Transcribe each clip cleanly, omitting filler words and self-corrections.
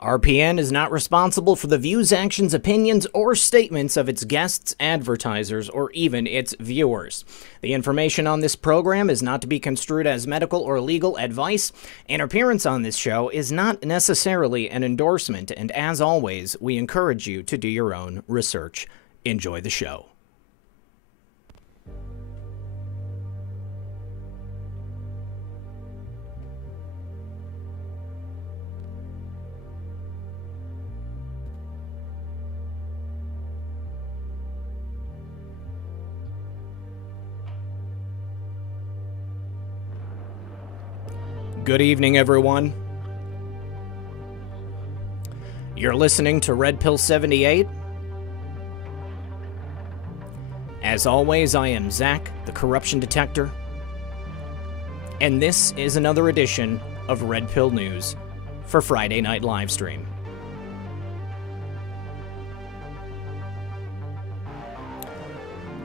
RPN is not responsible for the views, actions, opinions, or statements of its guests, advertisers, or even its viewers. The information on this program is not to be construed as medical or legal advice. An appearance on this show is not necessarily an endorsement, and as always, we encourage you to do your own research. Enjoy the show. Good evening, everyone. You're listening to Red Pill 78. As always, I am Zak, the corruption detector. And this is another edition of Red Pill News for Friday Night Livestream.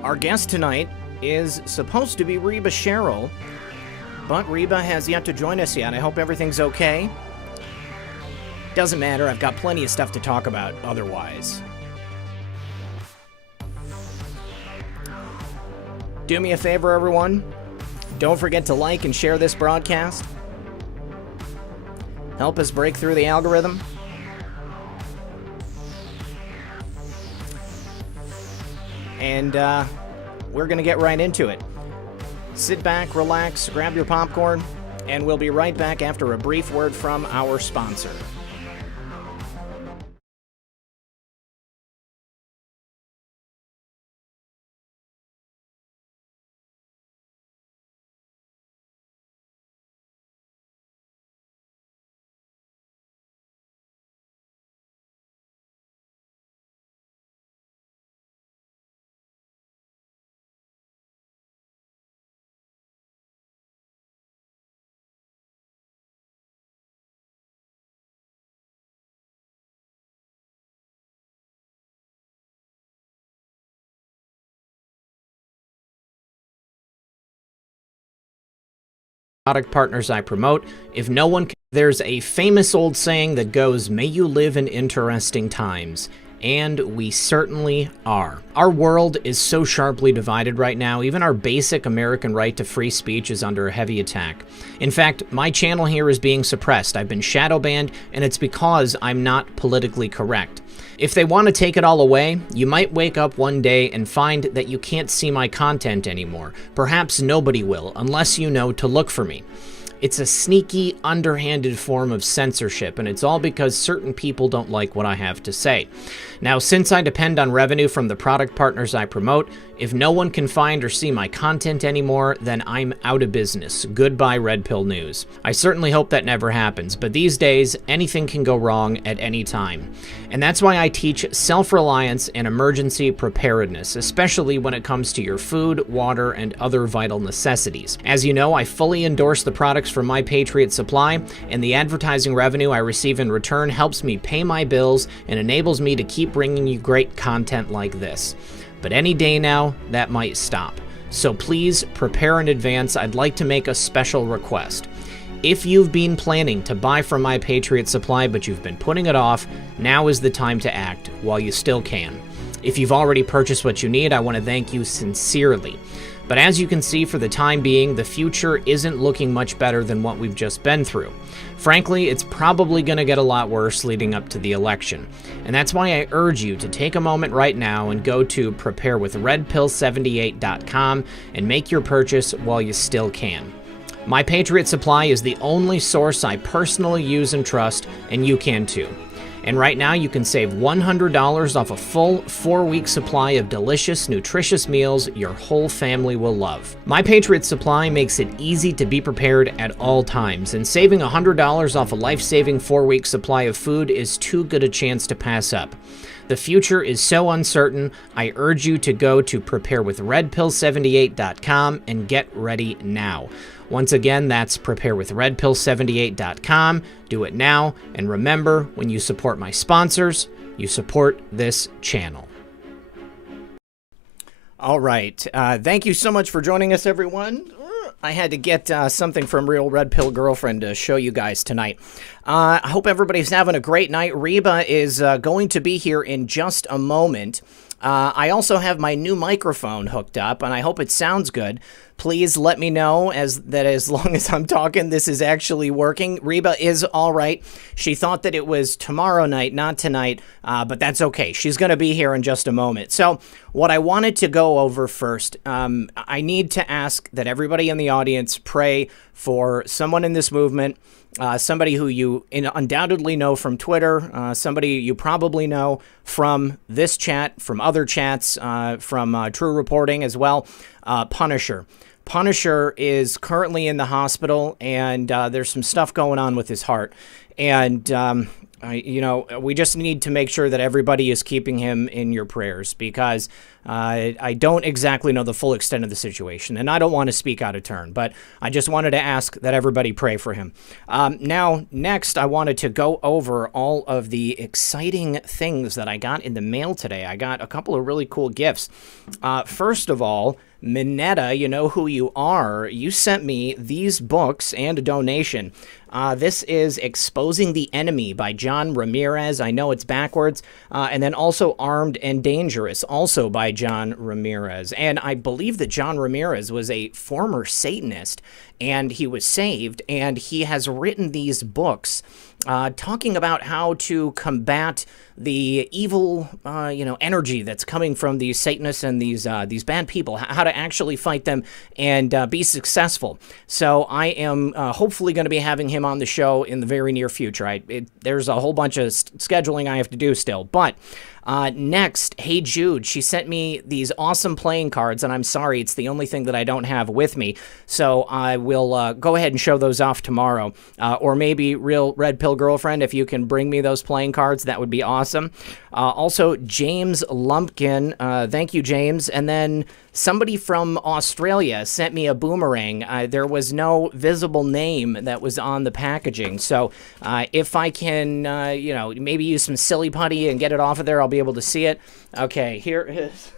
Our guest tonight is supposed to be Reba Sherrill, but Reba has yet to join us yet. I hope everything's okay. Doesn't matter, I've got plenty of stuff to talk about otherwise. Do me a favor, everyone. Don't forget to like and share this broadcast. Help us break through the algorithm. And we're going to get right into it. Sit back, relax, grab your popcorn, and we'll be right back after a brief word from our sponsor. Product partners I promote. If no one can, there's a famous old saying that goes, "May you live in interesting times." And we certainly are. Our world is so sharply divided right now, even our basic American right to free speech is under a heavy attack. In fact, my channel here is being suppressed. I've been shadow banned, and it's because I'm not politically correct. If they want to take it all away, you might wake up one day and find that you can't see my content anymore. Perhaps nobody will, unless you know to look for me. It's a sneaky, underhanded form of censorship, and it's all because certain people don't like what I have to say. Now, since I depend on revenue from the product partners I promote, if no one can find or see my content anymore, then I'm out of business. Goodbye, Red Pill News. I certainly hope that never happens, but these days, anything can go wrong at any time. And that's why I teach self-reliance and emergency preparedness, especially when it comes to your food, water, and other vital necessities. As you know, I fully endorse the products from My Patriot Supply, and the advertising revenue I receive in return helps me pay my bills and enables me to keep bringing you great content like this. But any day now, that might stop. So please prepare in advance. I'd like to make a special request. If you've been planning to buy from My Patriot Supply, but you've been putting it off, now is the time to act while you still can. If you've already purchased what you need, I want to thank you sincerely. But as you can see, for the time being, the future isn't looking much better than what we've just been through. Frankly, it's probably going to get a lot worse leading up to the election. And that's why I urge you to take a moment right now and go to preparewithredpill78.com and make your purchase while you still can. My Patriot Supply is the only source I personally use and trust, and you can too. And right now you can save $100 off a full 4-week supply of delicious, nutritious meals your whole family will love. My Patriot Supply makes it easy to be prepared at all times, and saving $100 off a life-saving 4-week supply of food is too good a chance to pass up. The future is so uncertain, I urge you to go to preparewithredpill78.com and get ready now. Once again, that's preparewithredpill78.com. Do it now, and remember, when you support my sponsors, you support this channel. All right. Thank you so much for joining us, everyone. I had to get something from Real Red Pill Girlfriend to show you guys tonight. I hope everybody's having a great night. Reba is going to be here in just a moment. I also have my new microphone hooked up, and I hope it sounds good. Please let me know as long as I'm talking, this is actually working. Reba is all right. She thought that it was tomorrow night, not tonight, but that's okay. She's going to be here in just a moment. So what I wanted to go over first, I need to ask that everybody in the audience pray for someone in this movement, somebody who you undoubtedly know from Twitter, somebody you probably know from this chat, from other chats, from True Reporting as well, Punisher. Punisher is currently in the hospital, and there's some stuff going on with his heart. And, we just need to make sure that everybody is keeping him in your prayers, because I don't exactly know the full extent of the situation, and I don't want to speak out of turn, but I just wanted to ask that everybody pray for him. Now, next, I wanted to go over all of the exciting things that I got in the mail today. I got a couple of really cool gifts. First of all, Minetta, you know who you are. You sent me these books and a donation. This is Exposing the Enemy by John Ramirez. I know it's backwards. And then also Armed and Dangerous, also by John Ramirez. And I believe that John Ramirez was a former Satanist, and he was saved, and he has written these books talking about how to combat the evil, energy that's coming from these Satanists and these bad people, how to actually fight them and be successful. So I am hopefully going to be having him on the show in the very near future. There's a whole bunch of scheduling I have to do still, but next, Hey Jude, she sent me these awesome playing cards, and I'm sorry, it's the only thing that I don't have with me, so I will go ahead and show those off tomorrow, or maybe Real Red Pill Girlfriend, if you can bring me those playing cards, that would be awesome. Also, James Lumpkin, thank you, James, and then somebody from Australia sent me a boomerang. There was no visible name that was on the packaging, so if I can, maybe use some silly putty and get it off of there, I'll be able to see it. Okay, here is...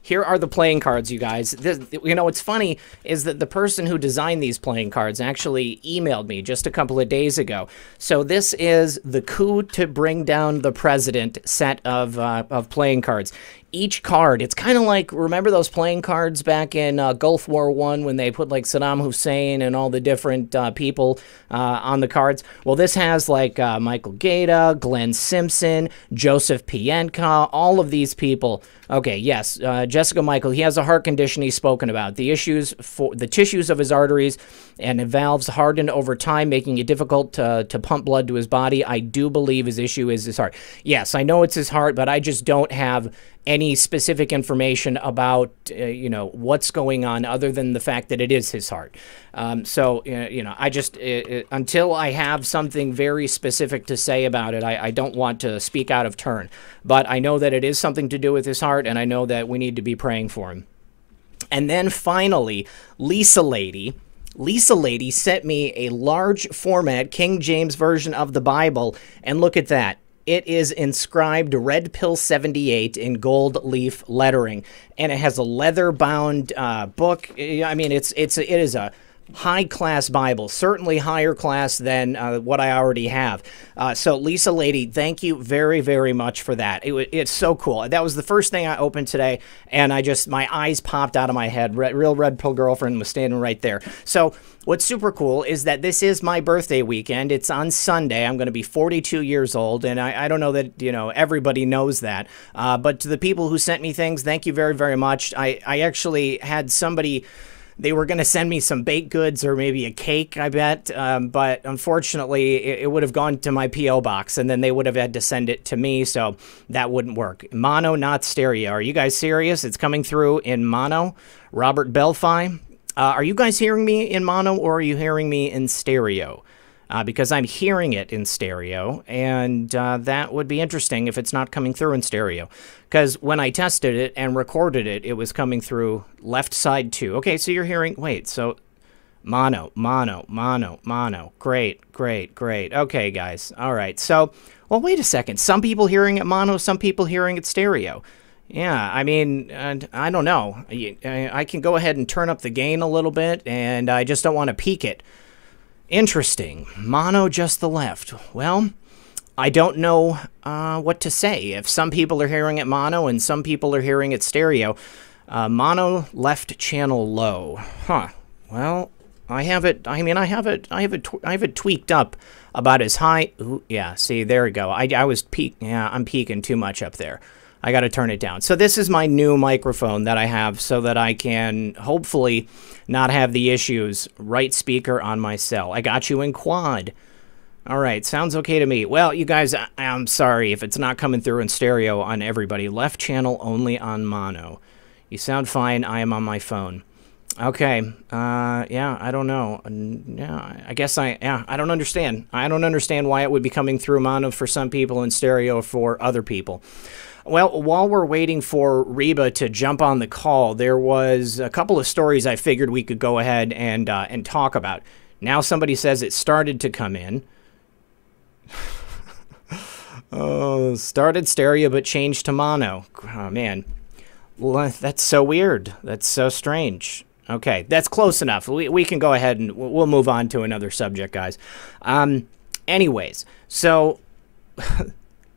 Here are the playing cards, you guys. What's funny is that the person who designed these playing cards actually emailed me just a couple of days ago. So this is the Coup to Bring Down the President set of playing cards. Each card, it's kind of like, remember those playing cards back in Gulf War I when they put like Saddam Hussein and all the different people on the cards? Well, this has like Michael Gaeta, Glenn Simpson, Joseph Pientka, all of these people. Okay, yes, Jessica Michael, he has a heart condition he's spoken about. The tissues of his arteries and valves hardened over time, making it difficult to pump blood to his body. I do believe his issue is his heart. Yes, I know it's his heart, but I just don't have any specific information about, what's going on other than the fact that it is his heart. I just, until I have something very specific to say about it, I don't want to speak out of turn. But I know that it is something to do with his heart, and I know that we need to be praying for him. And then finally, Lisa Lady sent me a large format King James version of the Bible, and look at that. It is inscribed Red Pill 78 in gold leaf lettering, and it has a leather-bound book. I mean, it is a high-class Bible, certainly higher class than what I already have. So, Lisa Lady, thank you very, very much for that. It's so cool. That was the first thing I opened today, and my eyes popped out of my head. Real Red Pill Girlfriend was standing right there. So, what's super cool is that this is my birthday weekend. It's on Sunday. I'm going to be 42 years old, and I don't know that, everybody knows that. But to the people who sent me things, thank you very, very much. I actually had somebody... They were going to send me some baked goods or maybe a cake, I bet. But unfortunately, it would have gone to my P.O. box, and then they would have had to send it to me, so that wouldn't work. Mono, not stereo. Are you guys serious? It's coming through in mono. Robert Belfi. Are you guys hearing me in mono, or are you hearing me in stereo? Because I'm hearing it in stereo, and that would be interesting if it's not coming through in stereo. Because when I tested it and recorded it, it was coming through left side too. Okay, so you're hearing, wait, so mono, mono, mono, mono. Great. Okay, guys. All right, so, well, wait a second. Some people hearing it mono, some people hearing it stereo. Yeah, I mean, I don't know. I can go ahead and turn up the gain a little bit, and I just don't want to peak it. Interesting. Mono just the left. Well, I don't know what to say. If some people are hearing it mono and some people are hearing it stereo, mono left channel low. Huh. Well, I have it. I mean, I have it tweaked up about as high. Ooh, yeah. See, there we go. I was Yeah, I'm peaking too much up there. I got to turn it down. So this is my new microphone that I have so that I can hopefully not have the issues. Right speaker on my cell. I got you in quad. All right, sounds okay to me. Well, you guys, I'm sorry if it's not coming through in stereo on everybody. Left channel only on mono. You sound fine. I am on my phone. Okay. Yeah, I don't know. Yeah, I guess I don't understand. I don't understand why it would be coming through mono for some people and stereo for other people. Well, while we're waiting for Reba to jump on the call, there was a couple of stories I figured we could go ahead and talk about. Now somebody says it started to come in. Oh, started stereo but changed to mono. Oh, man. Well, that's so weird. That's so strange. Okay, that's close enough. We can go ahead and we'll move on to another subject, guys. Anyways, so...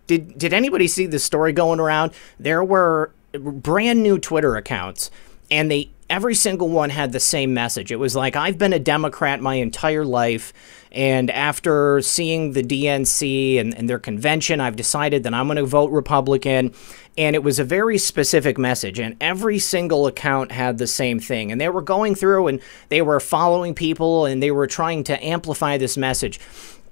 Did anybody see this story going around? There were brand new Twitter accounts, and every single one had the same message. It was like, I've been a Democrat my entire life, and after seeing the DNC and their convention, I've decided that I'm going to vote Republican. And it was a very specific message, and every single account had the same thing. And they were going through, and they were following people, and they were trying to amplify this message.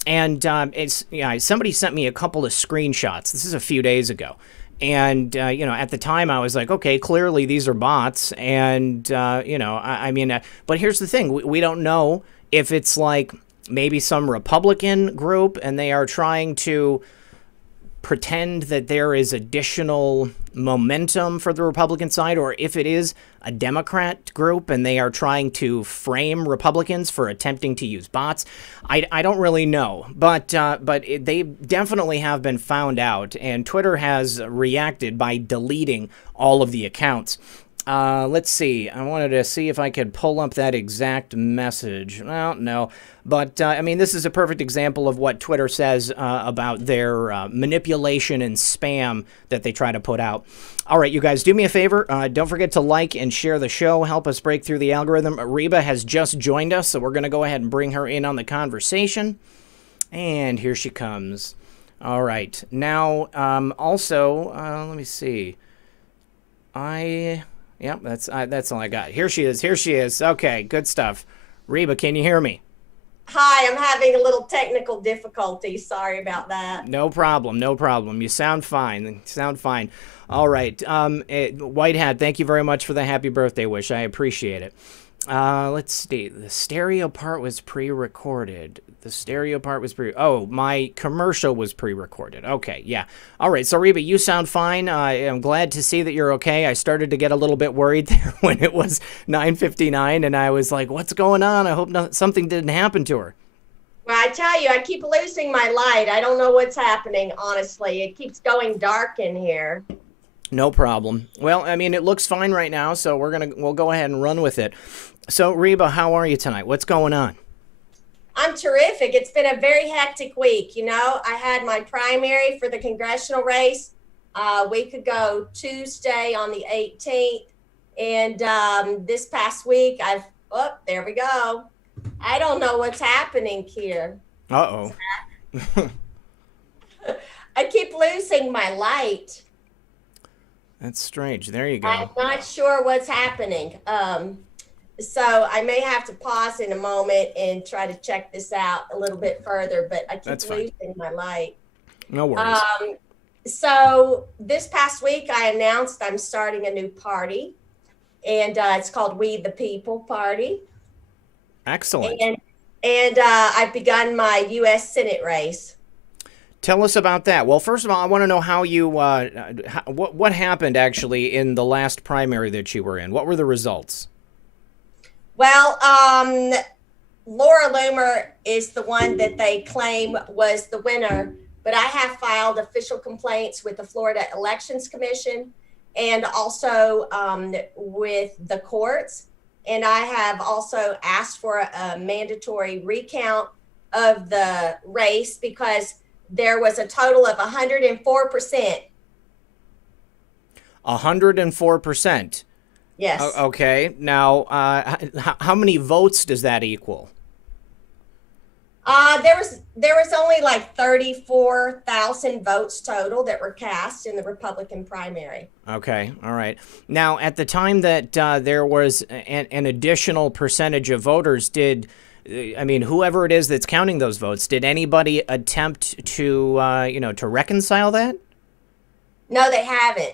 And somebody sent me a couple of screenshots. This is a few days ago. And, at the time I was like, okay, clearly these are bots. And, but here's the thing. We don't know if it's like maybe some Republican group and they are trying to pretend that there is additional momentum for the Republican side, or if it is a Democrat group and they are trying to frame Republicans for attempting to use bots. I don't really know, but they definitely have been found out, and Twitter has reacted by deleting all of the accounts. Let's see. I wanted to see if I could pull up that exact message. Well, no. But, this is a perfect example of what Twitter says about their manipulation and spam that they try to put out. All right, you guys, do me a favor. Don't forget to like and share the show. Help us break through the algorithm. Reba has just joined us, so we're going to go ahead and bring her in on the conversation. And here she comes. All right. Now, also, let me see. Yep, that's all I got. Here she is. Okay, good stuff. Reba, can you hear me? Hi, I'm having a little technical difficulty. Sorry about that. No problem. You sound fine. All right. White Hat, thank you very much for the happy birthday wish. I appreciate it. Let's see. The stereo part was pre-recorded. Oh, my commercial was pre-recorded. Okay, yeah. All right, so Reba, you sound fine. I'm glad to see that you're okay. I started to get a little bit worried there when it was 9:59, and I was like, what's going on? I hope something didn't happen to her. Well, I tell you, I keep losing my light. I don't know what's happening, honestly. It keeps going dark in here. No problem. Well, it looks fine right now, so we'll go ahead and run with it. So, Reba, how are you tonight? What's going on? I'm terrific. It's been a very hectic week. I had my primary for the congressional race a week ago, Tuesday on the 18th. And this past week, there we go. I don't know what's happening here. Uh-oh. I keep losing my light. That's strange. There you go. I'm not sure what's happening. So I may have to pause in a moment and try to check this out a little bit further, but I keep losing my light. No worries. So this past week, I announced I'm starting a new party, and it's called We the People Party. Excellent. And I've begun my U.S. Senate race. Tell us about that. Well, first of all, I want to know how you, what happened actually in the last primary that you were in. What were the results? Well, Laura Loomer is the one that they claim was the winner, but I have filed official complaints with the Florida Elections Commission, and also with the courts. And I have also asked for a mandatory recount of the race because there was a total of 104%. 104%. Yes. Okay. Now, how many votes does that equal? There was only like 34,000 votes total that were cast in the Republican primary. Okay, all right. Now, at the time that there was an additional percentage of voters, whoever it is that's counting those votes, did anybody attempt to, to reconcile that? No, they haven't.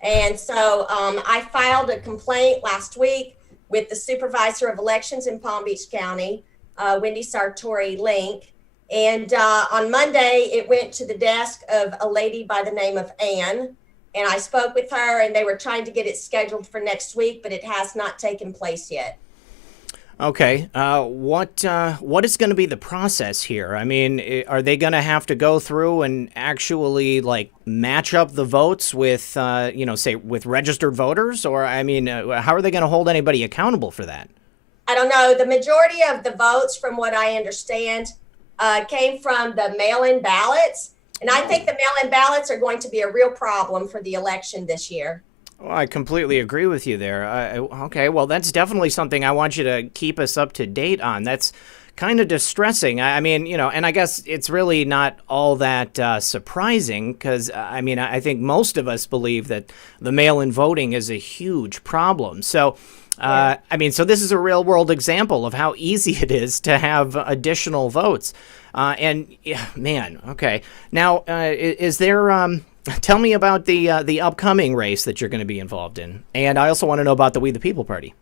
And so I filed a complaint last week with the supervisor of elections in Palm Beach County, Wendy Sartori Link. And on Monday, it went to the desk of a lady by the name of Ann. And I spoke with her, and they were trying to get it scheduled for next week, but it has not taken place yet. Okay. What is going to be the process here? I mean, are they going to have to go through and actually match up the votes with, say with registered voters? Or, how are they going to hold anybody accountable for that? I don't know. The majority of the votes, from what I understand, came from the mail-in ballots. And I think the mail-in ballots are going to be a real problem for the election this year. Well, I completely agree with you there. Okay, well, that's definitely something I want you to keep us up to date on. That's kind of distressing. And I guess it's really not all that surprising because, I think most of us believe that the mail-in voting is a huge problem. So, so this is a real-world example of how easy it is to have additional votes. Okay. Now, is there... Tell me about the upcoming race that you're going to be involved in. And I also want to know about the We the People Party.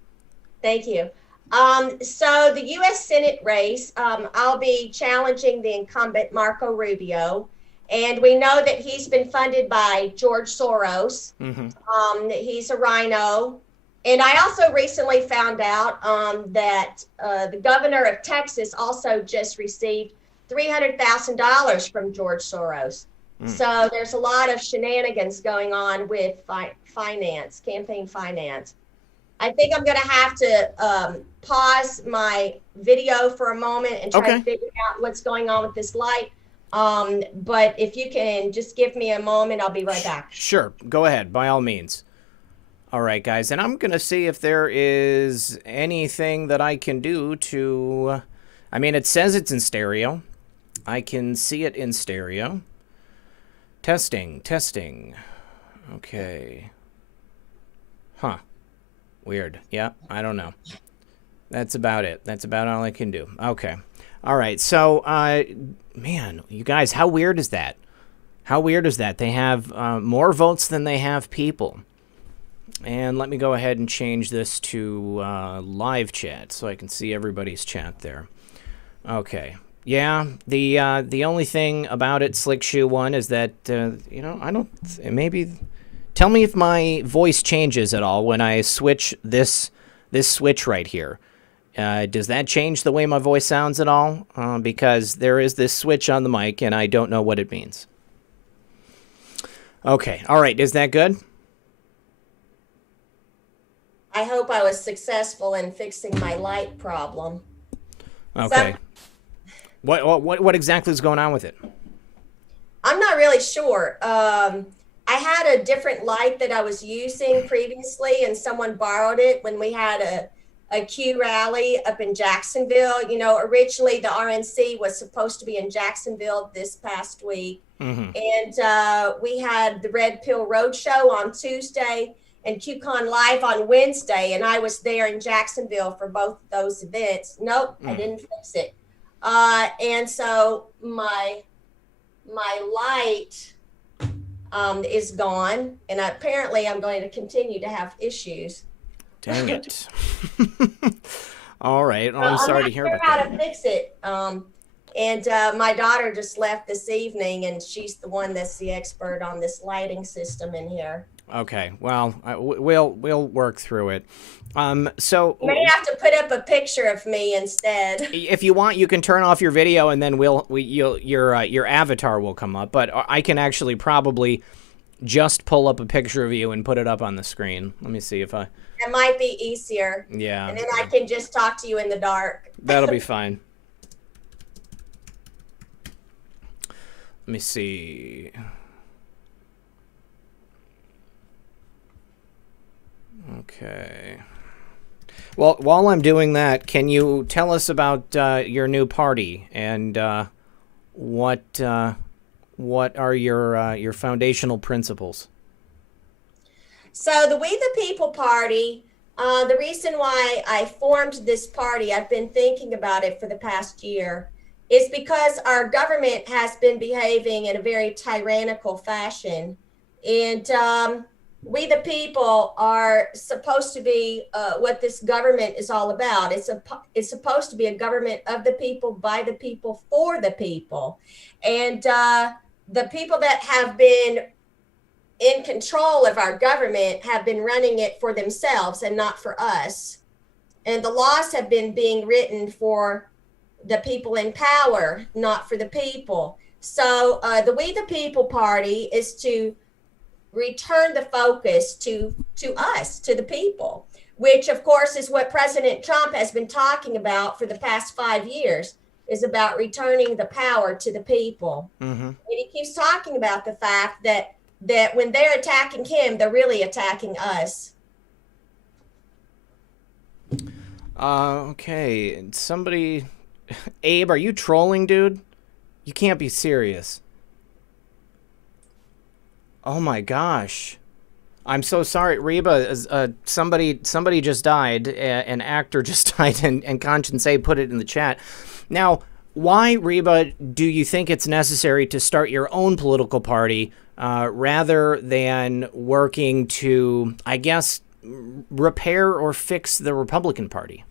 Thank you. So the U.S. Senate race, I'll be challenging the incumbent Marco Rubio. And we know that he's been funded by George Soros. Mm-hmm. He's a rhino. And I also recently found out that the governor of Texas also just received $300,000 from George Soros. So there's a lot of shenanigans going on with finance, campaign finance. I think I'm going to have to pause my video for a moment and try to figure out what's going on with this light. But if you can just give me a moment, I'll be right back. Sure. Go ahead, by all means. All right, guys. And I'm going to see if there is anything that I can do to... it says it's in stereo. I can see it in stereo. Testing. Okay. Huh. Weird. Yeah, I don't know. That's about it. That's about all I can do. Okay. All right. So, man, you guys, how weird is that? How weird is that? They have more votes than they have people. And let me go ahead and change this to live chat so I can see everybody's chat there. Okay. Yeah, the only thing about it, Slick Shoe One, is that I don't. Maybe tell me if my voice changes at all when I switch this switch right here. Does that change the way my voice sounds at all? Because there is this switch on the mic, and I don't know what it means. Okay, all right. Is that good? I hope I was successful in fixing my light problem. Okay. What exactly is going on with it? I'm not really sure. I had a different light that I was using previously, and someone borrowed it when we had a Q rally up in Jacksonville. Originally the RNC was supposed to be in Jacksonville this past week. Mm-hmm. And we had the Red Pill Roadshow on Tuesday and QCon Live on Wednesday, and I was there in Jacksonville for both of those events. Nope, I didn't fix it. And so my light is gone, and apparently I'm going to continue to have issues. Dang it. All right. Well, I'm sorry to hear about that. How to fix it. And my daughter just left this evening, and she's the one that's the expert on this lighting system in here. Okay. Well, we'll work through it. So you may have to put up a picture of me instead. If you want, you can turn off your video, and then your avatar will come up. But I can actually probably just pull up a picture of you and put it up on the screen. Let me see if I... It might be easier. Yeah. And then I can just talk to you in the dark. That'll be fine. Let me see. Okay. Well, while I'm doing that, can you tell us about your new party and what are your foundational principles? So the We the People Party, the reason why I formed this party, I've been thinking about it for the past year, is because our government has been behaving in a very tyrannical fashion. And we the people are supposed to be what this government is all about. It's supposed to be a government of the people, by the people, for the people. And the people that have been in control of our government have been running it for themselves and not for us. And the laws have been being written for the people in power, not for the people. So the We the People Party is to return the focus to us, to the people, which of course is what President Trump has been talking about for the past 5 years, is about returning the power to the people. Mm-hmm. And he keeps talking about the fact that when they're attacking him, they're really attacking us. Okay. Somebody... Abe, are you trolling, dude? You can't be serious. Oh my gosh. I'm so sorry. Reba, somebody just died. An actor just died, and Conscience A put it in the chat. Now, why, Reba, do you think it's necessary to start your own political party rather than working to, I guess, repair or fix the Republican Party?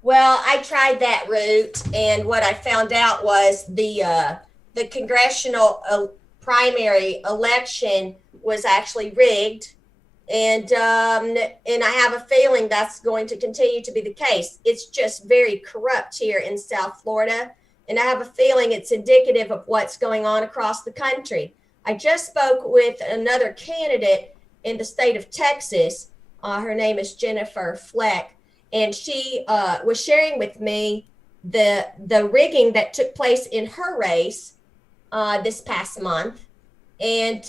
Well, I tried that route, and what I found out was the congressional primary election was actually rigged, and I have a feeling that's going to continue to be the case. It's just very corrupt here in South Florida, and I have a feeling it's indicative of what's going on across the country. I just spoke with another candidate in the state of Texas. Her name is Jennifer Fleck. And she was sharing with me the rigging that took place in her race this past month. And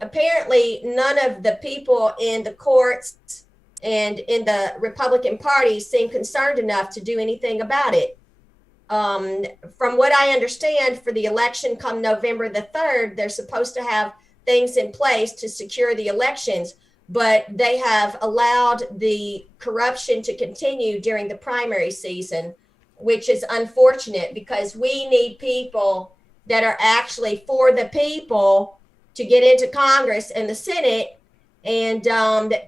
apparently none of the people in the courts and in the Republican Party seem concerned enough to do anything about it. From what I understand, for the election come November the 3rd, they're supposed to have things in place to secure the elections, but they have allowed the corruption to continue during the primary season, which is unfortunate because we need people that are actually for the people to get into Congress and the Senate. And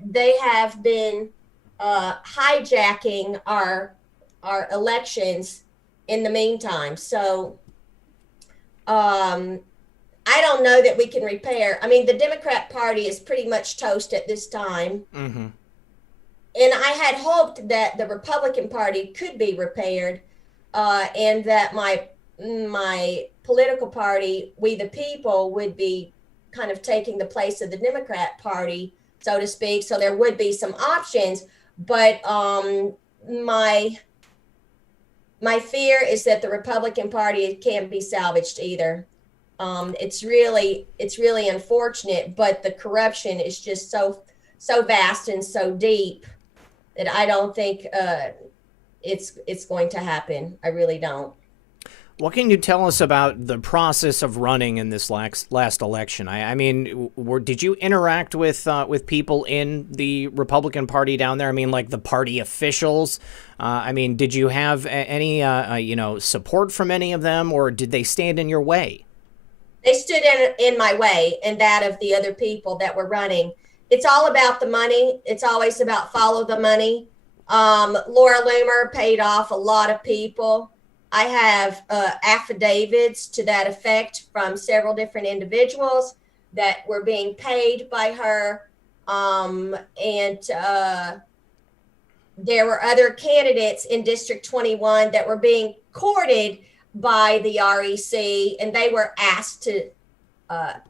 they have been hijacking our elections in the meantime. So I don't know that we can repair. I mean, the Democrat Party is pretty much toast at this time. Mm-hmm. And I had hoped that the Republican Party could be repaired and that my political party, We the People, would be kind of taking the place of the Democrat Party, so to speak. So there would be some options. But my fear is that the Republican Party can't be salvaged either. It's really unfortunate, but the corruption is just so vast and so deep that I don't think it's going to happen. I really don't. What can you tell us about the process of running in this last election? I mean, did you interact with people in the Republican Party down there? I mean, like the party officials. I mean, did you have any support from any of them, or did they stand in your way? They stood in my way and that of the other people that were running. It's all about the money. It's always about follow the money. Laura Loomer paid off a lot of people. I have affidavits to that effect from several different individuals that were being paid by her. And there were other candidates in District 21 that were being courted by the REC, and they were asked to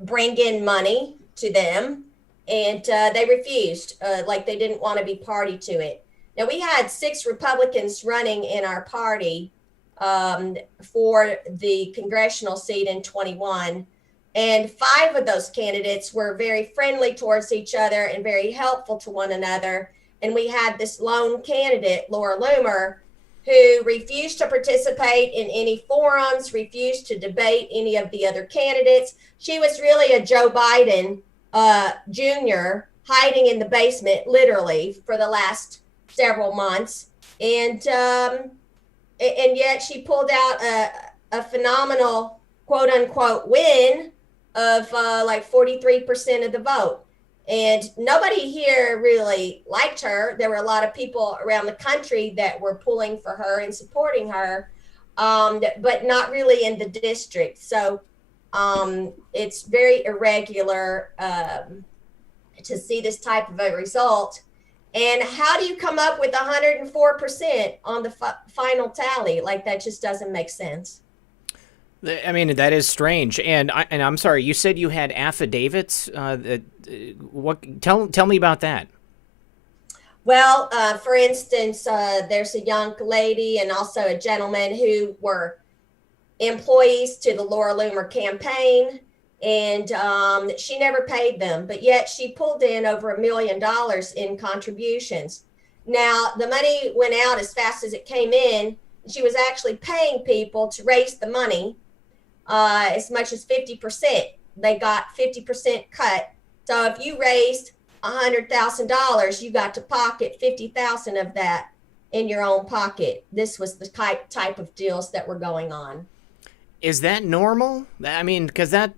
bring in money to them, and they refused, like they didn't want to be party to it. Now, we had 6 Republicans running in our party for the congressional seat in 21, and 5 of those candidates were very friendly towards each other and very helpful to one another. And we had this lone candidate, Laura Loomer, who refused to participate in any forums, refused to debate any of the other candidates. She was really a Joe Biden Jr. hiding in the basement, literally, for the last several months. And yet she pulled out a phenomenal, quote unquote, win of like 43% of the vote. And nobody here really liked her. There were a lot of people around the country that were pulling for her and supporting her, but not really in the district. So it's very irregular to see this type of a result. And how do you come up with 104% on the final tally? Like, that just doesn't make sense. I mean, that is strange. And I'm sorry, you said you had affidavits. Tell me about that. Well, for instance, there's a young lady and also a gentleman who were employees to the Laura Loomer campaign, and she never paid them, but yet she pulled in over $1 million in contributions. Now, the money went out as fast as it came in. She was actually paying people to raise the money as much as 50%. They got 50% cut. So if you raised $100,000, you got to pocket 50,000 of that in your own pocket. This was the type of deals that were going on. Is that normal? I mean, because that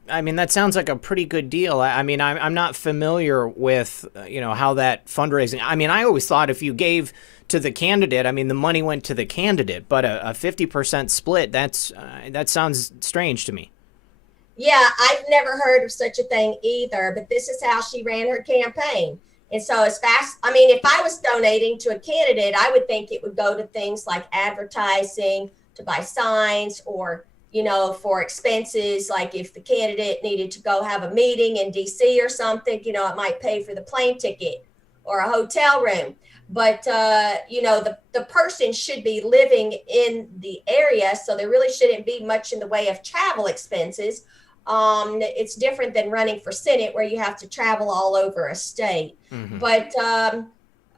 sounds like a pretty good deal. I mean, I'm not familiar with, how that fundraising. I mean, I always thought if you gave to the candidate, I mean, the money went to the candidate, but a 50% split, that sounds strange to me. Yeah, I've never heard of such a thing either, but this is how she ran her campaign. And so if I was donating to a candidate, I would think it would go to things like advertising, to buy signs, or, for expenses, like if the candidate needed to go have a meeting in DC or something, it might pay for the plane ticket or a hotel room. But, the person should be living in the area, so there really shouldn't be much in the way of travel expenses. It's different than running for Senate, where you have to travel all over a state. Mm-hmm. But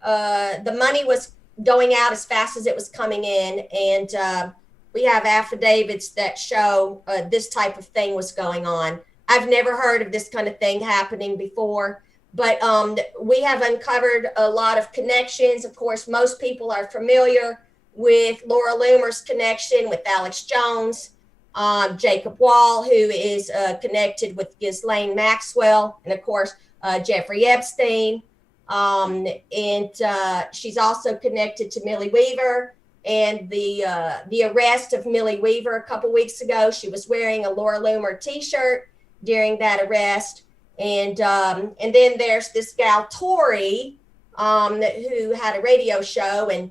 the money was going out as fast as it was coming in, and we have affidavits that show this type of thing was going on. I've never heard of this kind of thing happening before. But we have uncovered a lot of connections. Of course, most people are familiar with Laura Loomer's connection with Alex Jones, Jacob Wall, who is connected with Ghislaine Maxwell, and of course, Jeffrey Epstein. And she's also connected to Millie Weaver. And the arrest of Millie Weaver a couple weeks ago, she was wearing a Laura Loomer T-shirt during that arrest. And then there's this gal Tori, who had a radio show, and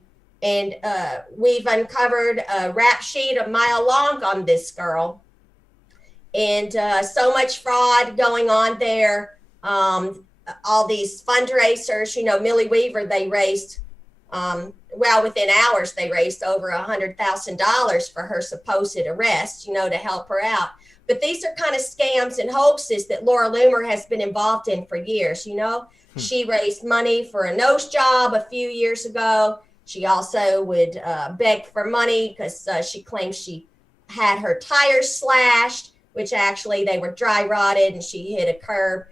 we've uncovered a rap sheet a mile long on this girl, and so much fraud going on there. All these fundraisers, Millie Weaver, they raised, within hours, they raised over $100,000 for her supposed arrest, to help her out. But these are kind of scams and hoaxes that Laura Loomer has been involved in for years. She raised money for a nose job a few years ago. She also would beg for money because she claims she had her tires slashed, which actually they were dry rotted, and she hit a curb.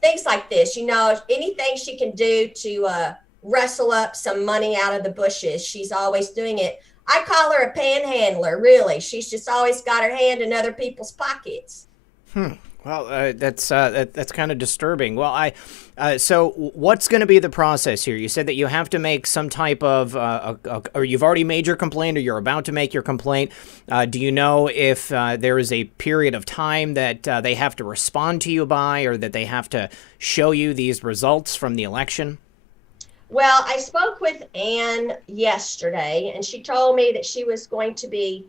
Things like this, anything she can do to rustle up some money out of the bushes, she's always doing it. I call her a panhandler, really. She's just always got her hand in other people's pockets. Well, that's kind of disturbing. Well, so what's going to be the process here? You said that you have to make some type of, or you've already made your complaint, or you're about to make your complaint. Do you know if there is a period of time that they have to respond to you by, or that they have to show you these results from the election? Well, I spoke with Ann yesterday, and she told me that she was going to be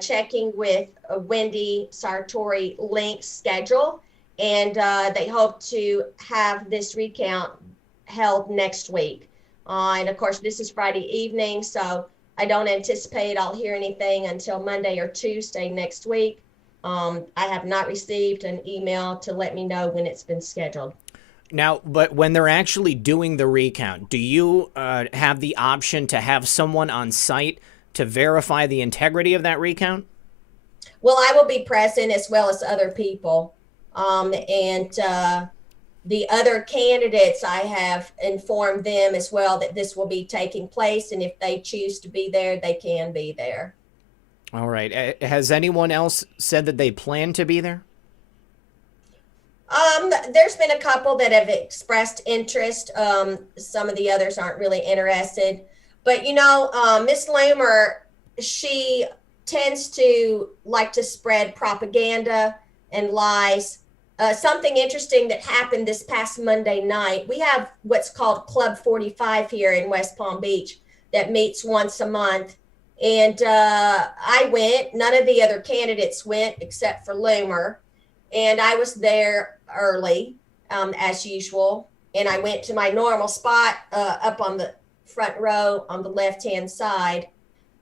checking with Wendy Sartori Link's schedule, and they hope to have this recount held next week. And of course, this is Friday evening, so I don't anticipate I'll hear anything until Monday or Tuesday next week. I have not received an email to let me know when it's been scheduled. Now, but when they're actually doing the recount, do you have the option to have someone on site to verify the integrity of that recount? Well, I will be present as well as other people. And the other candidates, I have informed them as well that this will be taking place. And if they choose to be there, they can be there. All right. Has anyone else said that they plan to be there? There's been a couple that have expressed interest. Some of the others aren't really interested. But, you know, Miss Loomer, she tends to like to spread propaganda and lies. Something interesting that happened this past Monday night, we have what's called Club 45 here in West Palm Beach that meets once a month. And I went. None of the other candidates went except for Loomer. And I was there early, as usual. And I went to my normal spot up on the front row on the left-hand side.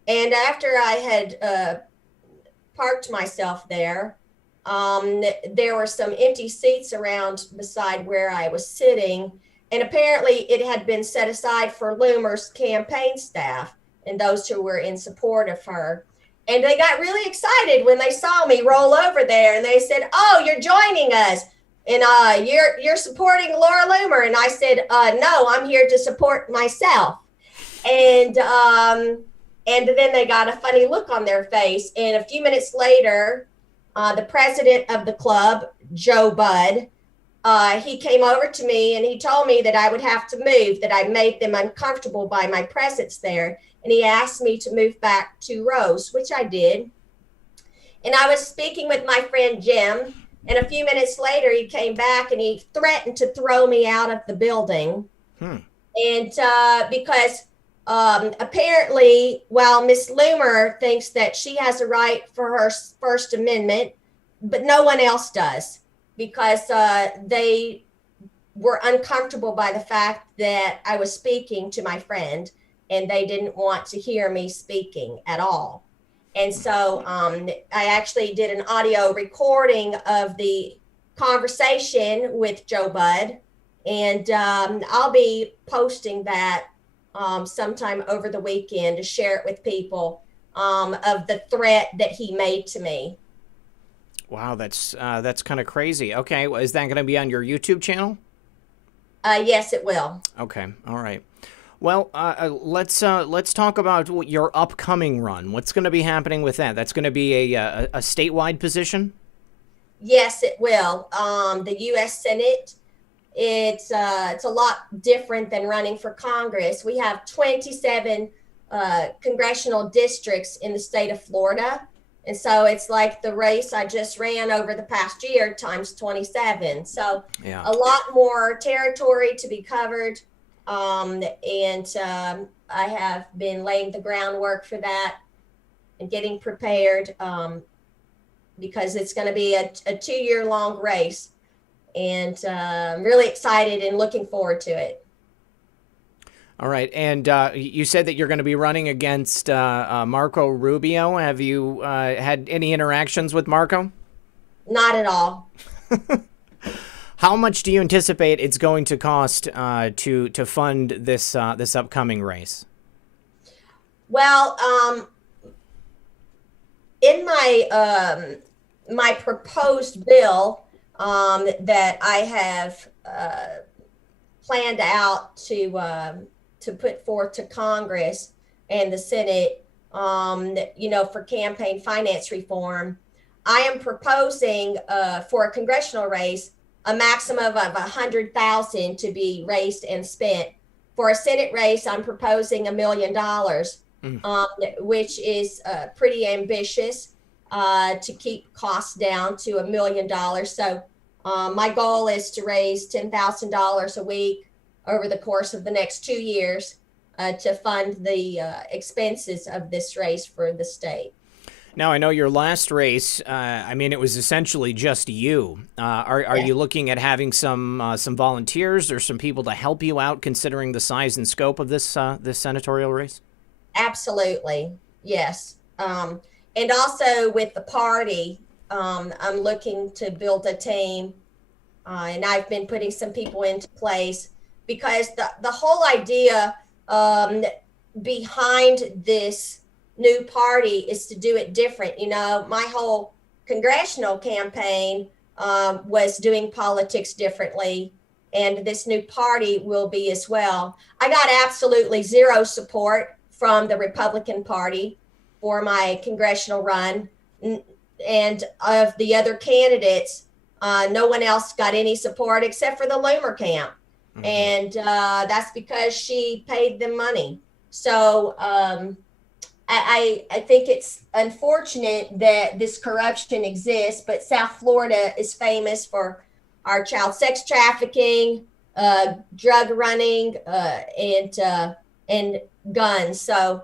And after I had parked myself there, there were some empty seats around beside where I was sitting. And apparently it had been set aside for Loomer's campaign staff and those who were in support of her. And they got really excited when they saw me roll over there, and they said, "Oh, you're joining us, and you're supporting Laura Loomer." And I said, "No, I'm here to support myself." And then they got a funny look on their face. And a few minutes later, the president of the club, Joe Budd, he came over to me and he told me that I would have to move, that I made them uncomfortable by my presence there. And he asked me to move back 2 rows, which I did. And I was speaking with my friend Jim. And a few minutes later, he came back and he threatened to throw me out of the building. And because apparently, while Miss Loomer thinks that she has a right for her First Amendment, but no one else does, because they were uncomfortable by the fact that I was speaking to my friend, and they didn't want to hear me speaking at all. And so I actually did an audio recording of the conversation with Joe Budd, and I'll be posting that sometime over the weekend to share it with people of the threat that he made to me. Wow, that's kind of crazy. Okay, well, is that going to be on your YouTube channel? Yes, it will. Okay, all right. Well, let's talk about your upcoming run. What's going to be happening with that? That's going to be a statewide position? Yes, it will. The U.S. Senate, it's a lot different than running for Congress. We have 27 congressional districts in the state of Florida. And so it's like the race I just ran over the past year times 27. So yeah, a lot more territory to be covered. I have been laying the groundwork for that and getting prepared because it's going to be a 2-year-long race. And I'm really excited and looking forward to it. All right. And you said that you're going to be running against Marco Rubio. Have you had any interactions with Marco? Not at all. How much do you anticipate it's going to cost to fund this this upcoming race? Well, in my my proposed bill that I have planned out to put forth to Congress and the Senate, for campaign finance reform, I am proposing for a congressional race a maximum of $100,000 to be raised and spent. For a Senate race, I'm proposing $1 million, which is pretty ambitious to keep costs down to $1 million. So my goal is to raise $10,000 a week over the course of the next 2 years to fund the expenses of this race for the state. Now, I know your last race, I mean, it was essentially just you. Are Yeah, you looking at having some volunteers or some people to help you out, considering the size and scope of this senatorial race? absolutely. Yes. And also with the party, I'm looking to build a team, and I've been putting some people into place because the whole idea um, behind this new party is to do it different. You know, my whole congressional campaign was doing politics differently, and this new party will be as well. I got absolutely zero support from the Republican Party for my congressional run, and of the other candidates, no one else got any support except for the Loomer camp. And that's because she paid them money. So I think it's unfortunate that this corruption exists, but South Florida is famous for our child sex trafficking, drug running, and guns. So,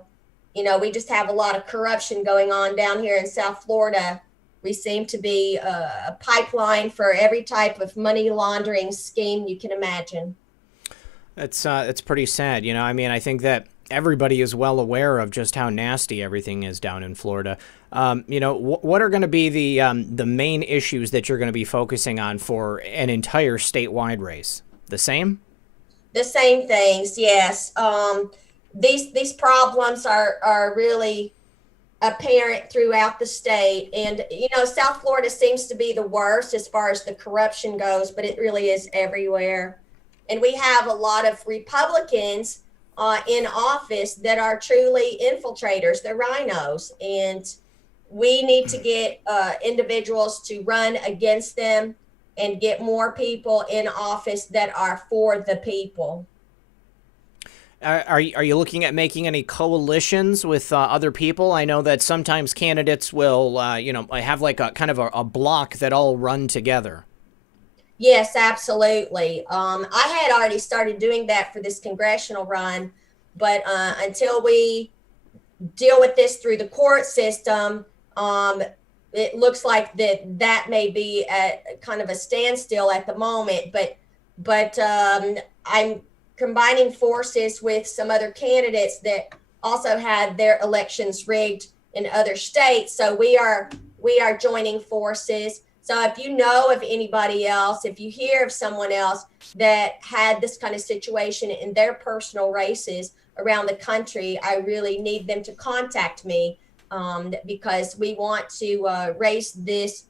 you know, we just have a lot of corruption going on down here in South Florida. We seem to be a pipeline for every type of money laundering scheme you can imagine. That's pretty sad. You know, I mean, I think that everybody is well aware of just how nasty everything is down in Florida. You know, what are going to be the main issues that you're going to be focusing on for an entire statewide race? The same? The same things, yes. These problems are really apparent throughout the state, and you know, South Florida seems to be the worst as far as the corruption goes, but it really is everywhere. And we have a lot of Republicans in office that are truly infiltrators. They're rhinos, and we need to get individuals to run against them and get more people in office that are for the people. Are you looking at making any coalitions with other people? I know that sometimes candidates will, you know, have like a kind of a block that all run together. Yes, absolutely. I had already started doing that for this congressional run, but until we deal with this through the court system, it looks like that may be at kind of a standstill at the moment. But I'm combining forces with some other candidates that also had their elections rigged in other states. So we are joining forces. So if you know of anybody else, if you hear of someone else that had this kind of situation in their personal races around the country, I really need them to contact me, because we want to raise this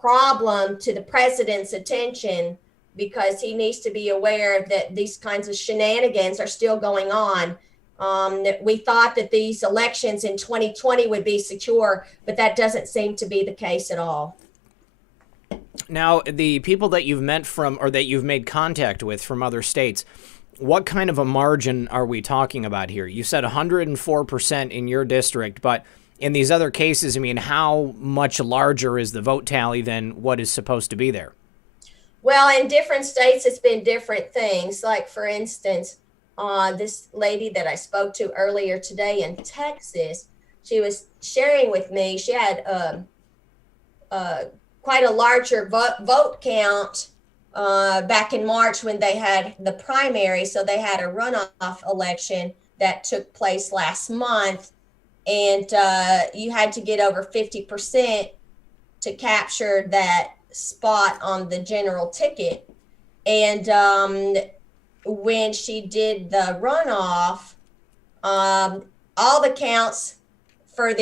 problem to the president's attention, because he needs to be aware that these kinds of shenanigans are still going on. We thought that these elections in 2020 would be secure, but that doesn't seem to be the case at all. Now, the people that you've met from or that you've made contact with from other states, what kind of a margin are we talking about here? You said 104% in your district, but in these other cases, I mean, how much larger is the vote tally than what is supposed to be there? Well, in different states, it's been different things. Like, for instance, this lady that I spoke to earlier today in Texas, she was sharing with me, she had quite a larger vote count back in March when they had the primary. So they had a runoff election that took place last month. And you had to get over 50% to capture that spot on the general ticket. And when she did the runoff, all the counts for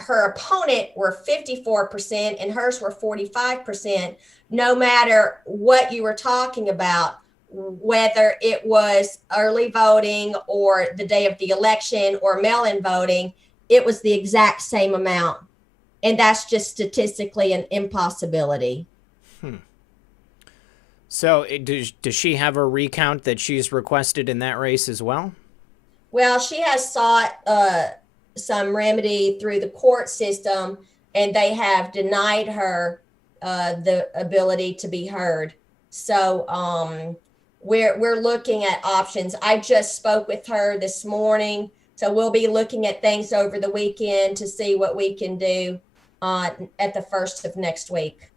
her opponent were 54% and hers were 45%, no matter what you were talking about, whether it was early voting or the day of the election or mail-in voting, it was the exact same amount. And that's just statistically an impossibility. So does she have a recount that she's requested in that race as well? Well, she has sought some remedy through the court system, and they have denied her the ability to be heard. So we're looking at options. I just spoke with her this morning So we'll be looking at things over the weekend to see what we can do at the first of next week.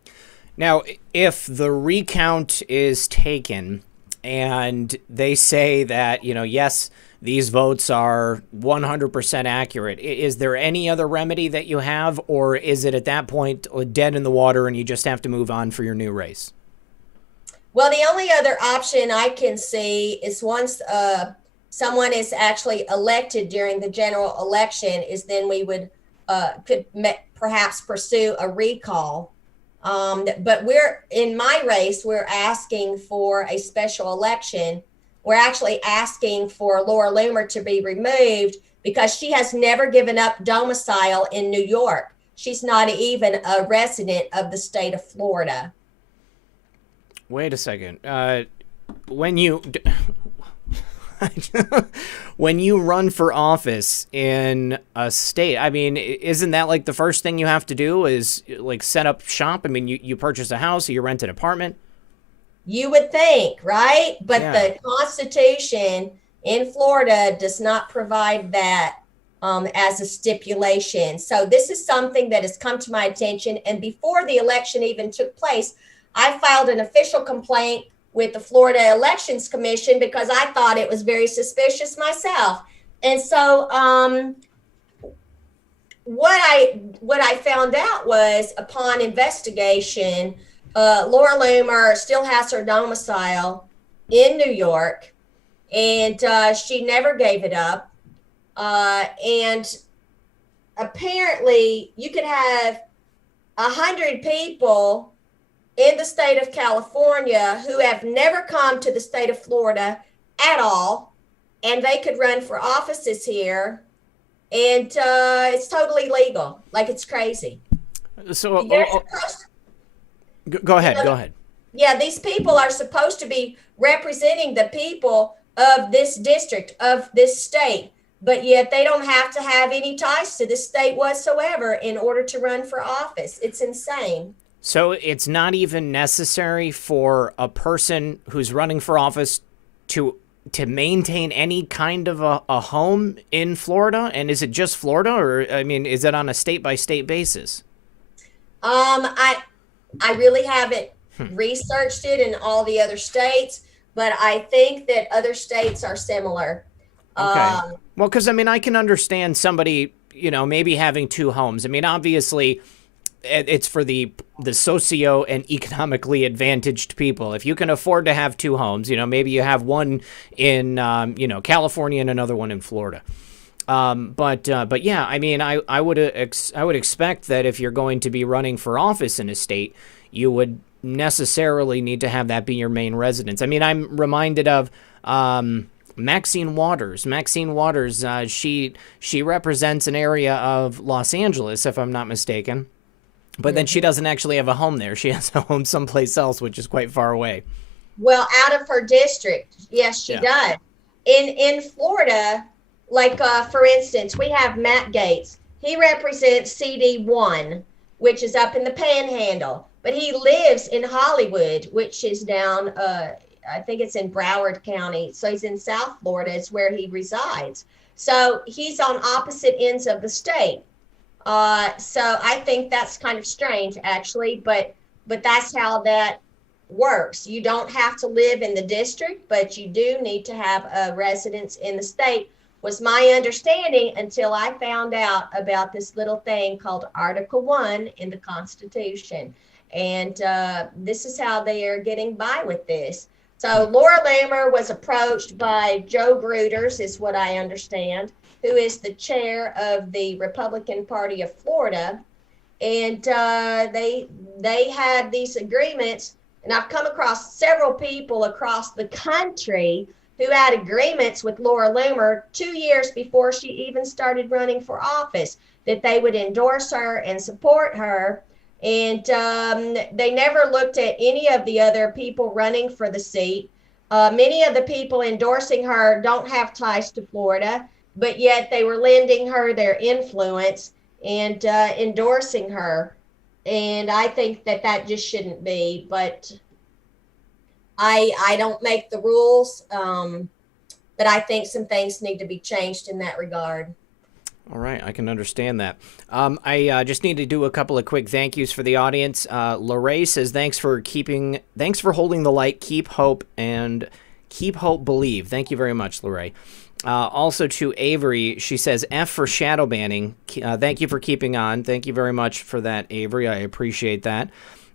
Now, if the recount is taken and they say that, yes, these votes are 100% accurate, is there any other remedy that you have, or is it at that point dead in the water and you just have to move on for your new race? Well, the only other option I can see is once someone is actually elected during the general election, is then we would could perhaps pursue a recall. But in my race, we're asking for a special election. We're actually asking for Laura Loomer to be removed because she has never given up domicile in New York. She's not even a resident of the state of Florida. Wait a second. When you when you run for office in a state, I mean, isn't that like the first thing you have to do is like set up shop? I mean, you purchase a house or you rent an apartment. You would think, right? But Yeah. the Constitution in Florida does not provide that as a stipulation. So this is something that has come to my attention. And before the election even took place, I filed an official complaint with the Florida Elections Commission because I thought it was very suspicious myself. And so what I found out was, upon investigation, Laura Loomer still has her domicile in New York, and she never gave it up. And apparently you could have 100 people in the state of California who have never come to the state of Florida at all, and they could run for offices here, and it's totally legal. Like, it's crazy. So go ahead. Yeah, these people are supposed to be representing the people of this district, of this state, but yet they don't have to have any ties to this state whatsoever in order to run for office. It's insane. So it's not even necessary for a person who's running for office to maintain any kind of a home in Florida? And is it just Florida, or, I mean, is it on a state-by-state basis? I really haven't researched it in all the other states, but I think that other states are similar. Okay. Well, because, I mean, I can understand somebody, maybe having two homes. I mean, obviously, it's for the socio and economically advantaged people. If you can afford to have two homes, maybe you have one in, California and another one in Florida. But yeah, I mean, I would expect that if you're going to be running for office in a state, you would necessarily need to have that be your main residence. I mean, I'm reminded of Maxine Waters. Maxine Waters, she represents an area of Los Angeles, if I'm not mistaken. But then she doesn't actually have a home there. She has a home someplace else, which is quite far away. Well, out of her district, yes, she does. In Florida, like, for instance, we have Matt Gaetz. He represents CD1, which is up in the Panhandle. But he lives in Hollywood, which is down, I think it's in Broward County. So he's in South Florida. It's where he resides. So he's on opposite ends of the state. So I think that's kind of strange, actually, but that's how that works. You don't have to live in the district, but you do need to have a residence in the state, was my understanding until I found out about this little thing called Article 1 in the Constitution. And this is how they are getting by with this. So Laura Loomer was approached by Joe Gruters, is what I understand, who is the chair of the Republican Party of Florida. And they had these agreements, and I've come across several people across the country who had agreements with Laura Loomer 2 years before she even started running for office, that they would endorse her and support her. And they never looked at any of the other people running for the seat. Many of the people endorsing her don't have ties to Florida, but yet they were lending her their influence and endorsing her. And I think that just shouldn't be, but I don't make the rules. but I think some things need to be changed in that regard. All right, I can understand that. I just need to do a couple of quick thank yous for the audience. Lorraine says, thanks for holding the light, keep hope, and keep hope, believe. Thank you very much, Lorraine. Also to Avery, she says, F for shadow banning. Thank you for keeping on. Thank you very much for that, Avery. I appreciate that.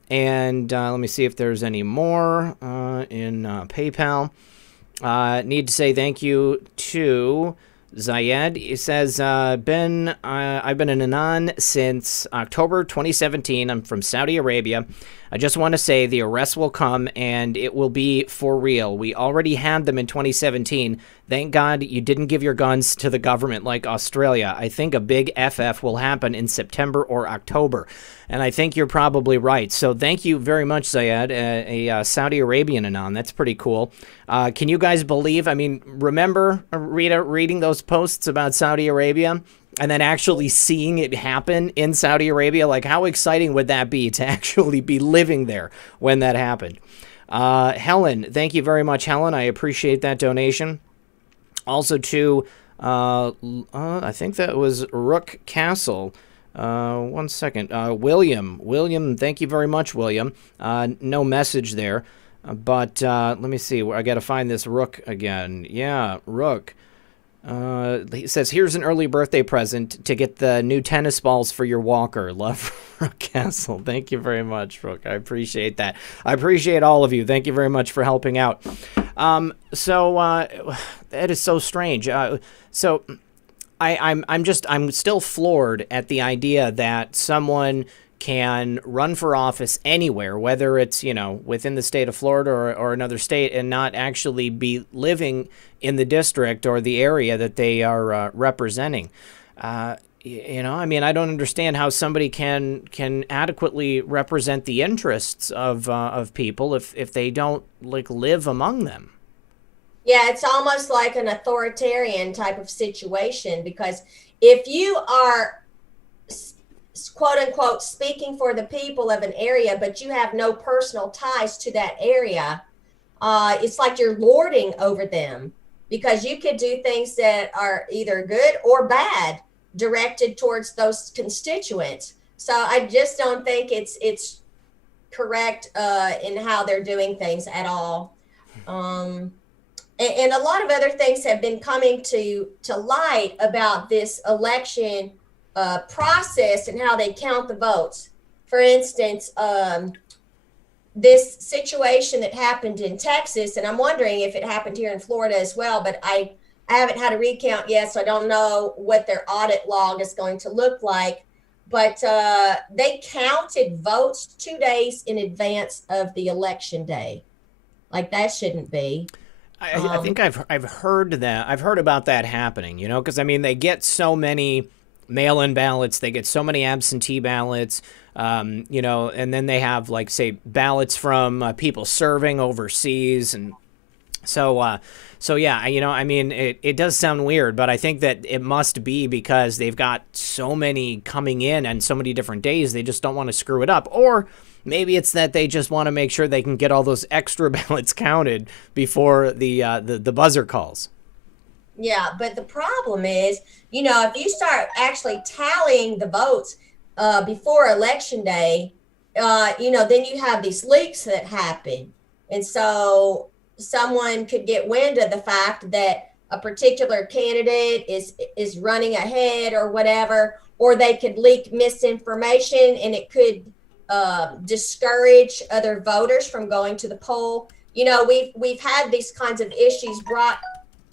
And let me see if there's any more in PayPal. Need to say thank you to Zayed. He says, I've been an Anon since October 2017. I'm from Saudi Arabia. I just want to say the arrests will come and it will be for real. We already had them in 2017. Thank God you didn't give your guns to the government like Australia. I think a big FF will happen in September or October. And I think you're probably right. So thank you very much, Zayed, a Saudi Arabian Anon. That's pretty cool. Can you guys believe, I mean, remember, Rita, reading those posts about Saudi Arabia and then actually seeing it happen in Saudi Arabia? Like, how exciting would that be to actually be living there when that happened? Helen, thank you very much, Helen. I appreciate that donation. Also to, I think that was Rook Castle. 1 second. William, thank you very much, William. No message there, but let me see. I got to find this Rook again. Yeah, Rook. He says, here's an early birthday present to get the new tennis balls for your walker. Love, Rook Castle. Thank you very much, Rook. I appreciate that. I appreciate all of you. Thank you very much for helping out. That is so strange. So I'm still floored at the idea that someone can run for office anywhere, whether it's, within the state of Florida or another state, and not actually be living in the district or the area that they are representing. I mean, I don't understand how somebody can adequately represent the interests of people if they don't live among them. Yeah, it's almost like an authoritarian type of situation, because if you are, quote unquote, speaking for the people of an area, but you have no personal ties to that area, it's like you're lording over them, because you could do things that are either good or bad directed towards those constituents. So I just don't think it's correct in how they're doing things at all. And a lot of other things have been coming to light about this election process and how they count the votes. For instance, this situation that happened in Texas, and I'm wondering if it happened here in Florida as well, but I haven't had a recount yet, so I don't know what their audit log is going to look like. But they counted votes 2 days in advance of the election day. Like, that shouldn't be. I think I've heard that. I've heard about that happening, because, I mean, they get so many mail-in ballots, they get so many absentee ballots, and then they have, say, ballots from people serving overseas. And so yeah, I mean, it does sound weird, but I think that it must be because they've got so many coming in on so many different days, they just don't want to screw it up. Or maybe it's that they just want to make sure they can get all those extra ballots counted before the buzzer calls. Yeah, but the problem is, if you start actually tallying the votes before election day, then you have these leaks that happen. And so someone could get wind of the fact that a particular candidate is running ahead or whatever, or they could leak misinformation and it could discourage other voters from going to the poll. We've had these kinds of issues brought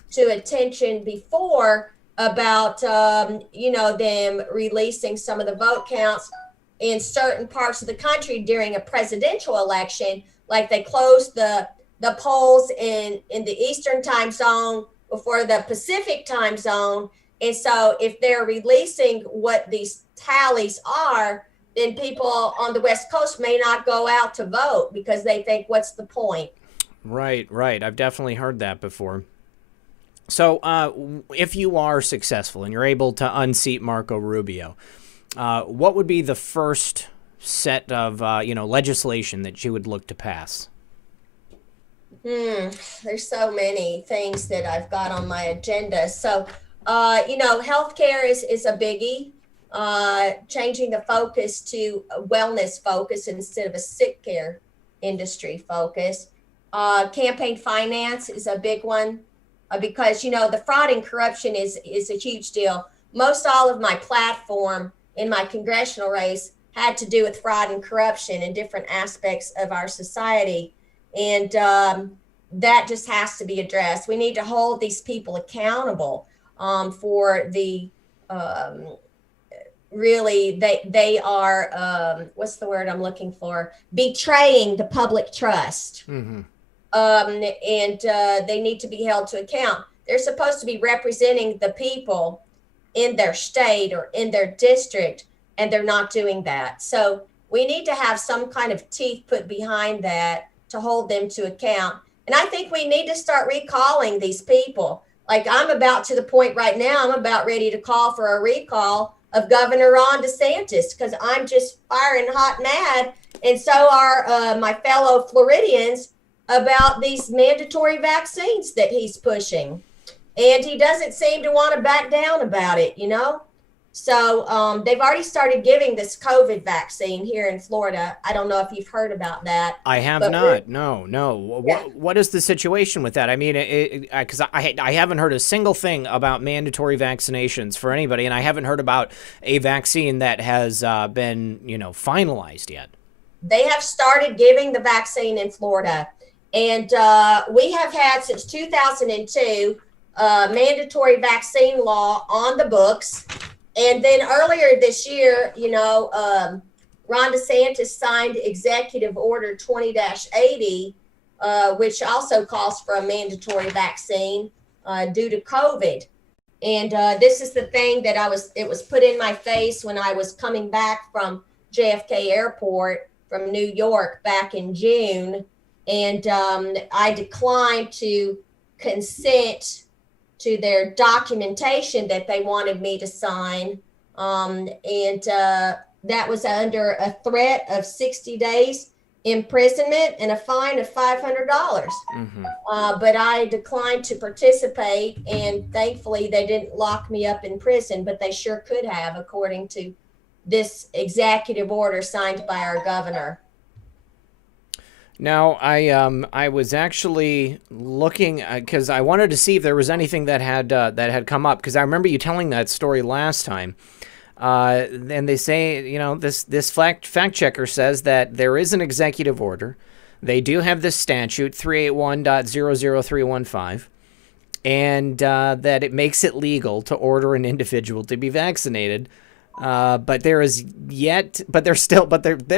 to attention before about them releasing some of the vote counts in certain parts of the country during a presidential election. Like, they closed the polls in the Eastern time zone before the Pacific time zone. And so if they're releasing what these tallies are, then people on the West Coast may not go out to vote because they think, what's the point? Right. I've definitely heard that before. So if you are successful and you're able to unseat Marco Rubio, what would be the first set of legislation that you would look to pass? There's so many things that I've got on my agenda. So, healthcare is a biggie. Changing the focus to a wellness focus instead of a sick care industry focus. Campaign finance is a big one because the fraud and corruption is a huge deal. Most all of my platform in my congressional race had to do with fraud and corruption in different aspects of our society, and that just has to be addressed. We need to hold these people accountable for the really they are what's the word I'm looking for, betraying the public trust. And they need to be held to account. They're supposed to be representing the people in their state or in their district, and they're not doing that. So we need to have some kind of teeth put behind that to hold them to account. And I think we need to start recalling these people. Like I'm about to the point right now, I'm about ready to call for a recall of Governor Ron DeSantis because I'm just firing hot mad. And so are my fellow Floridians about these mandatory vaccines that he's pushing. And he doesn't seem to want to back down about it, So they've already started giving this COVID vaccine here in Florida. I don't know if you've heard about that. I have not. No. Yeah. What is the situation with that? I mean, because I haven't heard a single thing about mandatory vaccinations for anybody, and I haven't heard about a vaccine that has been, finalized yet. They have started giving the vaccine in Florida, and we have had since 2002 mandatory vaccine law on the books. And then earlier this year, Ron DeSantis signed Executive Order 20-80, which also calls for a mandatory vaccine due to COVID. And this is the thing that it was put in my face when I was coming back from JFK Airport from New York back in June. And I declined to consent to their documentation that they wanted me to sign. And that was under a threat of 60 days imprisonment and a fine of $500. But I declined to participate, and thankfully they didn't lock me up in prison, but they sure could have, according to this executive order signed by our governor. Now, I was actually looking because I wanted to see if there was anything that had come up, because I remember you telling that story last time. And they say, this fact checker says that there is an executive order. They do have this statute 381.00315, and that it makes it legal to order an individual to be vaccinated. But they're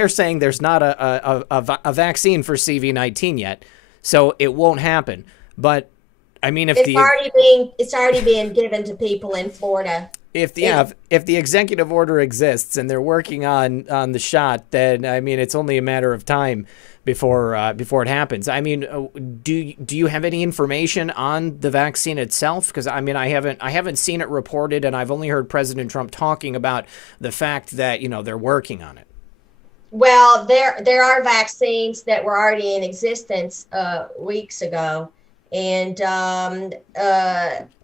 saying there's not a vaccine for CV-19 yet, so it won't happen. But I mean, it's already being given to people in Florida. If the executive order exists and they're working on the shot, then I mean it's only a matter of time before it happens. I mean, do you have any information on the vaccine itself? Because I mean, I haven't seen it reported, and I've only heard President Trump talking about the fact that they're working on it. Well, there are vaccines that were already in existence weeks ago, and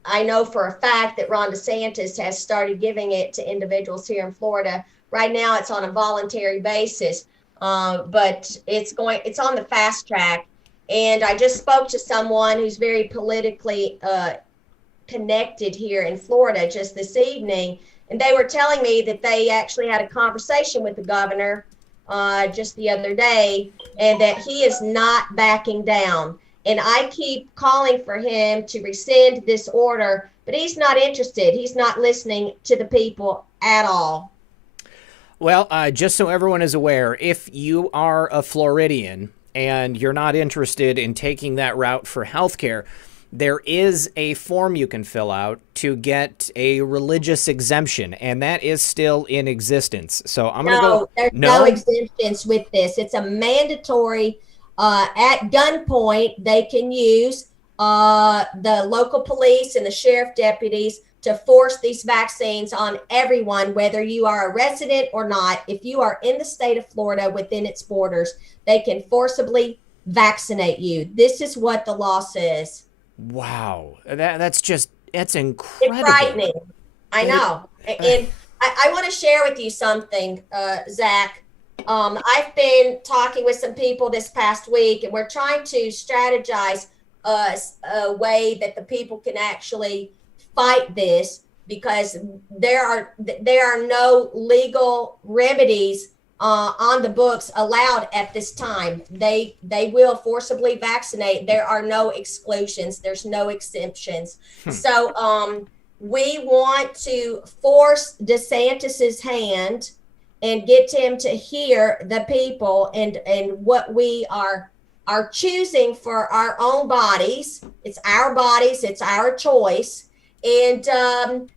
I know for a fact that Ron DeSantis has started giving it to individuals here in Florida. Right now, it's on a voluntary basis. But it's on the fast track. And I just spoke to someone who's very politically connected here in Florida just this evening. And they were telling me that they actually had a conversation with the governor just the other day, and that he is not backing down. And I keep calling for him to rescind this order, but he's not interested. He's not listening to the people at all. Well, just so everyone is aware, if you are a Floridian and you're not interested in taking that route for healthcare, there is a form you can fill out to get a religious exemption, and that is still in existence. So I'm going to go. There's no exemptions with this. It's a mandatory. At gunpoint, they can use the local police and the sheriff deputies to force these vaccines on everyone, whether you are a resident or not. If you are in the state of Florida within its borders, they can forcibly vaccinate you. This is what the law says. Wow. That's It's incredible. frightening. I know. And I want to share with you something, Zach. I've been talking with some people this past week, and we're trying to strategize a way that the people can actually fight this, because there are no legal remedies on the books allowed at this time. They will forcibly vaccinate. There are no exclusions. There's no exemptions. So we want to force DeSantis's hand and get him to hear the people and what we are choosing for our own bodies. It's our bodies. It's our choice. And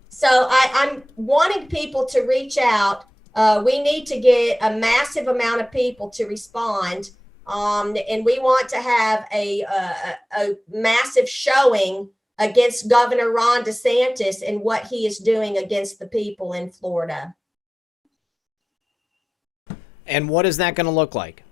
so I'm wanting people to reach out. We need to get a massive amount of people to respond. And we want to have a massive showing against Governor Ron DeSantis and what he is doing against the people in Florida. And what is that going to look like?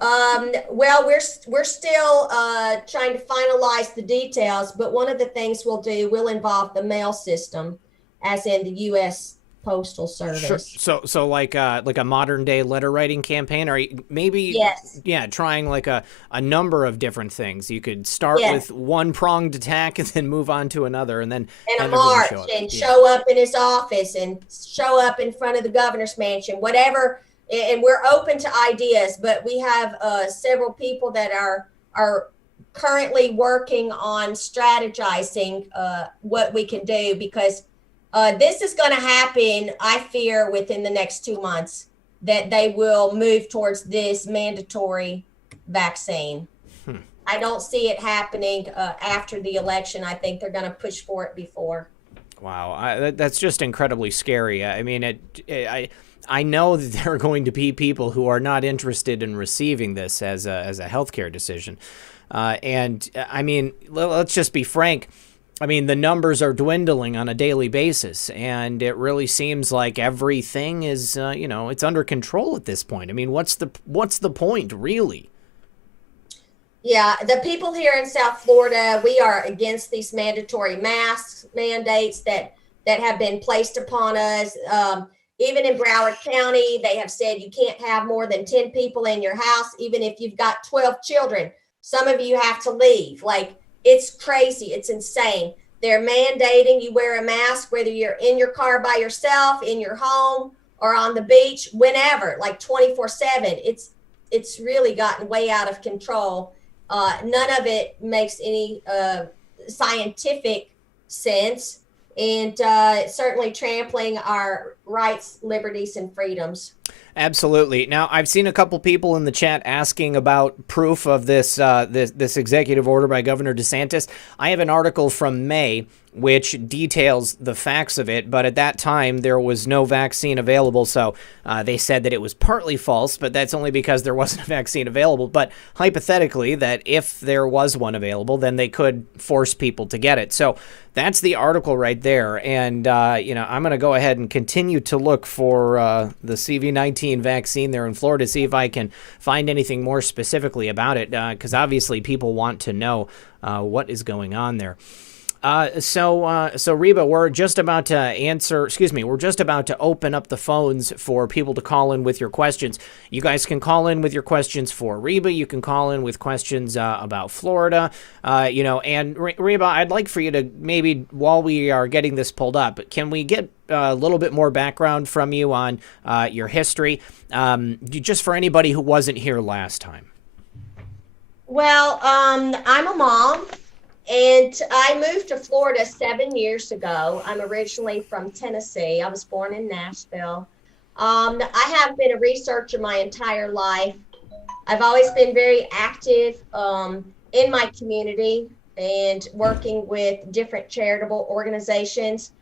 Well, we're still trying to finalize the details, but one of the things we'll involve the mail system, as in the U.S. Postal Service. Sure. So like a modern day letter writing campaign, or maybe yes. Yeah, trying like a number of different things. You could start with one pronged attack and then move on to another, and then a march show up in his office and show up in front of the governor's mansion, whatever. And we're open to ideas, but we have several people that are currently working on strategizing what we can do, because this is going to happen, I fear, within the next 2 months, that they will move towards this mandatory vaccine. I don't see it happening after the election. I think they're going to push for it before. Wow, that's just incredibly scary. I mean, I know that there are going to be people who are not interested in receiving this as a healthcare decision. And I mean, let's just be frank. I mean, the numbers are dwindling on a daily basis, and it really seems like everything is, it's under control at this point. I mean, what's the point, really? Yeah, the people here in South Florida, we are against these mandatory mask mandates that have been placed upon us. Even in Broward County, they have said you can't have more than 10 people in your house, even if you've got 12 children. Some of you have to leave. Like, it's crazy. It's insane. They're mandating you wear a mask, whether you're in your car by yourself, in your home, or on the beach, whenever, like 24/7. It's really gotten way out of control. None of it makes any scientific sense, and certainly trampling our rights, liberties, and freedoms. Absolutely. Now, I've seen a couple people in the chat asking about proof of this this executive order by Governor DeSantis. I have an article from May which details the facts of it, but at that time there was no vaccine available, so they said that it was partly false, but that's only because there wasn't a vaccine available. But hypothetically, that if there was one available, then they could force people to get it. So that's the article right there, and I'm going to go ahead and continue to look for the CV-19 vaccine there in Florida, see if I can find anything more specifically about it, because obviously people want to know what is going on there. So Reba, we're just about to open up the phones for people to call in with your questions. You guys can call in with your questions for Reba. You can call in with questions about Florida, and Reba, I'd like for you to maybe, while we are getting this pulled up, can we get a little bit more background from you on your history, just for anybody who wasn't here last time? Well, I'm a mom. And I moved to Florida 7 years ago. I'm originally from Tennessee. I was born in Nashville. I have been a researcher my entire life. I've always been very active in my community and working with different charitable organizations.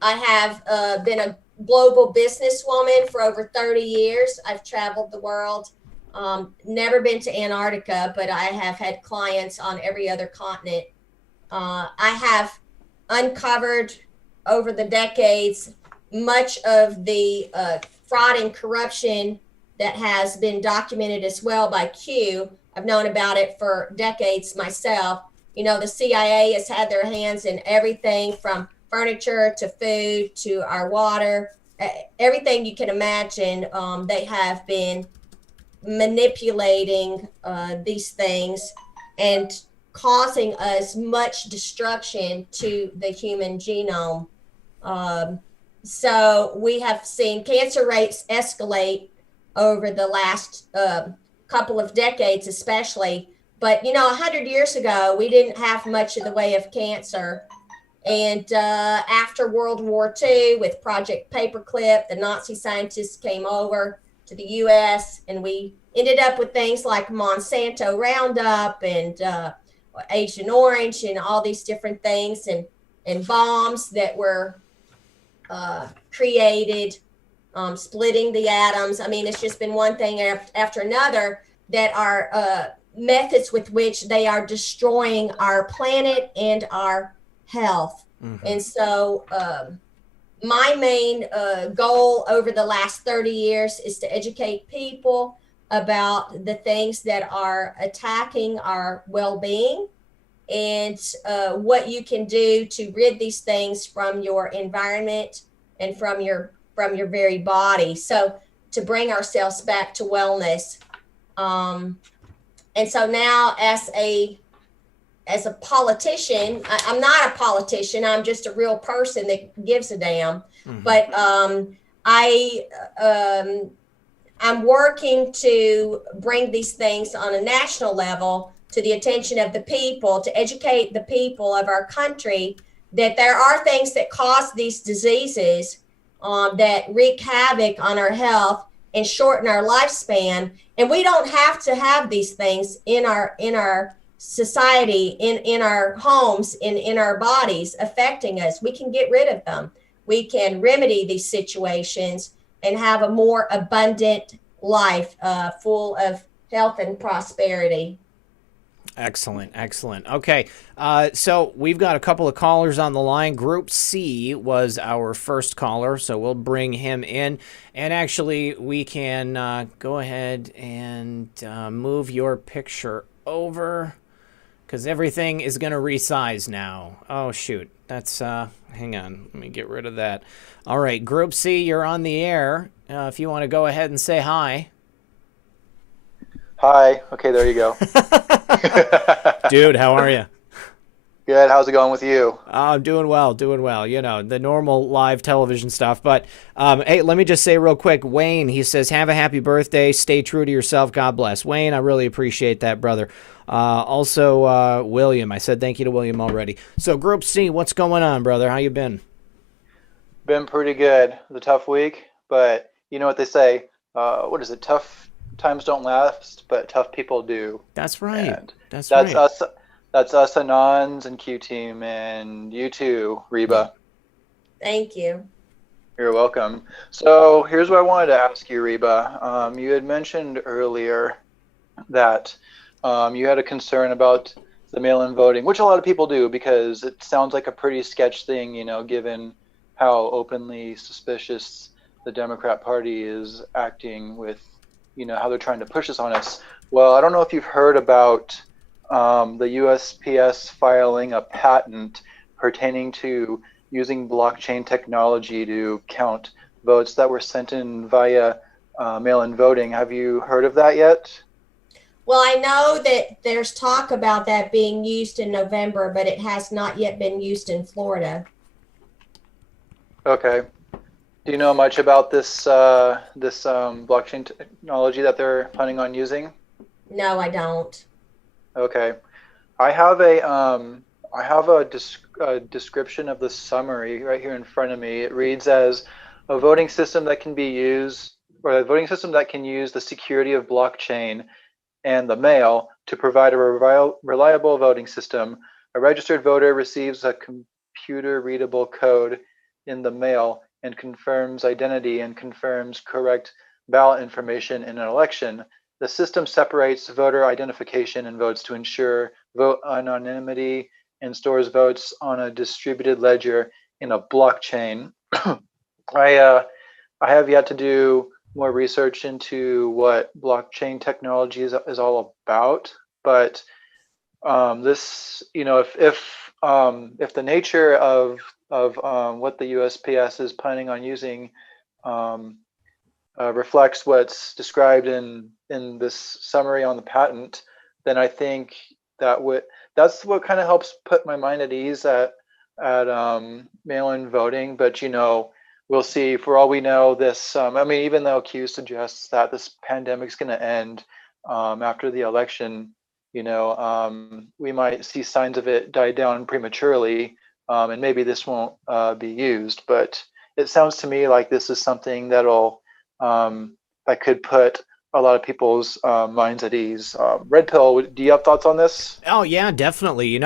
I have been a global businesswoman for over 30 years. I've traveled the world. Never been to Antarctica, but I have had clients on every other continent. I have uncovered over the decades much of the fraud and corruption that has been documented as well by Q. I've known about it for decades myself. You know, the CIA has had their hands in everything from furniture to food to our water, everything you can imagine. They have been manipulating these things and causing us much destruction to the human genome. So we have seen cancer rates escalate over the last couple of decades, especially. But, you know, 100 years ago, we didn't have much in the way of cancer. And after World War II, with Project Paperclip, the Nazi scientists came over to the U.S., and we ended up with things like Monsanto Roundup and Agent Orange and all these different things, and bombs that were created, splitting the atoms. I mean, it's just been one thing after another that are methods with which they are destroying our planet and our health. Mm-hmm. And so my main goal over the last 30 years is to educate people about the things that are attacking our well-being and what you can do to rid these things from your environment and from your very body. So to bring ourselves back to wellness. And so now as a politician, I'm not a politician, I'm just a real person that gives a damn. Mm-hmm. But I'm working to bring these things on a national level to the attention of the people, to educate the people of our country that there are things that cause these diseases that wreak havoc on our health and shorten our lifespan. And we don't have to have these things in our society, in our homes, in our bodies affecting us. We can get rid of them. We can remedy these situations and have a more abundant life full of health and prosperity. Excellent, excellent. Okay, so we've got a couple of callers on the line. Group C was our first caller, so we'll bring him in. And actually, we can go ahead and move your picture over, because everything is going to resize now. Oh, shoot. That's, hang on. Let me get rid of that. All right, Group C, you're on the air. If you want to go ahead and say hi. Hi. Okay, there you go. Dude, how are you? Good. How's it going with you? I'm doing well, doing well. You know, the normal live television stuff. But, hey, let me just say real quick, Wayne, he says, have a happy birthday. Stay true to yourself. God bless. Wayne, I really appreciate that, brother. Also, William, I said thank you to William already. So, Group C, what's going on, brother? How you been? Been pretty good. It was a tough week, but you know what they say. What is it? Tough times don't last, but tough people do. That's right. And that's right. us. That's us, Anons and Q Team, and you too, Reba. Thank you. You're welcome. So here's what I wanted to ask you, Reba. You had mentioned earlier that you had a concern about the mail-in voting, which a lot of people do because it sounds like a pretty sketch thing, you know, given how openly suspicious the Democrat Party is acting with, you know, how they're trying to push this on us. Well, I don't know if you've heard about the USPS filing a patent pertaining to using blockchain technology to count votes that were sent in via mail-in voting. Have you heard of that yet? Well, I know that there's talk about that being used in November, but it has not yet been used in Florida. Okay. Do you know much about this blockchain technology that they're planning on using? No, I don't. Okay. I have a description of the summary right here in front of me. It reads as a voting system that can be used, or a voting system that can use the security of blockchain and the mail to provide a reliable voting system. A registered voter receives a computer-readable code in the mail and confirms identity and confirms correct ballot information in an election. The system separates voter identification and votes to ensure vote anonymity and stores votes on a distributed ledger in a blockchain. I have yet to do more research into what blockchain technology is all about. But this, if the nature of what the USPS is planning on using reflects what's described in this summary on the patent, then I think that's what kind of helps put my mind at ease at mail-in voting. But we'll see. For all we know, this even though Q suggests that this pandemic's going to end after the election, we might see signs of it die down prematurely, and maybe this won't be used. But it sounds to me like this is something that could put a lot of people's minds at ease. Red Pill, do you have thoughts on this? Oh yeah, definitely.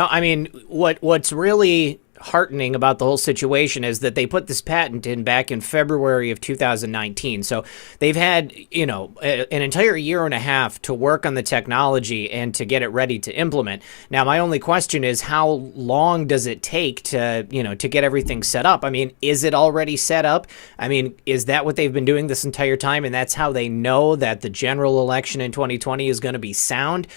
What's really heartening about the whole situation is that they put this patent in back in February of 2019. So they've had, an entire year and a half to work on the technology and to get it ready to implement. Now, my only question is, how long does it take to get everything set up? Is it already set up? Is that what they've been doing this entire time? And that's how they know that the general election in 2020 is going to be sound?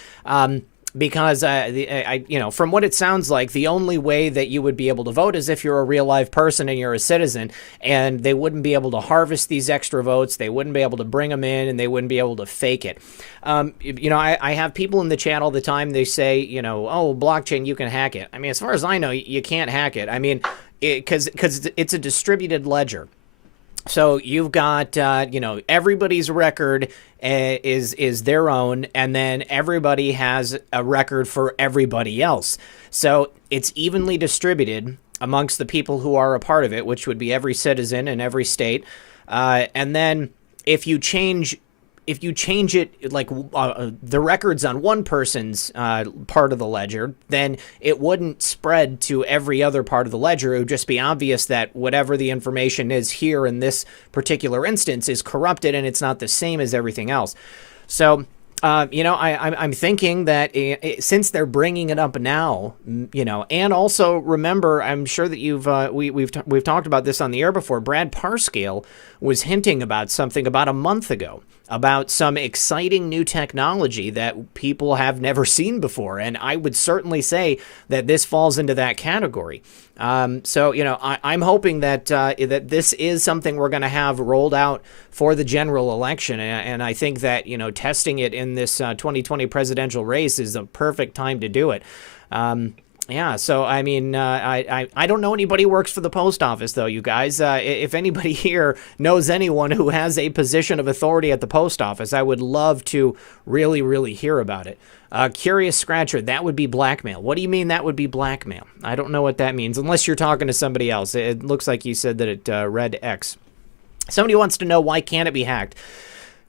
Because from what it sounds like, the only way that you would be able to vote is if you're a real live person and you're a citizen, and they wouldn't be able to harvest these extra votes. They wouldn't be able to bring them in, and they wouldn't be able to fake it. I have people in the chat all the time. They say, oh, blockchain, you can hack it. As far as I know, you can't hack it. Because it's a distributed ledger. So you've got, everybody's record is their own, and then everybody has a record for everybody else. So it's evenly distributed amongst the people who are a part of it, which would be every citizen in every state. And then if you change it, like the records on one person's part of the ledger, then it wouldn't spread to every other part of the ledger. It would just be obvious that whatever the information is here in this particular instance is corrupted, and it's not the same as everything else. So, I'm thinking that since they're bringing it up now, and also remember, I'm sure that we've talked about this on the air before. Brad Parscale was hinting about something about a month ago, about some exciting new technology that people have never seen before. And I would certainly say that this falls into that category. So, I'm hoping that that this is something we're going to have rolled out for the general election. And I think that, testing it in this 2020 presidential race is a perfect time to do it. Yeah, so I don't know anybody who works for the post office, though, you guys. If anybody here knows anyone who has a position of authority at the post office, I would love to really, really hear about it. Curious Scratcher, that would be blackmail. What do you mean that would be blackmail? I don't know what that means, unless you're talking to somebody else. It looks like you said that it read X. Somebody wants to know, why can't it be hacked?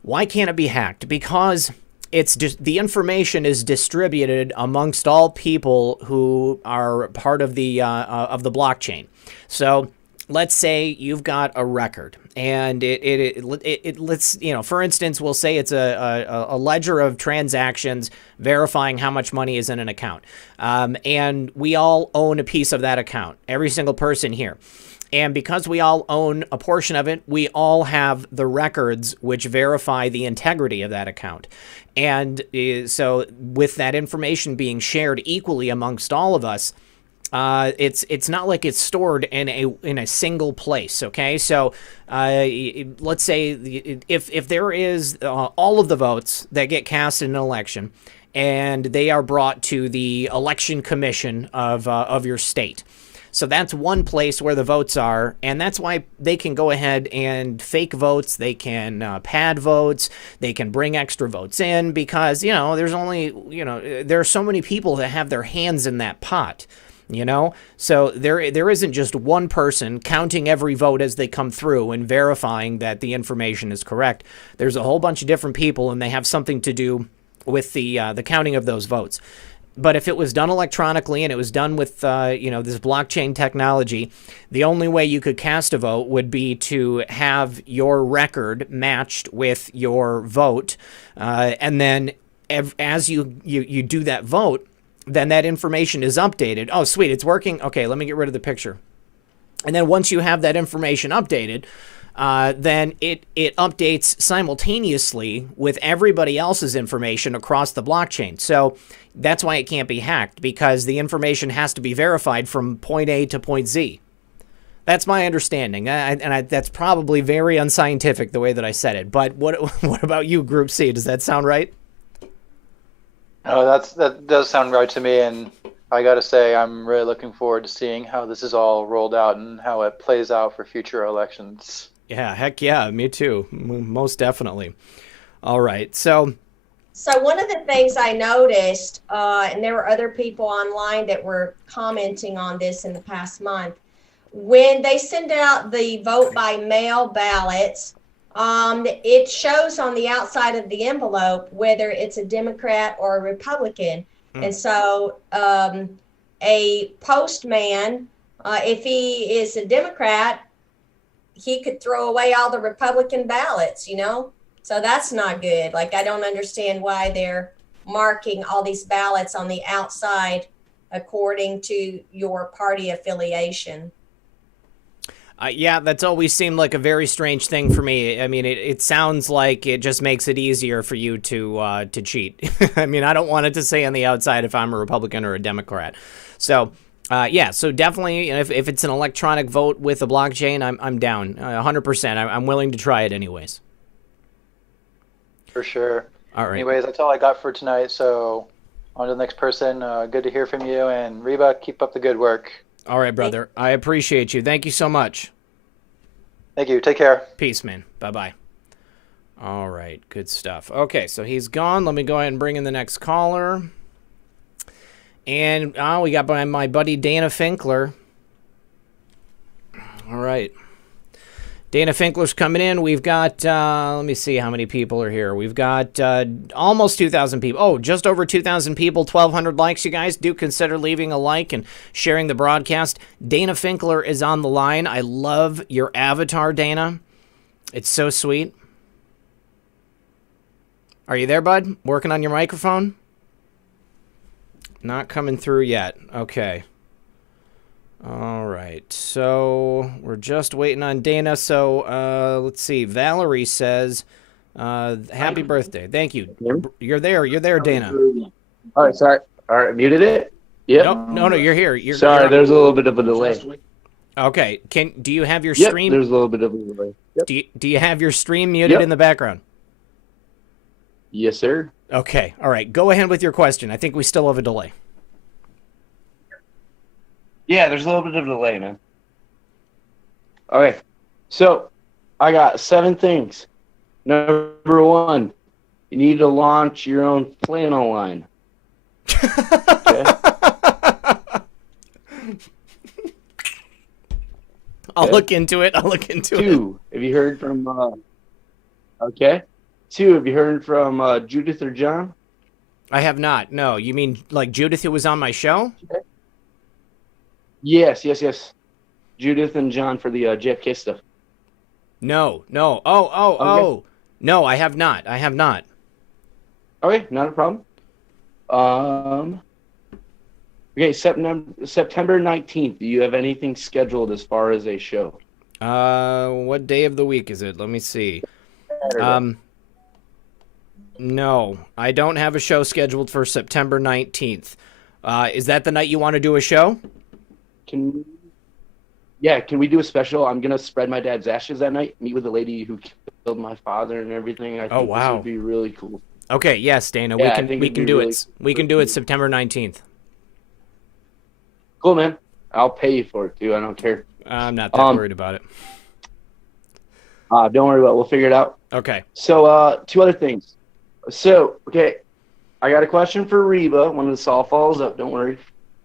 Why can't it be hacked? Because it's just the information is distributed amongst all people who are part of the blockchain. So let's say you've got a record, and let's, for instance, we'll say it's a ledger of transactions verifying how much money is in an account, and we all own a piece of that account, every single person here. And because we all own a portion of it, we all have the records which verify the integrity of that account. And so with that information being shared equally amongst all of us, it's not like it's stored in a single place, okay? So let's say if there is all of the votes that get cast in an election, and they are brought to the election commission of your state. So that's one place where the votes are, and that's why they can go ahead and fake votes. They can pad votes. They can bring extra votes in because, there's only, there are so many people that have their hands in that pot, So there isn't just one person counting every vote as they come through and verifying that the information is correct. There's a whole bunch of different people, and they have something to do with the counting of those votes. But if it was done electronically and it was done with, this blockchain technology, the only way you could cast a vote would be to have your record matched with your vote. And then as you do that vote, then that information is updated. Oh, sweet, it's working. Okay, let me get rid of the picture. And then once you have that information updated, then it updates simultaneously with everybody else's information across the blockchain. So that's why it can't be hacked, because the information has to be verified from point A to point Z. That's my understanding, that's probably very unscientific the way that I said it. But what about you, Group C? Does that sound right? Oh, that does sound right to me, and I got to say, I'm really looking forward to seeing how this is all rolled out and how it plays out for future elections. Yeah, heck yeah, me too, most definitely. All right, so one of the things I noticed, and there were other people online that were commenting on this in the past month, when they send out the vote by mail ballots, it shows on the outside of the envelope whether it's a Democrat or a Republican. And so a postman, if he is a Democrat, he could throw away all the Republican ballots, you know? So that's not good. Like, I don't understand why they're marking all these ballots on the outside according to your party affiliation. Yeah, that's always seemed like a very strange thing for me. I mean, it sounds like it just makes it easier for you to cheat. I mean, I don't want it to say on the outside if I'm a Republican or a Democrat. So, yeah, so definitely, if it's an electronic vote with a blockchain, I'm down 100%. I'm willing to try it anyways. For sure. All right. Anyways, that's all I got for tonight. So, on to the next person. Good to hear from you, and Reba, keep up the good work. All right, brother. I appreciate you. Thank you so much. Thank you. Take care. Peace, man. Bye-bye. All right. Good stuff. Okay, so he's gone. Let me go ahead and bring in the next caller. And we got my buddy Dana Finkler. All right. Dana Finkler's coming in. We've got, let me see how many people are here. We've got almost 2,000 people. Oh, just over 2,000 people, 1,200 likes, you guys. Do consider leaving a like and sharing the broadcast. Dana Finkler is on the line. I love your avatar, Dana. It's so sweet. Are you there, bud? Working on your microphone? Not coming through yet. Okay. All right, so we're just waiting on Dana. So let's see. Valerie says, happy birthday. Thank you. You're there, Dana. All right, sorry. All right, muted it? Yep. No, you're here. Sorry, there's a little bit of a delay. Okay, do you have your Yep, stream? there's a little bit of a delay. Yep. Do you have your stream muted in the background? Yes, sir. Okay, all right. Go ahead with your question. I think we still have a delay. Yeah, there's a little bit of a delay, man. Okay, so I got 7 things. Number 1, you need to launch your own flannel line. Okay? I'll look into it. 2, have you heard from, okay. 2, have you heard from Judith or John? I have not. No, you mean like Judith who was on my show? Okay. Yes. Judith and John for the JFK stuff. No. Okay. No, I have not. Okay, not a problem. Okay, September 19th. Do you have anything scheduled as far as a show? What day of the week is it? Let me see. No, I don't have a show scheduled for September 19th. Is that the night you want to do a show? Can we do a special? I'm going to spread my dad's ashes that night, meet with the lady who killed my father and everything. I think this would be really cool. Okay, yes, Dana, we can do it. We can do it September 19th. Cool, man. I'll pay you for it, too. I don't care. I'm not that worried about it. Don't worry about it. We'll figure it out. Okay. So, 2 other things. So, okay, I got a question for Reba when this all falls up. Don't worry.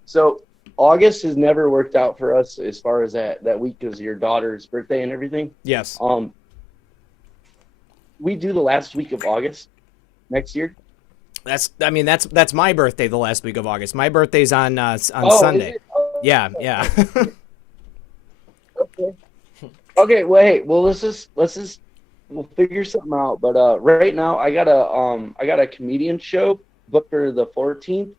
So, August has never worked out for us as far as that week because your daughter's birthday and everything. Yes. We do the last week of August next year. That's my birthday the last week of August. My birthday's on Sunday. Yeah. Okay. Well, let's just we'll figure something out. But right now, I got a comedian show booked for the 14th.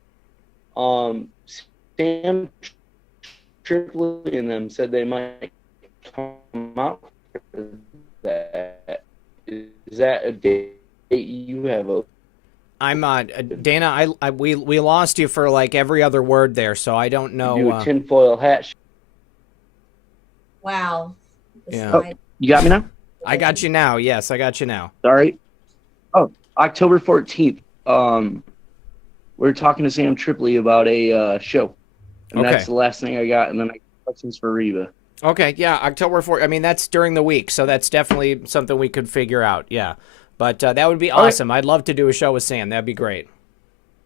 Sam Tripoli and them said they might come out for that? Is that a date you have open? I'm Dana. We lost you for like every other word there, so I don't know. Do a tinfoil hat. Wow. Yeah. Oh, you got me now? I got you now. Yes, I got you now. Sorry. Oh, October 14th. We're talking to Sam Tripoli about a show, and Okay. that's the last thing I got. And then I got questions for Reba. Okay, yeah, October 4th. I mean, that's during the week, so that's definitely something we could figure out. Yeah, but that would be awesome. I'd love to do a show with Sam. That'd be great.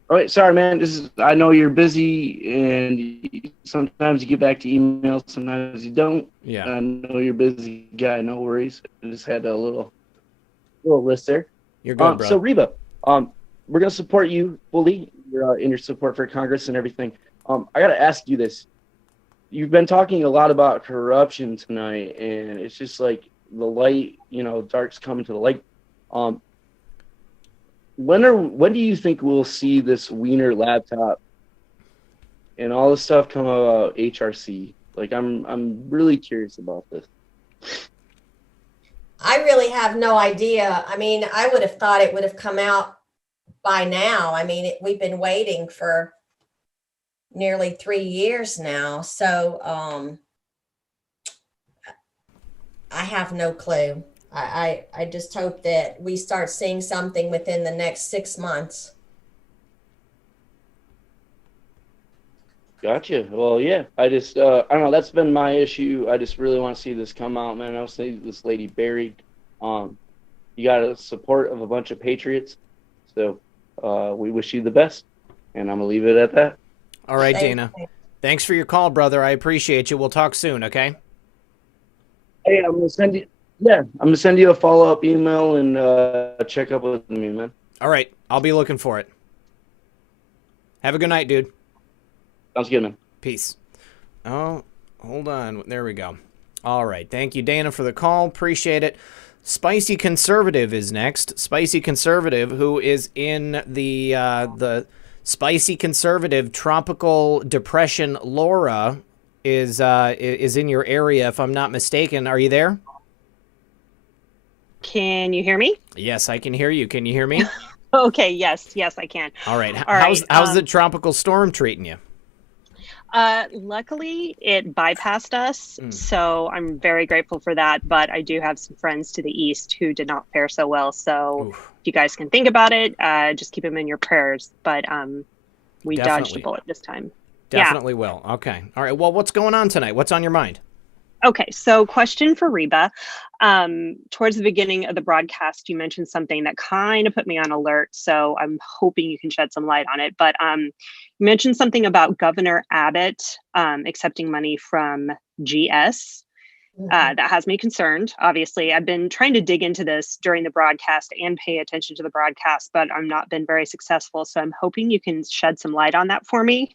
All right, sorry, man. I know you're busy, and sometimes you get back to emails, sometimes you don't. Yeah. I know you're a busy guy. No worries. I just had a little list there. You're good, bro. So Reba, we're gonna support you fully. You're in your support for Congress and everything. I gotta ask you this. You've been talking a lot about corruption tonight, and it's just like the light, dark's coming to the light. When do you think we'll see this Wiener laptop and all the stuff come about HRC? Like, I'm really curious about this. I really have no idea. I mean, I would have thought it would have come out by now. I mean, we've been waiting for nearly 3 years now. So I have no clue. I just hope that we start seeing something within the next 6 months. Gotcha. Well, yeah, I don't know. That's been my issue. I just really want to see this come out, man. I want to see this lady buried. You got the support of a bunch of patriots. So we wish you the best. And I'm going to leave it at that. All right, Dana. Thanks for your call, brother. I appreciate you. We'll talk soon, okay? Hey, I'm going to send you a follow-up email and check up with me, man. All right. I'll be looking for it. Have a good night, dude. Sounds good, man. Peace. Oh, hold on. There we go. All right. Thank you, Dana, for the call. Appreciate it. Spicy Conservative is next. Spicy Conservative, who is in the Spicy Conservative Tropical Depression Laura, is in your area, if I'm not mistaken. Are you there? Can you hear me? Yes, I can hear you. Can you hear me? Okay. Yes, I can. All right. All right. How's the tropical storm treating you? Luckily, it bypassed us, so I'm very grateful for that. But I do have some friends to the east who did not fare so well. So if you guys can think about it, just keep them in your prayers. But we dodged a bullet this time. Definitely will. Okay. All right. Well, what's going on tonight? What's on your mind? Okay, so question for Reba. Towards the beginning of the broadcast, you mentioned something that kind of put me on alert, so I'm hoping you can shed some light on it. But you mentioned something about Governor Abbott accepting money from GS. That has me concerned. Obviously, I've been trying to dig into this during the broadcast and pay attention to the broadcast, but I've not been very successful. So I'm hoping you can shed some light on that for me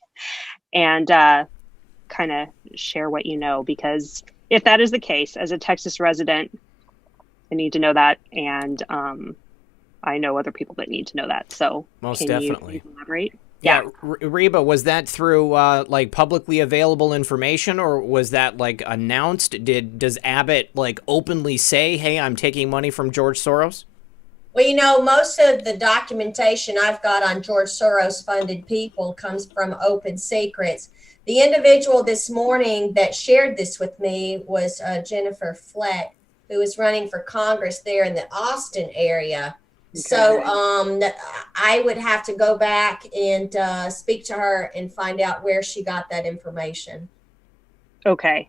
and kind of share what you know, because if that is the case, as a Texas resident, I need to know that, and I know other people that need to know that. So most can definitely you elaborate? Yeah, Reba, was that through like publicly available information, or was that like announced? Does Abbott like openly say, "Hey, I'm taking money from George Soros"? Well, most of the documentation I've got on George Soros funded people comes from open secrets. The individual this morning that shared this with me was Jennifer Fleck, who is running for Congress there in the Austin area. Okay. So I would have to go back and speak to her and find out where she got that information. Okay.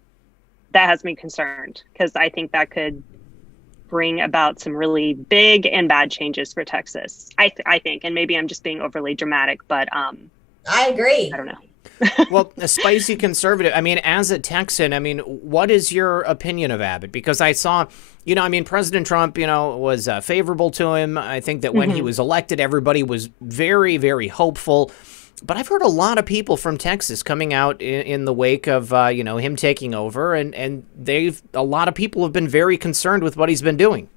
That has me concerned, because I think that could bring about some really big and bad changes for Texas. I think, and maybe I'm just being overly dramatic, but I agree. I don't know. Well, a Spicy Conservative, I mean, as a Texan, I mean, what is your opinion of Abbott? Because I saw, President Trump, was favorable to him. I think that when he was elected, everybody was very, very hopeful. But I've heard a lot of people from Texas coming out in the wake of, him taking over, and a lot of people have been very concerned with what he's been doing.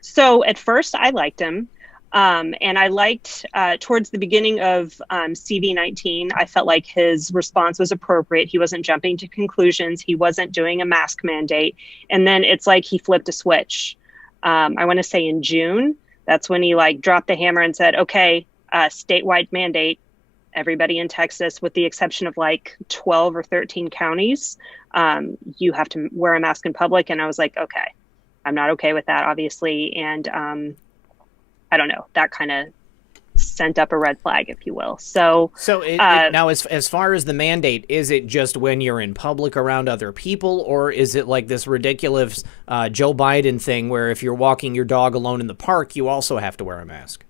So at first I liked him. And I liked towards the beginning of CV19, I felt like his response was appropriate. He wasn't jumping to conclusions. He wasn't doing a mask mandate. And then it's like he flipped a switch. I want to say in June, that's when he like dropped the hammer and said, okay, statewide mandate. Everybody in Texas, with the exception of like 12 or 13 counties, you have to wear a mask in public. And I was like, okay, I'm not okay with that, obviously. And I don't know, that kind of sent up a red flag, if you will. So now as far as the mandate, is it just when you're in public around other people, or is it like this ridiculous Joe Biden thing where if you're walking your dog alone in the park, you also have to wear a mask?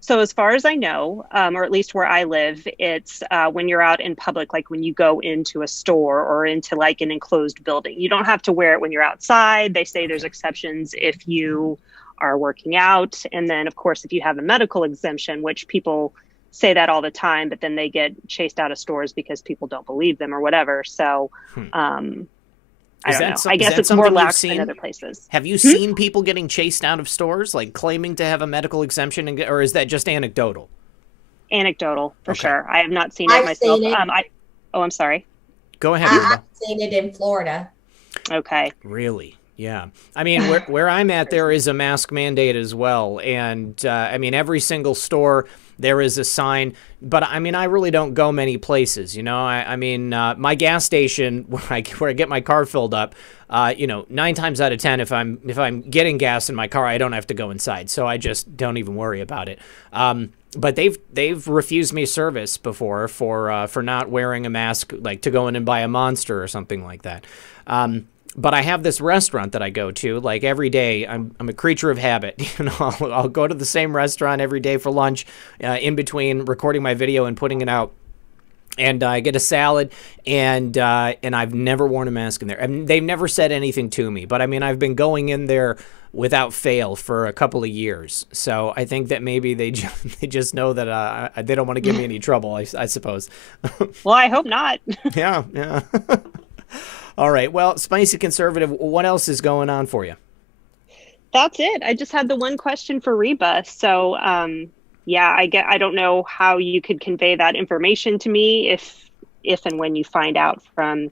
So as far as I know, or at least where I live, it's when you're out in public, like when you go into a store or into like an enclosed building. You don't have to wear it when you're outside. They say there's exceptions if you are working out. And then, of course, if you have a medical exemption, which people say that all the time, but then they get chased out of stores because people don't believe them or whatever. So I don't know. I guess it's more lax than other places. Have you seen people getting chased out of stores, like claiming to have a medical exemption, or is that just anecdotal? Anecdotal, for sure. I have not seen it myself. Seen it. I'm sorry. Go ahead. I've seen it in Florida. Okay. Really? Yeah. I mean, where I'm at, there is a mask mandate as well. And I mean, every single store, there is a sign. But I mean, I really don't go many places, you know. I mean, my gas station where I get my car filled up, 9 times out of 10, if I'm getting gas in my car, I don't have to go inside. So I just don't even worry about it. But they've refused me service before for not wearing a mask, like to go in and buy a Monster or something like that. But I have this restaurant that I go to like every day. I'm a creature of habit. I'll go to the same restaurant every day for lunch, in between recording my video and putting it out. And I get a salad, and I've never worn a mask in there. And they've never said anything to me. But I mean, I've been going in there without fail for a couple of years. So I think that maybe they just know that they don't want to give me any trouble, I suppose. Well, I hope not. Yeah. All right. Well, Spicy Conservative, what else is going on for you? That's it. I just had the one question for Reba. So, I don't know how you could convey that information to me if and when you find out from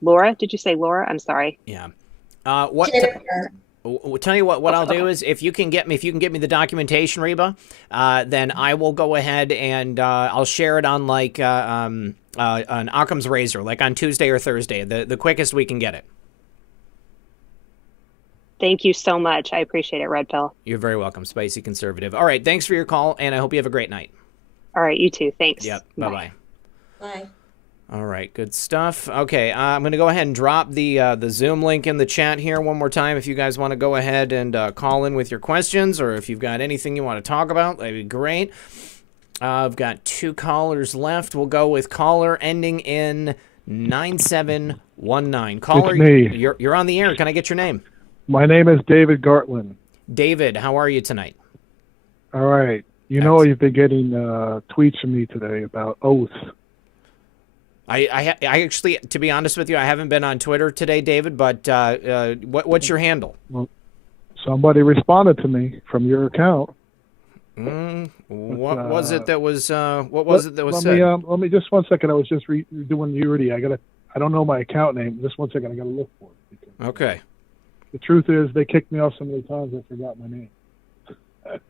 Laura. Did you say Laura? I'm sorry. Yeah. Tell you what I'll do is if you can get me the documentation, Reba, then I will go ahead and I'll share it on like on Occam's Razor, like on Tuesday or Thursday, the quickest we can get it. Thank you so much. I appreciate it, Red Pill. You're very welcome, Spicy Conservative. All right, thanks for your call, and I hope you have a great night. All right, you too. Thanks. Yep. Bye-bye. Bye. All right, good stuff. Okay, I'm going to go ahead and drop the Zoom link in the chat here one more time. If you guys want to go ahead and call in with your questions, or if you've got anything you want to talk about, that'd be great. I've got 2 callers left. We'll go with caller ending in 9719. Caller, it's me. You're on the air. Can I get your name? My name is David Gartland. David, how are you tonight? All right. You know, you've been getting tweets from me today about oaths. I actually, to be honest with you, I haven't been on Twitter today, David, but what's your handle? Well, somebody responded to me from your account. What was it that was said? Let me just 1 second. I was just doing Unity. I don't know my account name. Just 1 second. I got to look for it. Okay. The truth is, they kicked me off so many times I forgot my name. Let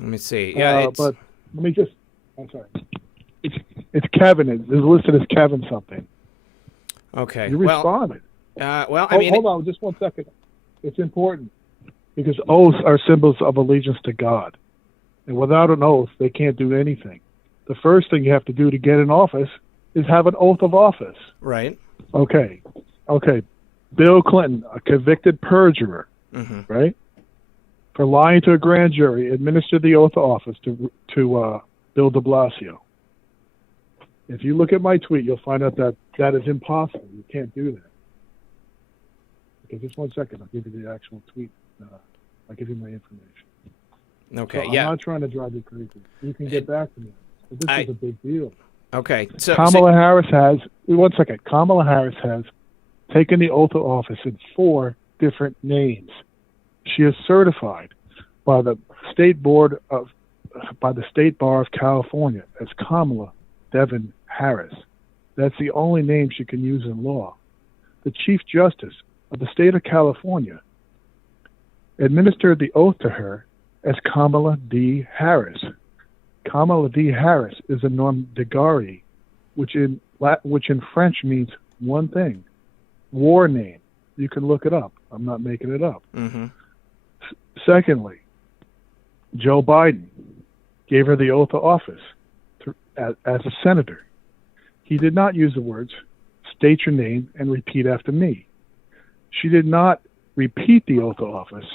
me see. Yeah, but let me just. I'm sorry. It's Kevin. It's listed as Kevin something. Okay. You responded. Hold on, just 1 second. It's important because oaths are symbols of allegiance to God, and without an oath, they can't do anything. The first thing you have to do to get in office is have an oath of office. Right. Okay. Bill Clinton, a convicted perjurer, right, for lying to a grand jury, administered the oath of office to Bill de Blasio. If you look at my tweet, you'll find out that is impossible. You can't do that. Okay, just 1 second. I'll give you the actual tweet. I'll give you my information. Okay, so I'm not trying to drive you crazy. You can get back to me. But this is a big deal. Okay. So Kamala Harris has, 1 second. Kamala Harris has taken the oath of office in 4 different names. She is certified by the State Bar of California as Kamala Devin Harris. That's the only name she can use in law. The Chief Justice of the State of California administered the oath to her as Kamala D. Harris. Kamala D. Harris is a nom de guerre, which in French means one thing, war name. You can look it up. I'm not making it up. Mm-hmm. Secondly, Joe Biden gave her the oath of office as a senator. He did not use the words, state your name and repeat after me. She did not repeat the oath of office.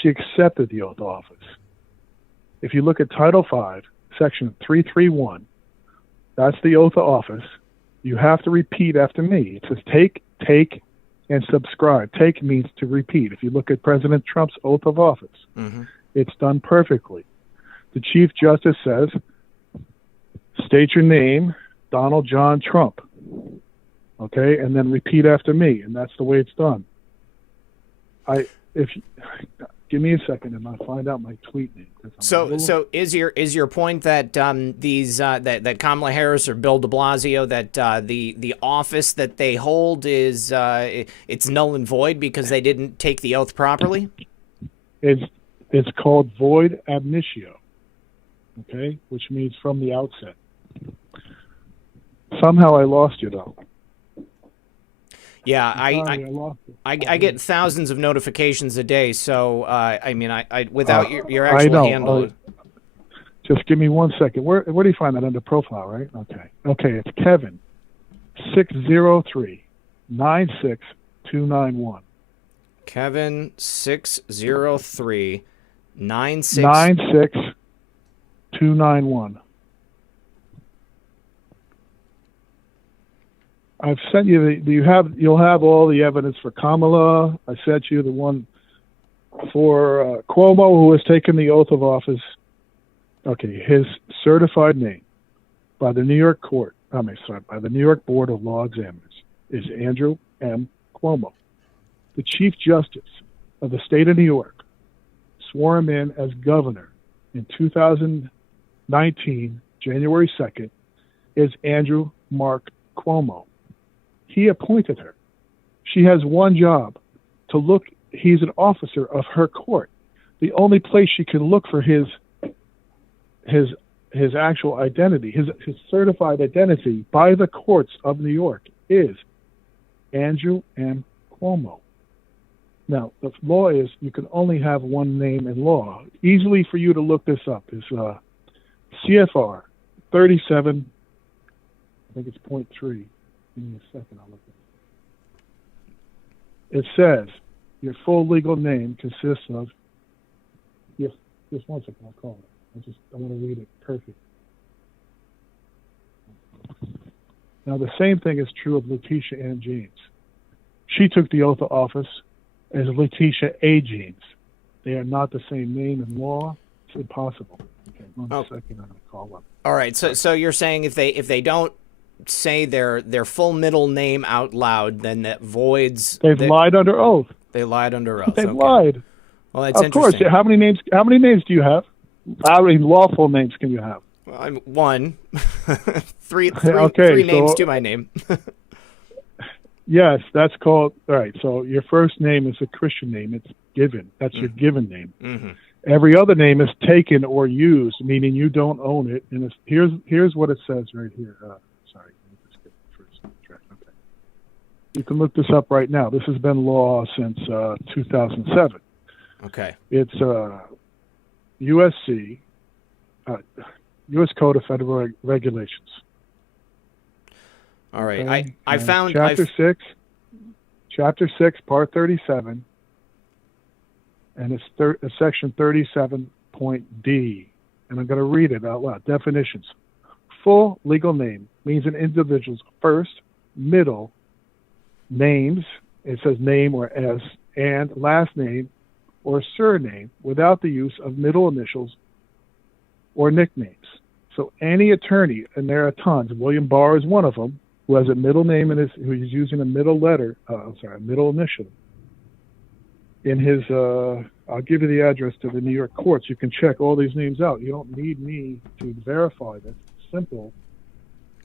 She accepted the oath of office. If you look at Title V, Section 331, that's the oath of office. You have to repeat after me. It says take, and subscribe. Take means to repeat. If you look at President Trump's oath of office, it's done perfectly. The Chief Justice says, state your name, Donald John Trump. Okay, and then repeat after me, and that's the way it's done. Give me a second, and I'll find out my tweet name. So is your point that that Kamala Harris or Bill De Blasio, that the office that they hold is it's null and void because they didn't take the oath properly? It's called void ab initio, okay, which means from the outset. Somehow I lost you though. Yeah, I get thousands of notifications a day, so I mean, without your actual handle. Just give me 1 second. Where do you find that under profile? Right? Okay. It's Kevin 603-96291. Kevin 603-96 96291. I've sent you you'll have all the evidence for Kamala. I sent you the one for Cuomo, who has taken the oath of office. Okay, his certified name by the New York by the New York Board of Law Examiners is Andrew M. Cuomo. The Chief Justice of the State of New York swore him in as governor in 2019, January 2nd, is Andrew Mark Cuomo. He appointed her. She has one job, to look. He's an officer of her court. The only place she can look for his actual identity, his certified identity by the courts of New York is Andrew M. Cuomo. Now, the law is you can only have one name in law. Easily for you to look this up is CFR 37, I think it's .3. Give me a second, I'll look at it. It says your full legal name consists of, just 1 second, I'll call it. I want to read it perfect. Now, the same thing is true of Letitia Ann James. She took the oath of office as Letitia A. James. They are not the same name in law. It's impossible. Okay, 1 second, I'm going to call up. All right, so you're saying if they don't say their full middle name out loud, then that voids. They've lied under oath. They lied under oath. They've lied. Well, that's of course. interesting. How many names do you have? How many lawful names can you have? Well, I'm one. three okay, names to my name. Yes, that's called. All right. So your first name is a Christian name. It's given. That's your given name. Mm-hmm. Every other name is taken or used, meaning you don't own it. And here's what it says right here. Sorry, let me just get the first track. Okay. You can look this up right now. This has been law since 2007. Okay. It's USC, U.S. Code of Federal Regulations. All right. Okay. I found Chapter 6, Part 37, and it's Section 37.D, and I'm going to read it out loud. Definitions. Full legal name means an individual's first, middle, names, it says name or S, and last name or surname without the use of middle initials or nicknames. So any attorney, and there are tons, William Barr is one of them, who has a middle name and who is using a middle letter, a middle initial, in his, I'll give you the address to the New York courts. You can check all these names out. You don't need me to verify this. It's simple.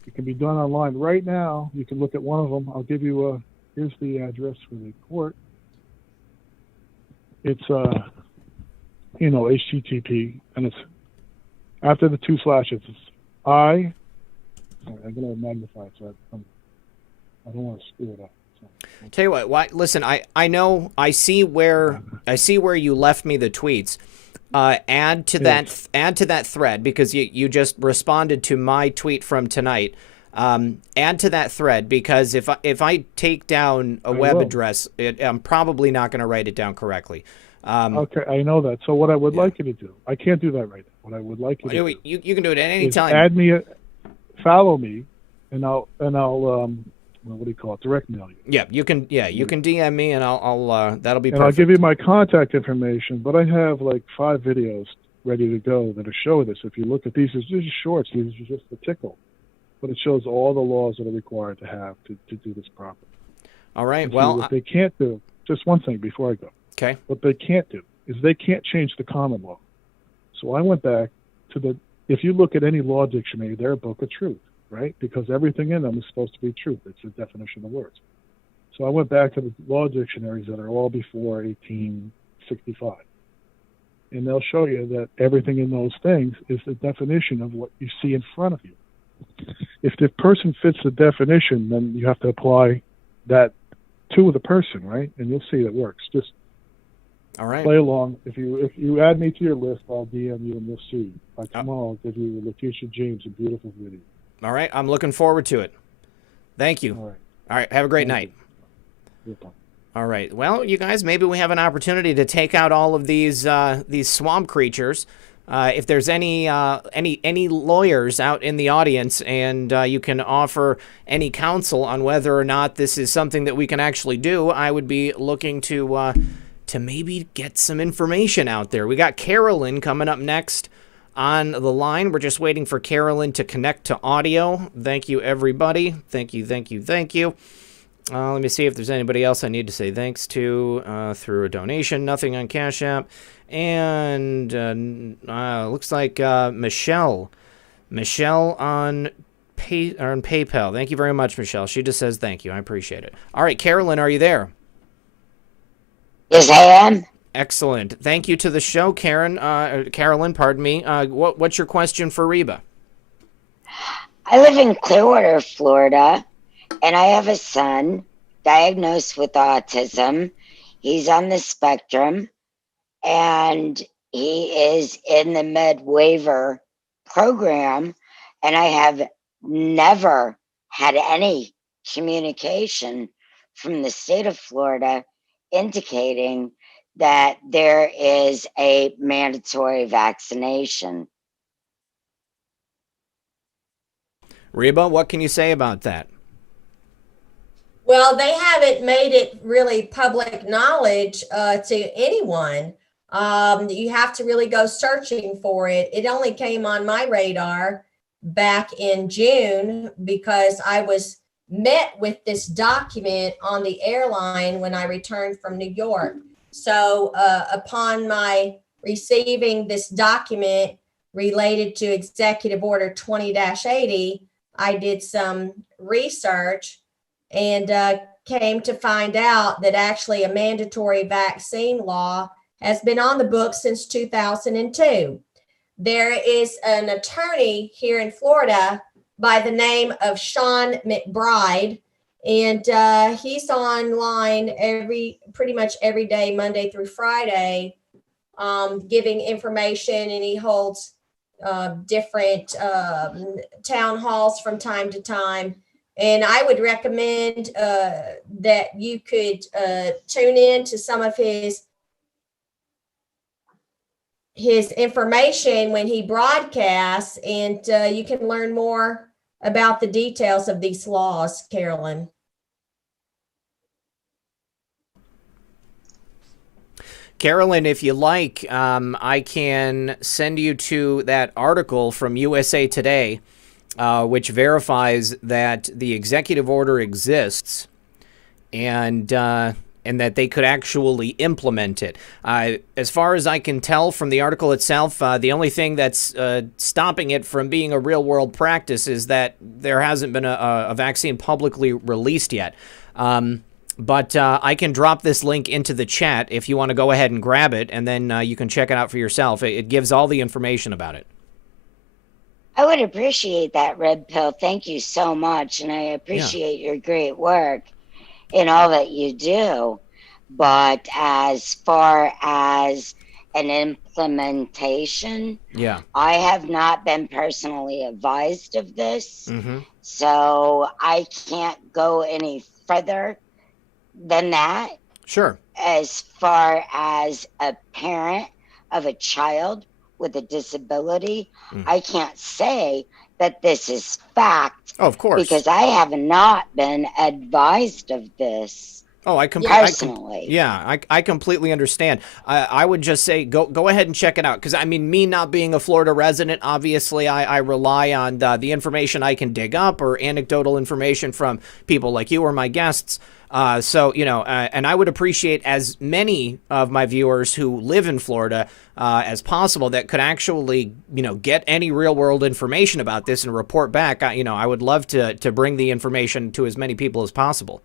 It can be done online right now. You can look at one of them. I'll give you here's the address for the court. It's, HTTP, and it's after the 2 slashes. It's I'm going to magnify it so I don't want to screw it up. So. Tell you what, listen, I know, I see where you left me the tweets. Add to that thread, because you just responded to my tweet from tonight. Add to that thread, because if I take down a web address, I'm probably not going to write it down correctly. Okay, I know that. So what I would like you to do, I can't do that right now. What I would like you to do, you can do it at any time. Add me, follow me, and I'll what do you call it? Direct mail you. Yeah, you can DM me, and I'll that'll be. And perfect. I'll give you my contact information. But I have like 5 videos ready to go that show this. If you look at these, it's just shorts. These are just a tickle, but it shows all the laws that are required to have to do this properly. All right. And well, what they can't do. Just one thing before I go. Okay. What they can't do is they can't change the common law. So I went back to if you look at any law dictionary, they're a book of truth, right? Because everything in them is supposed to be truth. It's the definition of the words. So I went back to the law dictionaries that are all before 1865. And they'll show you that everything in those things is the definition of what you see in front of you. If the person fits the definition, then you have to apply that to the person, right? And you'll see it works. Just all right. Play along. If you add me to your list, I'll DM you and you'll see. By tomorrow, I'll give you Letitia James a beautiful video. All right. I'm looking forward to it. Thank you. All right. Have a great night. All right. Well, you guys, maybe we have an opportunity to take out all of these swamp creatures. If there's any lawyers out in the audience, and you can offer any counsel on whether or not this is something that we can actually do, I would be looking to maybe get some information out there. We got Carolyn coming up next on the line. We're just waiting for Carolyn to connect to audio. Thank you, everybody. Thank you. Let me see if there's anybody else I need to say thanks to through a donation. Nothing on Cash App. And looks like Michelle on PayPal. Thank you very much, Michelle. She just says thank you. I appreciate it. All right, Carolyn, are you there? Yes, I am. Excellent. Thank you to the show, Carolyn. Pardon me. What's your question for Reba? I live in Clearwater, Florida, and I have a son diagnosed with autism. He's on the spectrum, and he is in the Med Waiver program, and I have never had any communication from the state of Florida indicating that there is a mandatory vaccination. Reba, what can you say about that? Well, they haven't made it really public knowledge to anyone. You have to really go searching for it. It only came on my radar back in June because I was met with this document on the airline when I returned from New York. So upon my receiving this document related to Executive Order 20-80, I did some research and came to find out that actually a mandatory vaccine law has been on the books since 2002. There is an attorney here in Florida by the name of Sean McBride, and he's online pretty much every day, Monday through Friday, giving information, and he holds different town halls from time to time. And I would recommend that you could tune in to some of his information when he broadcasts, and you can learn more about the details of these laws, Carolyn. Carolyn, if you like, I can send you to that article from USA Today, which verifies that the executive order exists. And and that they could actually implement it. As far as I can tell from the article itself, the only thing that's stopping it from being a real-world practice is that there hasn't been a vaccine publicly released yet. But I can drop this link into the chat if you want to go ahead and grab it, and then you can check it out for yourself. It gives all the information about it. I would appreciate that, Red Pill. Thank you so much, and I appreciate your great work in all that you do. But as far as an implementation, I have not been personally advised of this, so I can't go any further than that. Sure. As far as a parent of a child with a disability, I can't say that this is fact. Oh, of course. Because I have not been advised of this. Oh, I completely. I completely understand. I would just say go ahead and check it out, because I mean, me not being a Florida resident, obviously I rely on the information I can dig up or anecdotal information from people like you or my guests. So, you know, and I would appreciate as many of my viewers who live in Florida as possible that could actually, you know, get any real world information about this and report back. You know, I would love to bring the information to as many people as possible.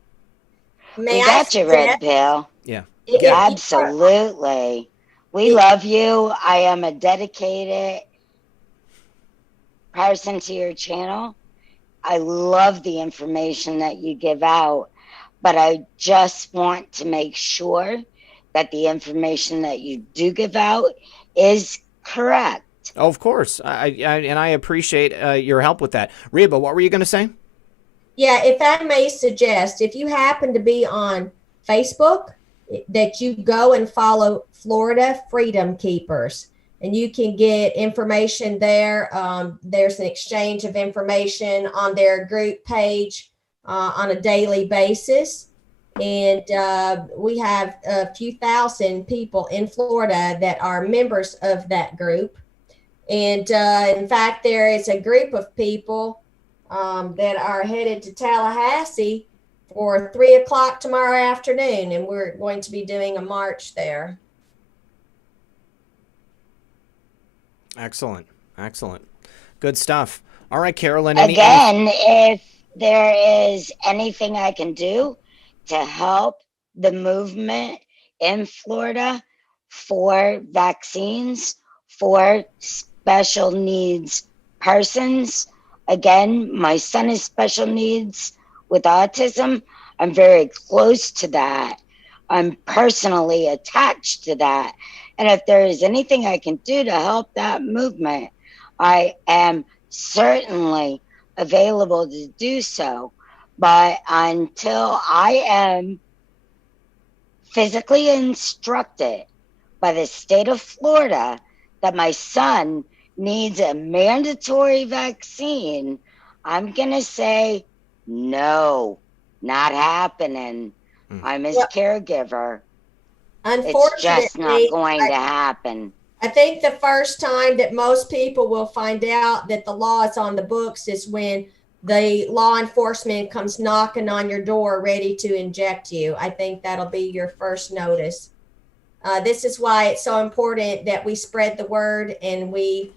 We got you, Red Pill. Yeah. Absolutely. We love you. I am a dedicated person to your channel. I love the information that you give out. But I just want to make sure that the information that you do give out is correct. Oh, of course. I appreciate your help with that. Reba, what were you going to say? Yeah, if I may suggest, if you happen to be on Facebook, that you go and follow Florida Freedom Keepers, and you can get information there. There's an exchange of information on their group page on a daily basis. And we have a few thousand people in Florida that are members of that group. And in fact, there is a group of people that are headed to Tallahassee for 3 o'clock tomorrow afternoon. And we're going to be doing a march there. Excellent. Excellent. Good stuff. All right, Carolyn. If there is anything I can do to help the movement in Florida for vaccines for special needs persons. Again, my son is special needs with autism. I'm very close to that. I'm personally attached to that. And if there is anything I can do to help that movement, I am certainly available to do so. But until I am physically instructed by the state of Florida that my son needs a mandatory vaccine, I'm going to say, no, not happening. I'm his caregiver. Unfortunately, it's just not going to happen. I think the first time that most people will find out that the law is on the books is when the law enforcement comes knocking on your door ready to inject you. I think that'll be your first notice. This is why it's so important that we spread the word and we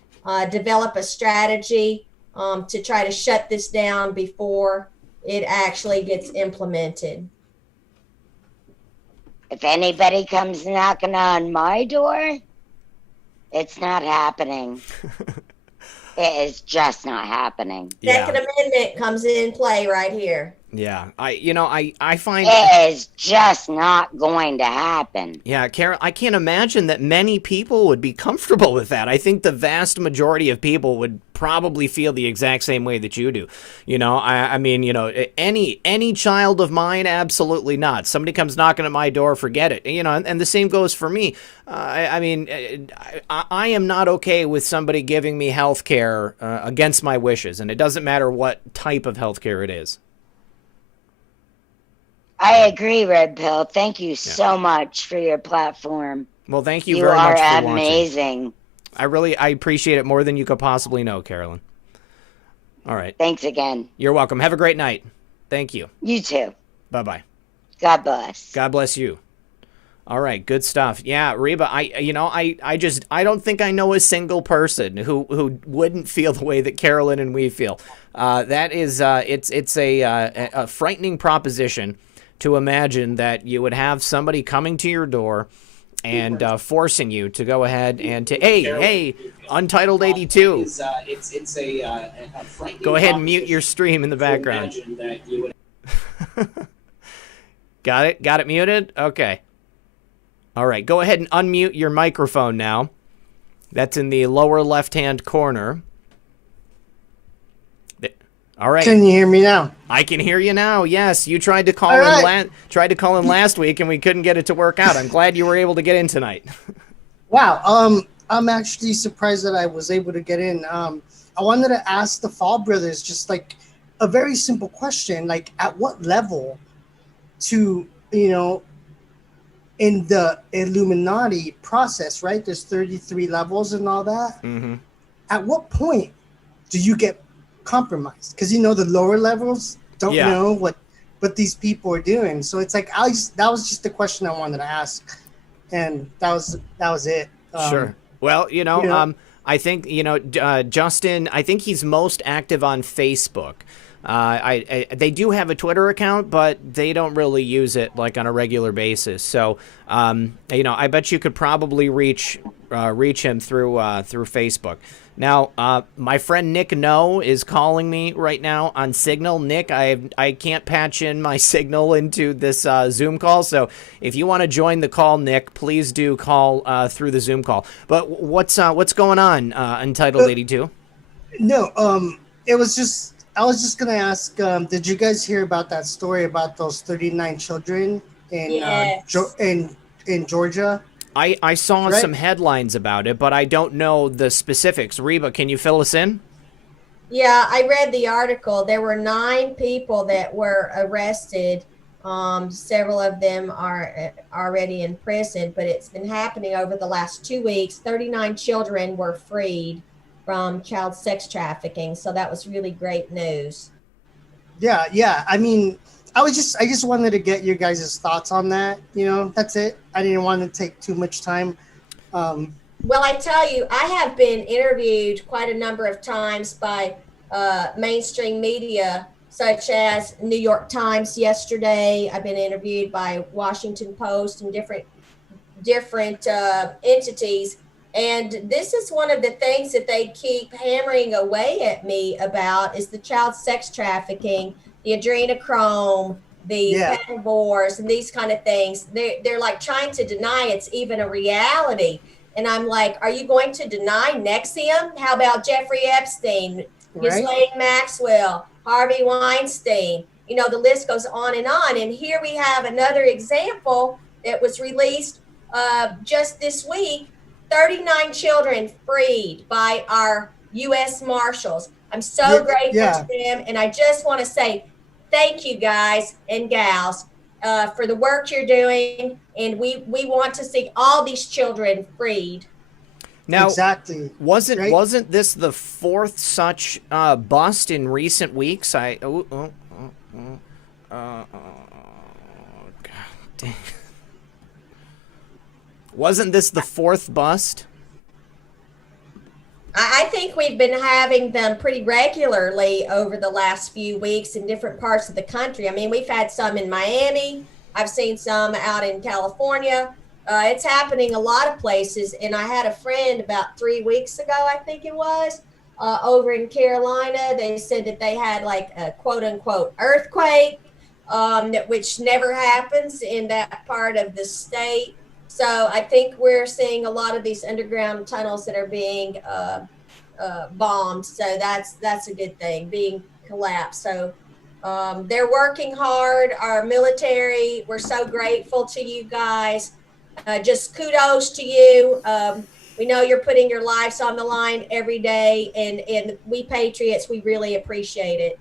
develop a strategy to try to shut this down before it actually gets implemented. If anybody comes knocking on my door, it's not happening. It is just not happening. Second Amendment comes in play right here. Yeah, I find it is just not going to happen. Yeah, Carol, I can't imagine that many people would be comfortable with that. I think the vast majority of people would probably feel the exact same way that you do. You know, I mean, you know, any child of mine, absolutely not. Somebody comes knocking at my door, forget it. You know, and the same goes for me. I mean, I am not okay with somebody giving me health care against my wishes, and it doesn't matter what type of health care it is. I agree, Red Pill. Thank you so much for your platform. Well, thank you very much for watching. You are amazing. I appreciate it more than you could possibly know, Carolyn. All right. Thanks again. You're welcome. Have a great night. Thank you. You too. Bye-bye. God bless. God bless you. All right, good stuff. Yeah, Reba, I don't think I know a single person who wouldn't feel the way that Carolyn and we feel. That is, it's a frightening proposition to imagine that you would have somebody coming to your door and forcing you to go ahead and to hey, Untitled 82. Go ahead and mute your stream in the background. Got it muted? Okay. All right, go ahead and unmute your microphone now. That's in the lower left-hand corner. All right. Can you hear me now? I can hear you now. Yes, you tried to call in last week and we couldn't get it to work out. I'm glad you were able to get in tonight. Wow. I'm actually surprised that I was able to get in. I wanted to ask the Fall Brothers just like a very simple question, like at what level to, in the Illuminati process, right? There's 33 levels and all that. Mm-hmm. At what point do you get compromised? Because the lower levels don't know what these people are doing. So it's like that was just the question I wanted to ask, and that was it. Sure. Well, I think Justin. I think he's most active on Facebook. They do have a Twitter account, but they don't really use it like on a regular basis. So, I bet you could probably reach him through Facebook. Now, my friend Nick No is calling me right now on Signal. Nick, I can't patch in my Signal into this Zoom call. So if you want to join the call, Nick, please do call through the Zoom call. But what's going on, Untitled 82? No, it was just. I was just gonna ask, did you guys hear about that story about those 39 children in Georgia? I saw some headlines about it, but I don't know the specifics. Reba, can you fill us in? Yeah, I read the article. There were 9 people that were arrested. Several of them are already in prison, but it's been happening over the last 2 weeks. 39 children were freed from child sex trafficking. So that was really great news. Yeah. I mean, I just wanted to get your guys' thoughts on that. That's it. I didn't want to take too much time. Well, I tell you, I have been interviewed quite a number of times by mainstream media, such as New York Times yesterday. I've been interviewed by Washington Post and different entities. And this is one of the things that they keep hammering away at me about is the child sex trafficking, the adrenochrome, the pedivores, and these kind of things. They're like trying to deny it's even a reality. And I'm like, are you going to deny NXIVM? How about Jeffrey Epstein, Ghislaine Maxwell, Harvey Weinstein? The list goes on. And here we have another example that was released just this week. 39 children freed by our U.S. Marshals. I'm so grateful to them. And I just want to say thank you guys and gals for the work you're doing. And we want to see all these children freed. Now, exactly. Wasn't this the 4th such bust in recent weeks? God dang. Wasn't this the 4th bust? I think we've been having them pretty regularly over the last few weeks in different parts of the country. I mean, we've had some in Miami. I've seen some out in California. It's happening a lot of places. And I had a friend about 3 weeks ago, I think it was, over in Carolina. They said that they had like a quote unquote earthquake, which never happens in that part of the state. So I think we're seeing a lot of these underground tunnels that are being bombed. So that's a good thing, being collapsed. So they're working hard. Our military, we're so grateful to you guys. Just kudos to you. We know you're putting your lives on the line every day. And we Patriots, we really appreciate it.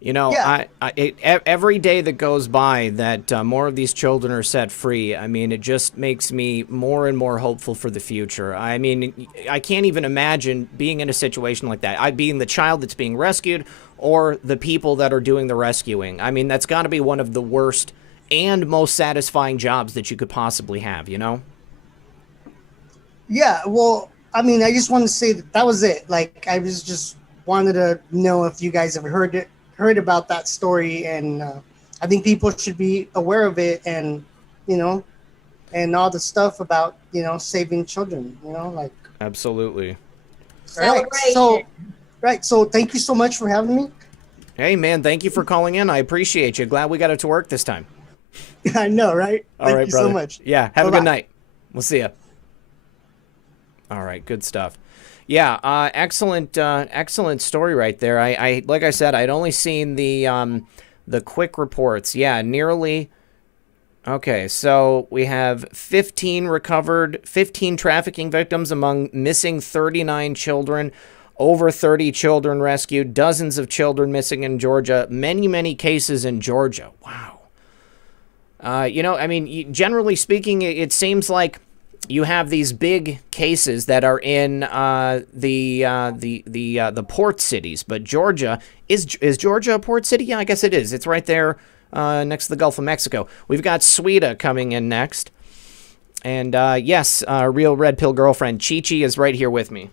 You know, Yeah. every day that goes by that more of these children are set free, I mean, it just makes me more and more hopeful for the future. I mean, I can't even imagine being in a situation like that. I being the child that's being rescued or the people that are doing the rescuing. I mean, that's got to be one of the worst and most satisfying jobs that you could possibly have, you know? Yeah, well, I mean, I just wanted to say that was it. Like, I was just wanted to know if you guys have heard about that story, and I think people should be aware of it, and and all the stuff about saving children. Like Absolutely. Right. So thank you so much for having me. Hey man, thank you for calling in. I appreciate you. Glad we got it to work this time. I know, right? Thank you brother. so much. Yeah, have Bye-bye. a good night. We'll see you. All right, good stuff. Yeah, excellent story right there. I like I said, I'd only seen the quick reports. Yeah, nearly. Okay, so we have 15 recovered, 15 trafficking victims among missing 39 children, over 30 children rescued, dozens of children missing in Georgia, many cases in Georgia. Wow. I mean, generally speaking, it seems like you have these big cases that are in the port cities, but Georgia is Georgia a port city? Yeah, I guess it is. It's right there next to the Gulf of Mexico. We've got Sweden coming in next, and yes, real red pill girlfriend Chi-Chi is right here with me.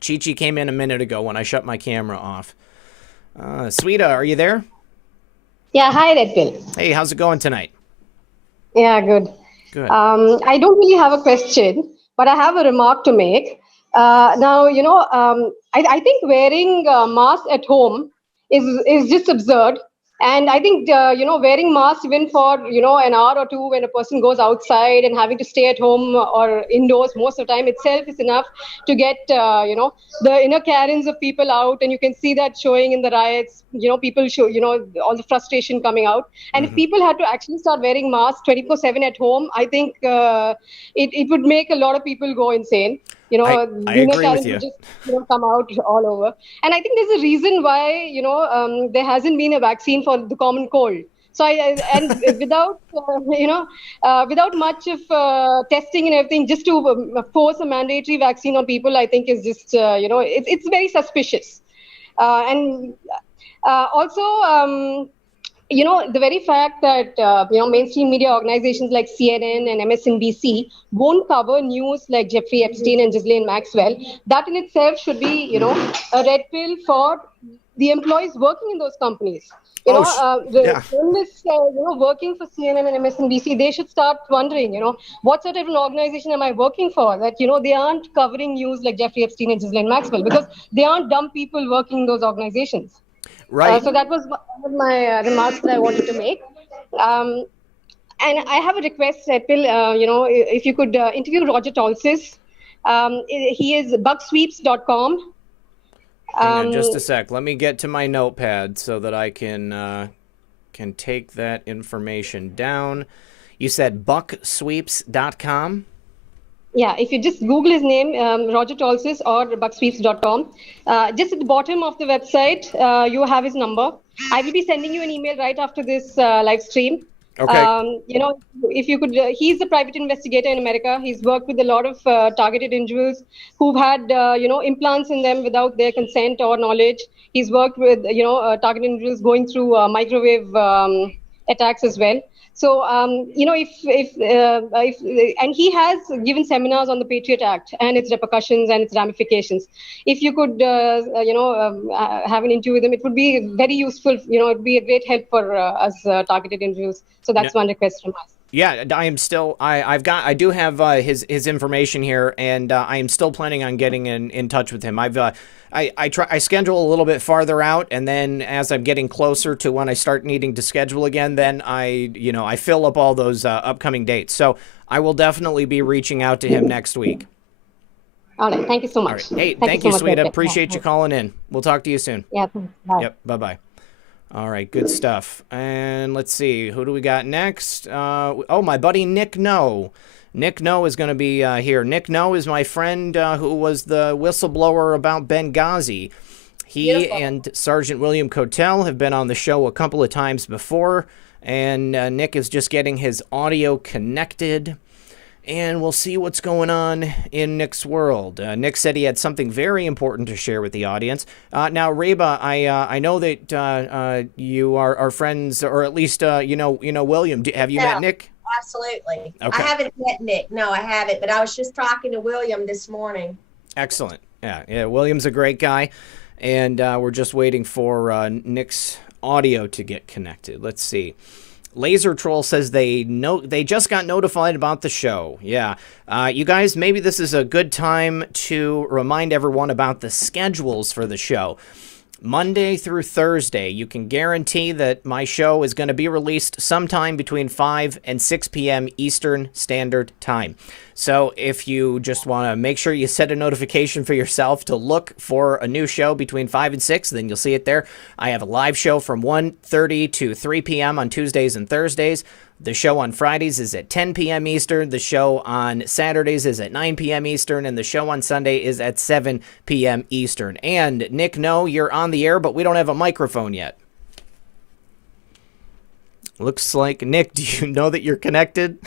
Chi-Chi came in a minute ago when I shut my camera off. Sweden, are you there? Yeah, hi, Red Pill. Hey, how's it going tonight? Yeah, good. Good. I don't really have a question, but I have a remark to make. Now, I think wearing masks at home is just absurd. And I think, wearing masks even for, an hour or two when a person goes outside and having to stay at home or indoors most of the time itself is enough to get, the inner Karens of people out. And you can see that showing in the riots, people show, all the frustration coming out. And if people had to actually start wearing masks 24/7 at home, I think it would make a lot of people go insane. I agree with you. Would just come out all over. And I think there's a reason why there hasn't been a vaccine for the common cold. So without without much of testing and everything, just to force a mandatory vaccine on people, I think is just it's very suspicious. And also. The very fact that, mainstream media organizations like CNN and MSNBC won't cover news like Jeffrey Epstein and Ghislaine Maxwell, that in itself should be, a red pill for the employees working in those companies. Journalists, working for CNN and MSNBC, they should start wondering, what sort of an organization am I working for? That, they aren't covering news like Jeffrey Epstein and Ghislaine Maxwell because they aren't dumb people working in those organizations. Right. So that was one of my remarks that I wanted to make. And I have a request, Epil, if you could interview Roger Tolsis. He is bugsweeps.com. Hang on just a sec. Let me get to my notepad so that I can take that information down. You said bucksweeps.com? Yeah, if you just Google his name, Roger Tolsis or bucksweeps.com, just at the bottom of the website, you have his number. I will be sending you an email right after this live stream. Okay. If you could, he's a private investigator in America. He's worked with a lot of targeted individuals who've had, implants in them without their consent or knowledge. He's worked with, targeted individuals going through microwave attacks as well. So, if and he has given seminars on the Patriot Act and its repercussions and its ramifications. If you could, have an interview with him, it would be very useful. It would be a great help for us targeted individuals. So that's one request from us. Yeah, I am still. I do have his information here, and I am still planning on getting in touch with him. I schedule a little bit farther out, and then as I'm getting closer to when I start needing to schedule again, then I fill up all those upcoming dates. So I will definitely be reaching out to him next week. All right, thank you so much. All right. Hey, thank you, Sweeta. Appreciate you calling in. We'll talk to you soon. Yeah. Bye. Yep. Bye. All right, good stuff. And let's see, who do we got next? My buddy Nick No. Nick No is going to be here. Nick No is my friend who was the whistleblower about Benghazi. He Beautiful. and Sergeant William Cottell have been on the show a couple of times before, and Nick is just getting his audio connected, and we'll see what's going on in Nick's world. Nick said he had something very important to share with the audience. Now, Reba, I know that you are friends, or at least you know William. Have you met Nick? Absolutely. Okay. I haven't met Nick. No, I haven't. But I was just talking to William this morning. Excellent. Yeah. William's a great guy, and we're just waiting for Nick's audio to get connected. Let's see. Laser Troll says they just got notified about the show. Yeah. You guys, maybe this is a good time to remind everyone about the schedules for the show. Monday through Thursday, you can guarantee that my show is going to be released sometime between 5 and 6 p.m. Eastern Standard Time. So if you just want to make sure you set a notification for yourself to look for a new show between 5 and 6, then you'll see it there. I have a live show from 1:30 to 3 p.m. on Tuesdays and Thursdays. The show on Fridays is at 10 p.m. Eastern. The show on Saturdays is at 9 p.m. Eastern. And the show on Sunday is at 7 p.m. Eastern. And, Nick, no, you're on the air, but we don't have a microphone yet. Looks like, Nick, do you know that you're connected?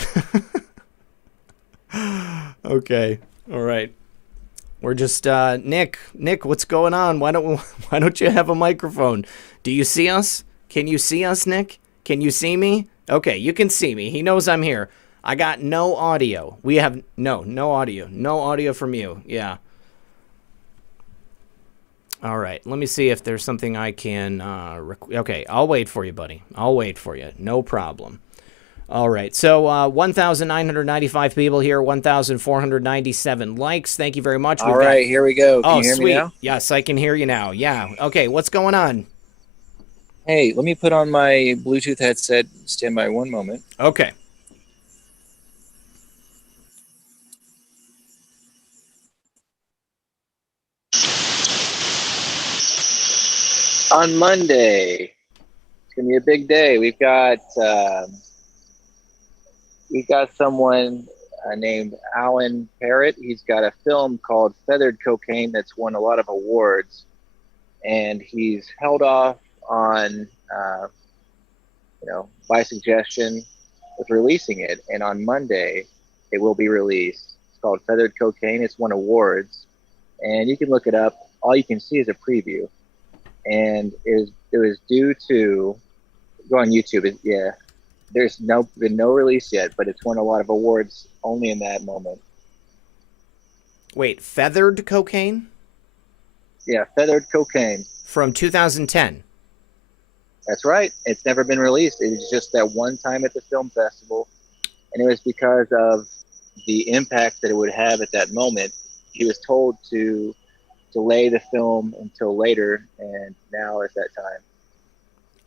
Okay. All right. We're just, Nick, what's going on? Why don't you have a microphone? Do you see us? Can you see us, Nick? Can you see me? Okay, you can see me. He knows I'm here. I got no audio. We have no audio. No audio from you. Yeah. All right. Let me see if there's something I can okay, I'll wait for you, buddy. I'll wait for you. No problem. All right. So 1,995 people here, 1,497 likes. Thank you very much. All right, here we go. Can you hear sweet. me now? Yes, I can hear you now. Yeah. Okay, what's going on? Hey, let me put on my Bluetooth headset. Stand by one moment. Okay. On Monday, it's gonna be a big day. We've got someone named Alan Parrott. He's got a film called Feathered Cocaine that's won a lot of awards, and he's held off on by suggestion with releasing it. And on Monday, it will be released. It's called Feathered Cocaine. It's won awards, and you can look it up. All you can see is a preview, and it was due to go on YouTube. There's been no release yet, but it's won a lot of awards only in that moment. Wait, Feathered Cocaine? Yeah, Feathered Cocaine. From 2010. That's right. It's never been released. It was just that one time at the film festival, and it was because of the impact that it would have at that moment. He was told to delay the film until later, and now is that time.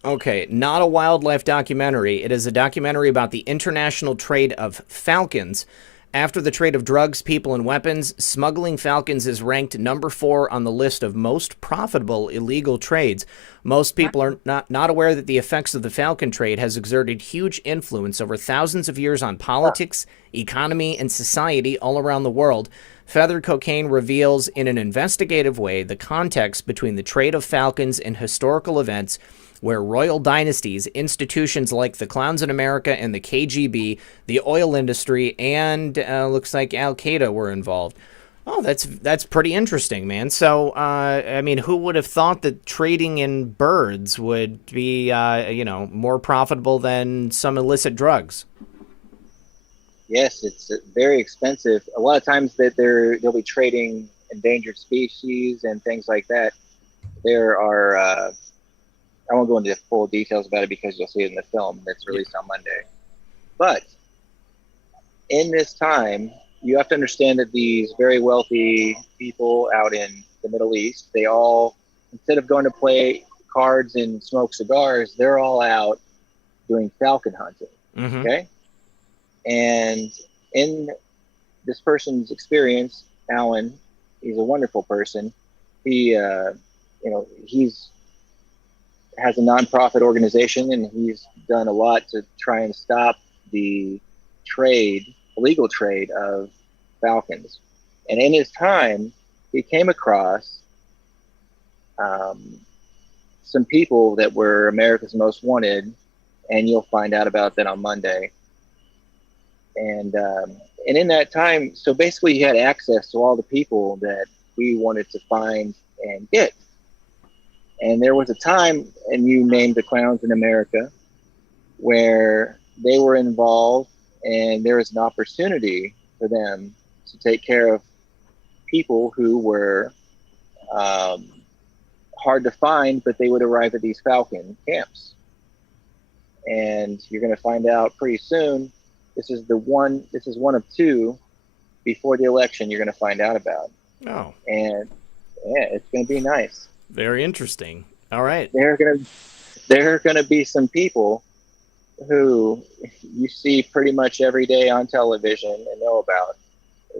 Okay, not a wildlife documentary. It is a documentary about the international trade of falcons. After the trade of drugs, people, and weapons, smuggling falcons is ranked number 4 on the list of most profitable illegal trades. Most people are not aware that the effects of the falcon trade has exerted huge influence over thousands of years on politics, economy, and society all around the world. Feathered Cocaine reveals in an investigative way the context between the trade of falcons and historical events where royal dynasties, institutions like the Clowns in America and the KGB, the oil industry, and looks like Al-Qaeda were involved. Oh, that's pretty interesting, man. So, I mean, who would have thought that trading in birds would be, more profitable than some illicit drugs? Yes, it's very expensive. A lot of times that they'll be trading endangered species and things like that. There are, I won't go into full details about it because you'll see it in the film that's released on Monday. But in this time, you have to understand that these very wealthy people out in the Middle East, they all, instead of going to play cards and smoke cigars, they're all out doing falcon hunting. Mm-hmm. Okay? And in this person's experience, Alan, he's a wonderful person. He, he's has a nonprofit organization, and he's done a lot to try and stop the illegal trade of falcons. And in his time, he came across some people that were America's Most Wanted, and you'll find out about that on Monday. And in that time, so basically you had access to all the people that we wanted to find and get. And there was a time, and you named the clowns in America, where they were involved, and there was an opportunity for them to take care of people who were hard to find, but they would arrive at these Falcon camps. And you're going to find out pretty soon. This is one of two before the election you're going to find out about. Oh. And yeah, it's going to be nice. Very interesting. All right. There are going to be some people who you see pretty much every day on television and know about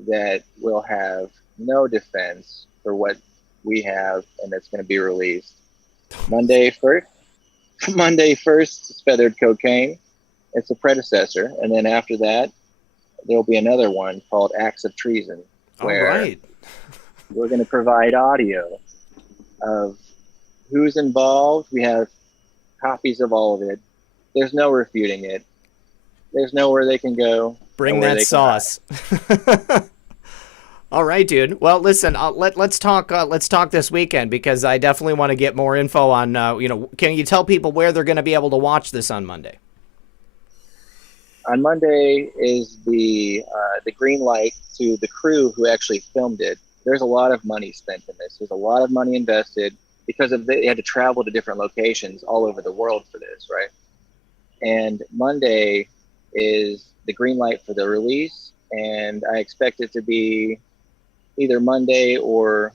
that will have no defense for what we have, and that's going to be released. Monday 1st is feathered cocaine. It's a predecessor. And then after that, there'll be another one called Acts of Treason, where we're going to provide audio of who's involved. We have copies of all of it. There's no refuting it. There's nowhere they can go. Bring that sauce. All right, dude. Well, listen, let's talk this weekend, because I definitely want to get more info on, can you tell people where they're going to be able to watch this on Monday? On Monday is the green light to the crew who actually filmed it. There's a lot of money spent in this. There's a lot of money invested because they had to travel to different locations all over the world for this, right? And Monday is the green light for the release, and I expect it to be either Monday or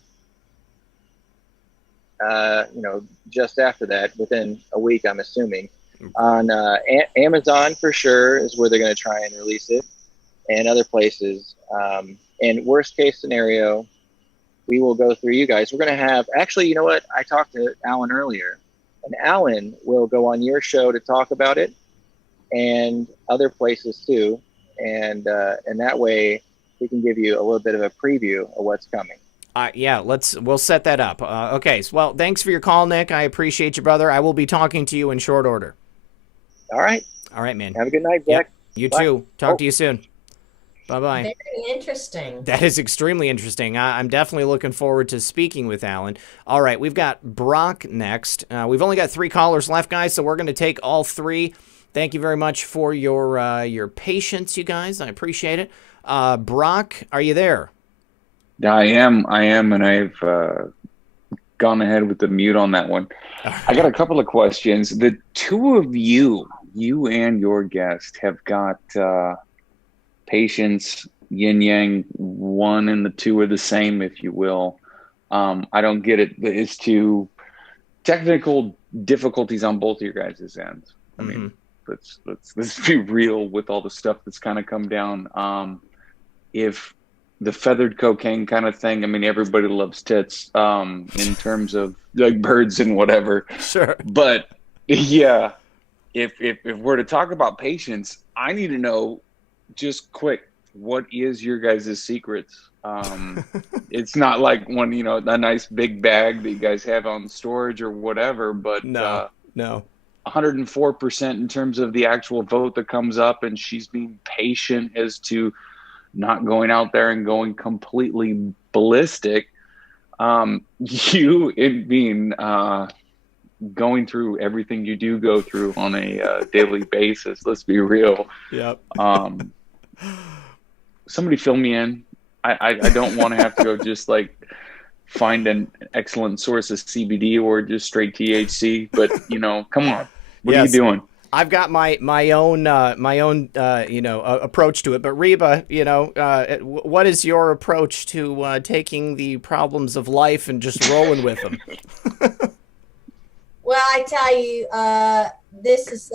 just after that, within a week, I'm assuming. On Amazon for sure is where they're going to try and release it, and other places. And worst case scenario, we will go through you guys. We're going to have, actually, you know what? I talked to Alan earlier, and Alan will go on your show to talk about it, and other places too. And that way we can give you a little bit of a preview of what's coming. Yeah, we'll set that up. Okay. Well, thanks for your call, Nick. I appreciate you, brother. I will be talking to you in short order. All right. All right, man. Have a good night, Zach. Yep. You Bye. too. Talk to you soon. Bye-bye. Very interesting. That is extremely interesting. I'm definitely looking forward to speaking with Alan. All right, we've got Brock next. We've only got 3 callers left, guys, so we're going to take all 3. Thank you very much for your patience, you guys. I appreciate it. Brock, are you there? I am, and I've gone ahead with the mute on that one. I got a couple of questions. The two of you and your guest have got patience, yin yang. 1 and the 2 are the same, if you will. I don't get it. It's two technical difficulties on both of your guys' ends. I mean, let's be real with all the stuff that's kind of come down. If the feathered cocaine kind of thing, I mean, everybody loves tits in terms of like birds and whatever. Sure. But yeah, if we're to talk about patience, I need to know just quick, what is your guys' secrets? It's not like one, a nice big bag that you guys have on storage or whatever, but no. 104% in terms of the actual vote that comes up, and she's being patient as to not going out there and going completely ballistic. You being going through everything you do go through on a daily basis. Let's be real. Yep. Somebody fill me in. I don't want to have to go just like find an excellent source of CBD or just straight THC, but come on. What are you doing? I've got my own approach to it. But Reba, what is your approach to taking the problems of life and just rolling with them? Well, I tell you, this is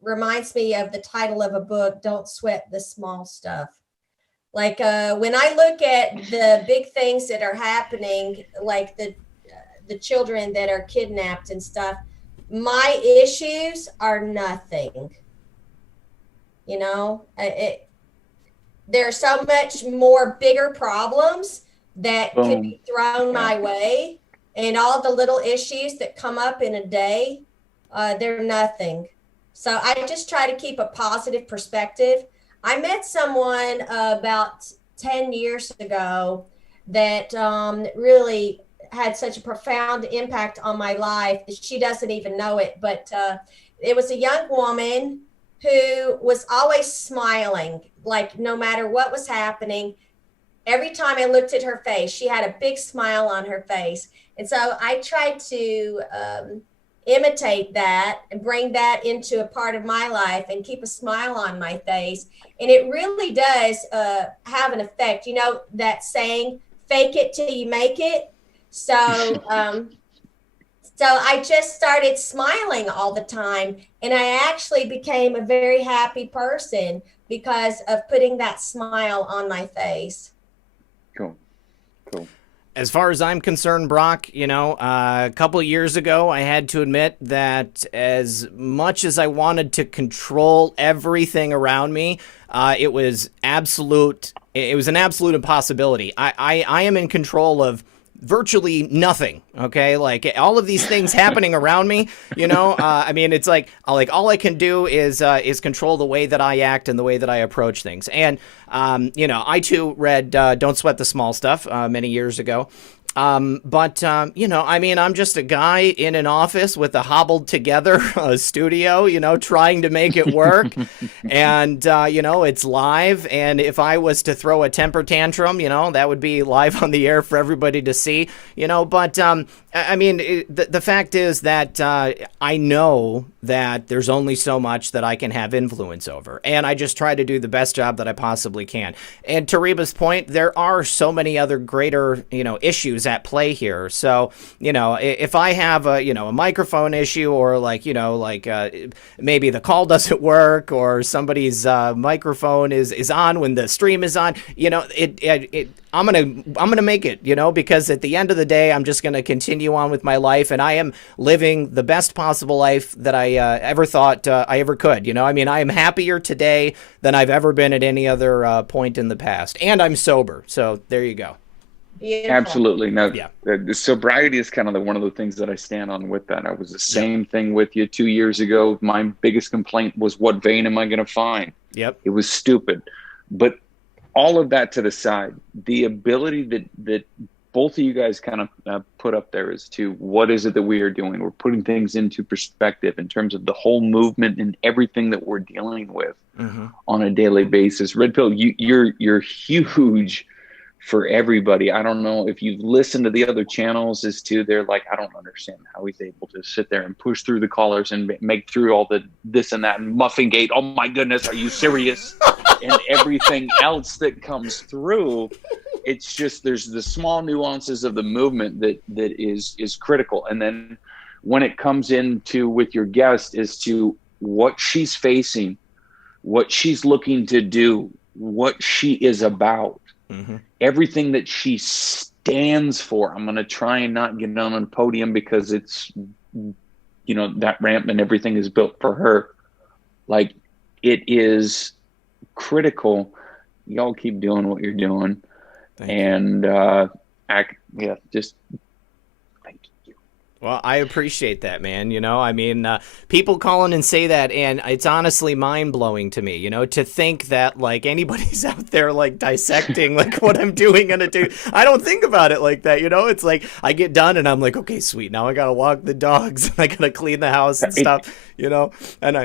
reminds me of the title of a book, Don't Sweat the Small Stuff. Like when I look at the big things that are happening, like the children that are kidnapped and stuff, my issues are nothing. There are so much more bigger problems that could be thrown my way and all the little issues that come up in a day, they're nothing. So I just try to keep a positive perspective. I met someone about 10 years ago that really had such a profound impact on my life that she doesn't even know it. But it was a young woman who was always smiling, like no matter what was happening. Every time I looked at her face, she had a big smile on her face. And so I tried to imitate that and bring that into a part of my life and keep a smile on my face. And it really does have an effect. You know, that saying, fake it till you make it. So, so I just started smiling all the time. And I actually became a very happy person because of putting that smile on my face. Cool. As far as I'm concerned, Brock, you know, a couple of years ago, I had to admit that as much as I wanted to control everything around me, it was an absolute impossibility. I am in control of virtually nothing. Okay. Like all of these things happening around me, you know, I mean, it's like all I can do is control the way that I act and the way that I approach things. And, you know, I too read, Don't Sweat the Small Stuff, many years ago. But you know, I mean, I'm just a guy in an office with a hobbled together studio, you know, trying to make it work. And, you know, it's live. And if I was to throw a temper tantrum, you know, that would be live on the air for everybody to see, you know, but, I mean, the fact is that I know that there's only so much that I can have influence over, and I just try to do the best job that I possibly can. And to Reba's point, there are so many other greater, you know, issues at play here. So, you know, if I have a, you know, a microphone issue, or like, you know, like maybe the call doesn't work, or somebody's microphone is on when the stream is on, you know, I'm gonna make it, you know, because at the end of the day, I'm just gonna continue on with my life, and I am living the best possible life that I ever thought I ever could. You know, I mean, I am happier today than I've ever been at any other point in the past, and I'm sober. So there you go. Beautiful. Absolutely. Now, Yeah. The sobriety is kind of one of the things that I stand on with that. I was the same thing with you 2 years ago. My biggest complaint was, what vein am I going to find? Yep. It was stupid. But all of that to the side, the ability that both of you guys kind of put up there as to what is it that we are doing. We're putting things into perspective in terms of the whole movement and everything that we're dealing with on a daily basis. Red Pill, you're huge for everybody. I don't know if you've listened to the other channels as to, they're like, I don't understand how he's able to sit there and push through the callers and make through all the this and that and Muffin Gate. Oh my goodness, are you serious? And everything else that comes through. It's just, there's the small nuances of the movement that is critical. And then when it comes into with your guest as to what she's facing, what she's looking to do, what she is about, everything that she stands for. I'm going to try and not get on a podium because it's, you know, that ramp and everything is built for her. Like, it is critical. Y'all keep doing what you're doing. And just thank you. Well, I appreciate that, man. You know, I mean, people call in and say that, and it's honestly mind-blowing to me, you know, to think that, like, anybody's out there, like, dissecting, like, what I'm doing. I don't think about it like that, you know? It's like, I get done, and I'm like, okay, sweet, now I gotta walk the dogs, and I gotta clean the house and stuff, you know? And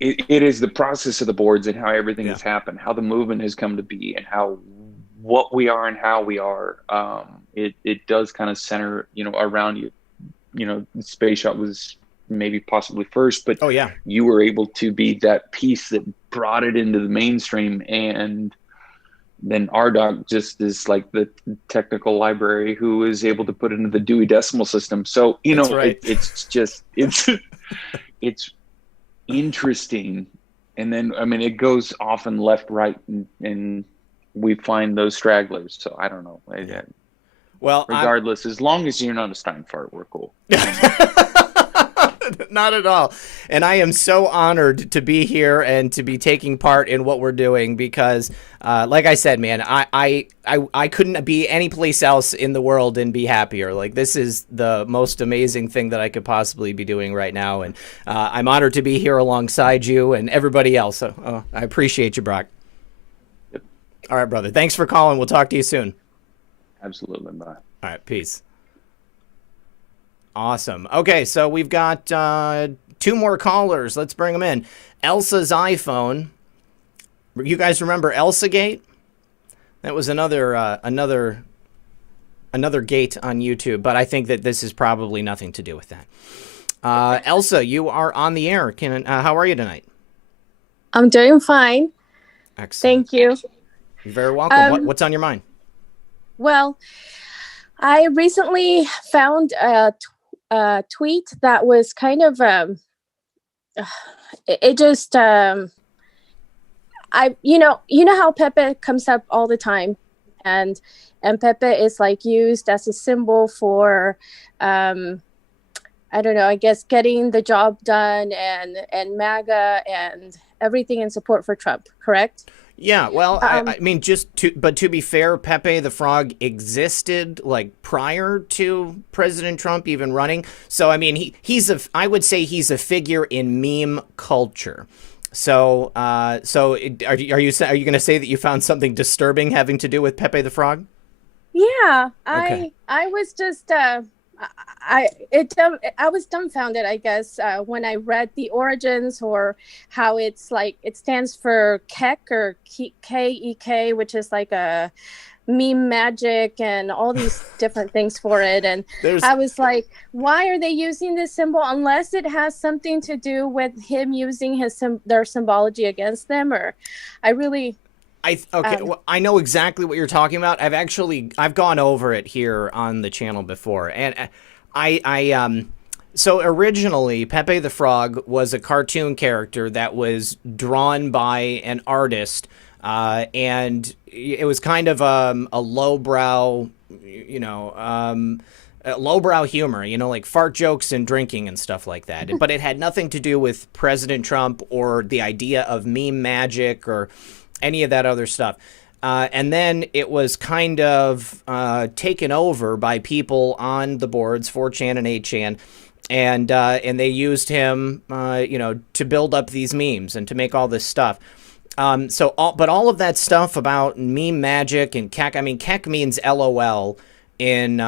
it is the process of the boards and how everything has happened, how the movement has come to be, and how what we are and how we are. It does kind of center, you know, around you. You know, Space Shot was maybe possibly first, but you were able to be that piece that brought it into the mainstream. And then RDoc just is like the technical library who is able to put it into the Dewey Decimal System. So, you know, it's just, it's interesting. And then, I mean, it goes often left, right, and we find those stragglers. So I don't know. Well, regardless, as long as you're not a Steinfart, we're cool. Not at all. And I am so honored to be here and to be taking part in what we're doing because, like I said, man, I couldn't be any place else in the world and be happier. Like, this is the most amazing thing that I could possibly be doing right now. And I'm honored to be here alongside you and everybody else. So I appreciate you, Brock. Yep. All right, brother. Thanks for calling. We'll talk to you soon. Absolutely. Bye. All right. Peace. Awesome. Okay, so we've got 2 more callers. Let's bring them in. Elsa's iPhone. You guys remember ElsaGate? That was another gate on YouTube, but I think that this is probably nothing to do with that. Elsa, you are on the air. How are you tonight? I'm doing fine. Excellent. Thank you. You're very welcome. What's on your mind? Well, I recently found a tweet that was kind of you know how Pepe comes up all the time, and Pepe is like used as a symbol for I don't know, I guess getting the job done and MAGA and everything in support for Trump, correct? Yeah, well, I mean, but to be fair, Pepe the Frog existed like prior to President Trump even running. So I mean, I would say he's a figure in meme culture. So are you going to say that you found something disturbing having to do with Pepe the Frog? Yeah, Okay. I was just I was dumbfounded, I guess, when I read the origins or how it's like it stands for KEK or KEK, which is like a meme magic and all these different things for it. And I was like, why are they using this symbol unless it has something to do with him using their symbology against them? Or well, I know exactly what you're talking about. I've gone over it here on the channel before, and so originally Pepe the Frog was a cartoon character that was drawn by an artist, and it was kind of a lowbrow, lowbrow humor, like fart jokes and drinking and stuff like that. But it had nothing to do with President Trump or the idea of meme magic or any of that other stuff. And then it was kind of taken over by people on the boards, 4chan and 8chan, and they used him, to build up these memes and to make all this stuff. But all of that stuff about meme magic and kek, I mean, kek means LOL in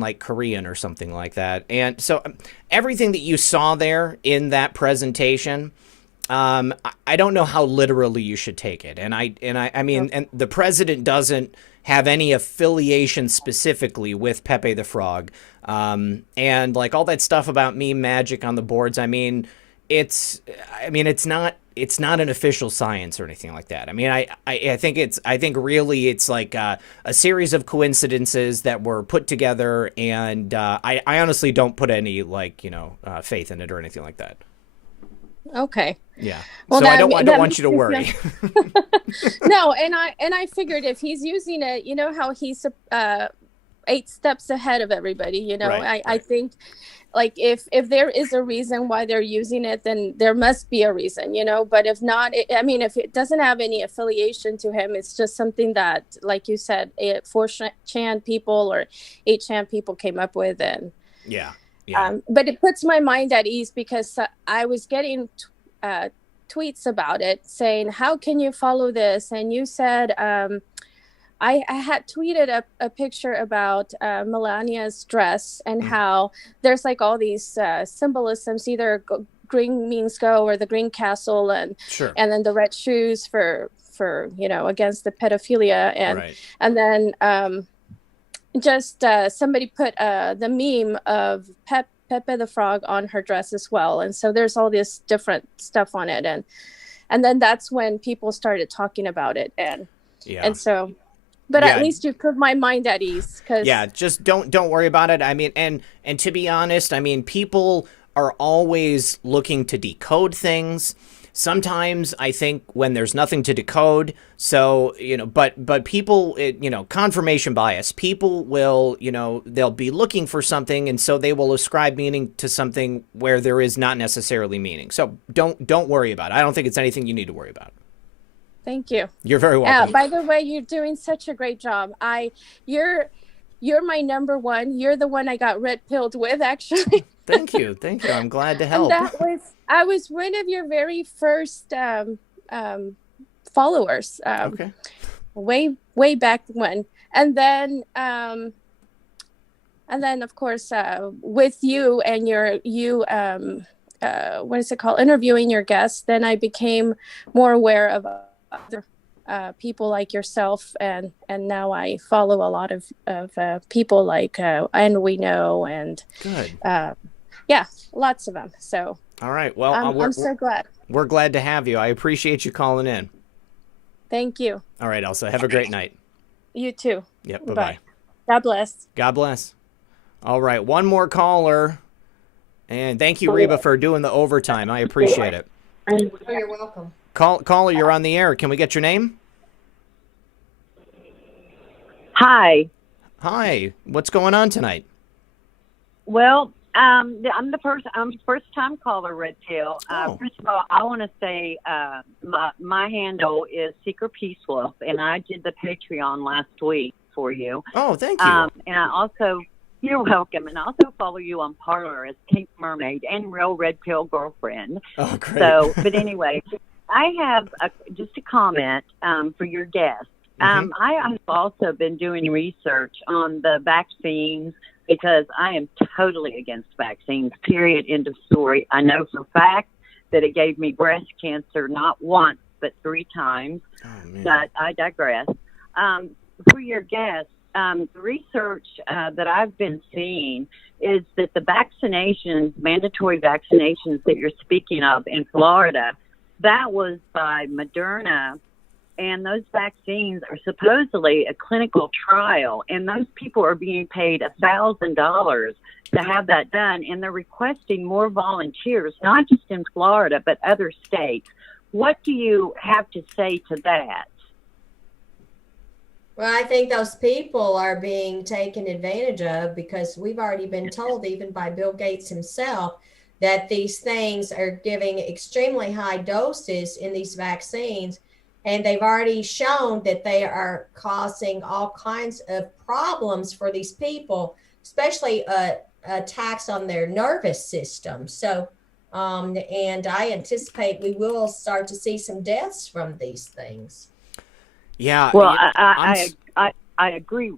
like Korean or something like that. And so everything that you saw there in that presentation, I don't know how literally you should take it. And I mean, and the president doesn't have any affiliation specifically with Pepe the Frog. And like all that stuff about meme magic on the boards, I mean, it's not an official science or anything like that. I mean, I think really it's like a series of coincidences that were put together, and I honestly don't put any faith in it or anything like that. Okay. Yeah. Well, so I don't want you to worry. No, and I figured if he's using it, you know how he's 8 steps ahead of everybody. Right. I think like if there is a reason why they're using it, then there must be a reason, But if not, if it doesn't have any affiliation to him, it's just something that, like you said, 4chan people or 8chan people came up with, and yeah. But it puts my mind at ease because I was getting tweets about it saying, how can you follow this? And you said, I had tweeted a picture about Melania's dress and how there's like all these symbolisms, either green means go or the green castle, and sure. And then the red shoes for against the pedophilia, and then just somebody put the meme of Pepe the Frog on her dress as well, and so there's all this different stuff on it, and then that's when people started talking about it, and so. But at least you put my mind at ease. Just don't worry about it. I mean, and to be honest, I mean, people are always looking to decode things. sometimes I think when there's nothing to decode, so, but people, confirmation bias, people will, they'll be looking for something, and so they will ascribe meaning to something where there is not necessarily meaning. So don't worry about it. I don't think it's anything you need to worry about. Thank you. You're very welcome. By the way, you're doing such a great job. You're my number one. You're the one I got red pilled with, actually. Thank you. I'm glad to help. And I was one of your very first followers. Okay. Way back when, and then of course with you and what is it called, interviewing your guests, then I became more aware of other people like yourself, and now I follow a lot of people like and we know, and good. Yeah, lots of them. So all right, well, I'm so glad. We're glad to have you. I appreciate you calling in. Thank you. All right, Elsa, have a great night. You too. Yep, bye-bye. God bless. God bless. All right, one more caller. And thank you, Reba, for doing the overtime. I appreciate it. Oh, you're welcome. Caller, you're on the air. Can we get your name? Hi. Hi. What's going on tonight? Well, I'm the first time caller, Red Tail. Oh. First of all, I want to say my handle is Seeker Peace Wolf, and I did the Patreon last week for you. Oh, thank you. And I also, you're welcome, and I also follow you on Parler as Pink Mermaid and Real Red Pill Girlfriend. Oh, great. So, but anyway, I have just a comment for your guest. I have also been doing research on the vaccines because I am totally against vaccines, period, end of story. I know for a fact that it gave me breast cancer not once, but 3 times. Oh, man. But I digress. For your guest, the research that I've been seeing is that the vaccinations, mandatory vaccinations that you're speaking of in Florida, that was by Moderna, and those vaccines are supposedly a clinical trial, and those people are being paid $1,000 to have that done, and they're requesting more volunteers, not just in Florida, but other states. What do you have to say to that? Well, I think those people are being taken advantage of because we've already been told, even by Bill Gates himself, that these things are giving extremely high doses in these vaccines. And they've already shown that they are causing all kinds of problems for these people, especially attacks on their nervous system. So, and I anticipate we will start to see some deaths from these things. Yeah. Well, I agree.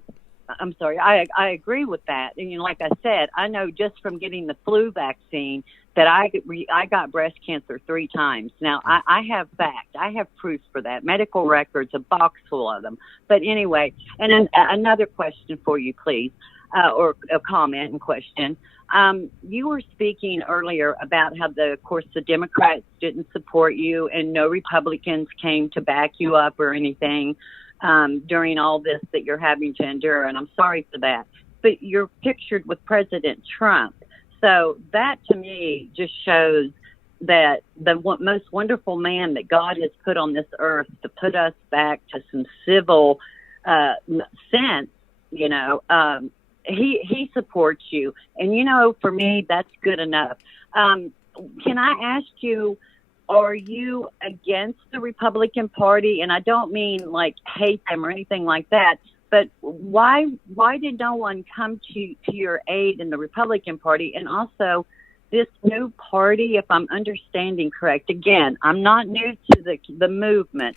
I'm sorry. I agree with that. And like I said, I know just from getting the flu vaccine that I got breast cancer 3 times. Now, I have fact. I have proof for that. Medical records, a box full of them. But anyway, and another question for you, please, or a comment and question. You were speaking earlier about how, of course, the Democrats didn't support you and no Republicans came to back you up or anything during all this that you're having to endure. And I'm sorry for that. But you're pictured with President Trump. So that, to me, just shows that the most wonderful man that God has put on this earth to put us back to some civil sense, he supports you. And, for me, that's good enough. Can I ask you, are you against the Republican Party? And I don't mean like hate them or anything like that. But why did no one come to your aid in the Republican Party? And also this new party, if I'm understanding correct, again, I'm not new to the movement.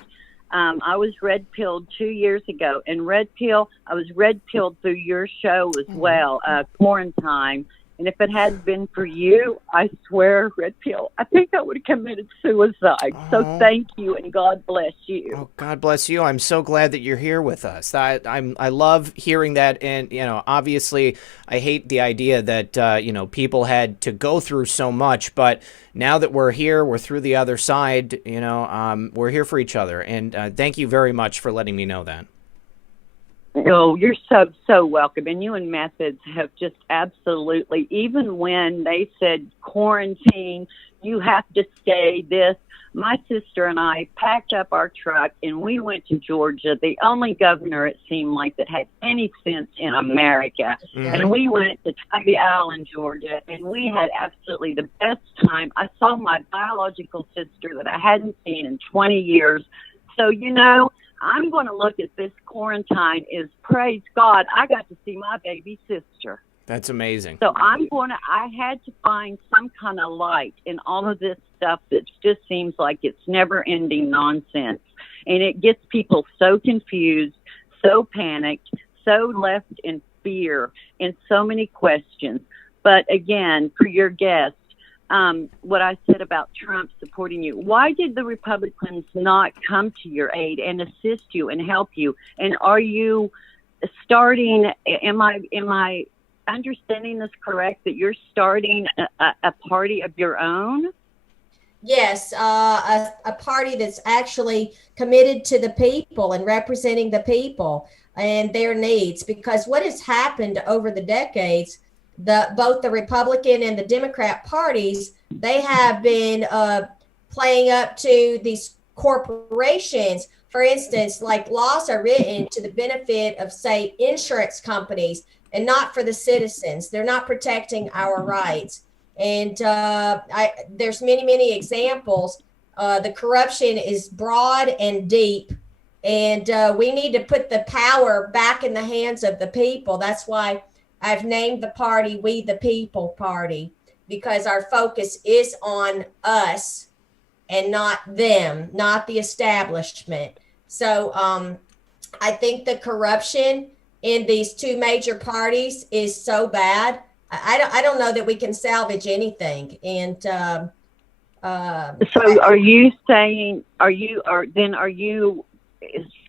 I was red-pilled 2 years ago. And I was red-pilled through your show as well, Quarantine. And if it hadn't been for you, I swear, Red Pill, I think I would have committed suicide. So thank you, and God bless you. Oh, God bless you. I'm so glad that you're here with us. I love hearing that. And, obviously, I hate the idea that, people had to go through so much. But now that we're here, we're through the other side, we're here for each other. And thank you very much for letting me know that. Oh, you're so welcome. And you and Methods have just absolutely, even when they said quarantine, you have to stay this. My sister and I packed up our truck and we went to Georgia, the only governor it seemed like that had any sense in America. Mm-hmm. And we went to Tybee Island, Georgia, and we had absolutely the best time. I saw my biological sister that I hadn't seen in 20 years. So, you know, I'm going to look at this quarantine as, praise God, I got to see my baby sister. That's amazing. So I had to find some kind of light in all of this stuff that just seems like it's never ending nonsense. And it gets people so confused, so panicked, so left in fear, and so many questions. But again, for your guest, what I said about Trump supporting you, why did the Republicans not come to your aid and assist you and help you? And are you starting, am I understanding this correct, that you're starting a party of your own? Yes, a party that's actually committed to the people and representing the people and their needs. Because what has happened over the decades, both the Republican and the Democrat parties, they have been playing up to these corporations. For instance, like laws are written to the benefit of, say, insurance companies and not for the citizens. They're not protecting our rights. And there's many examples. The corruption is broad and deep, and we need to put the power back in the hands of the people. That's why I've named the party We the People Party, because our focus is on us and not them, not the establishment. So I think the corruption in these two major parties is so bad. I don't know that we can salvage anything. And so are you saying, are you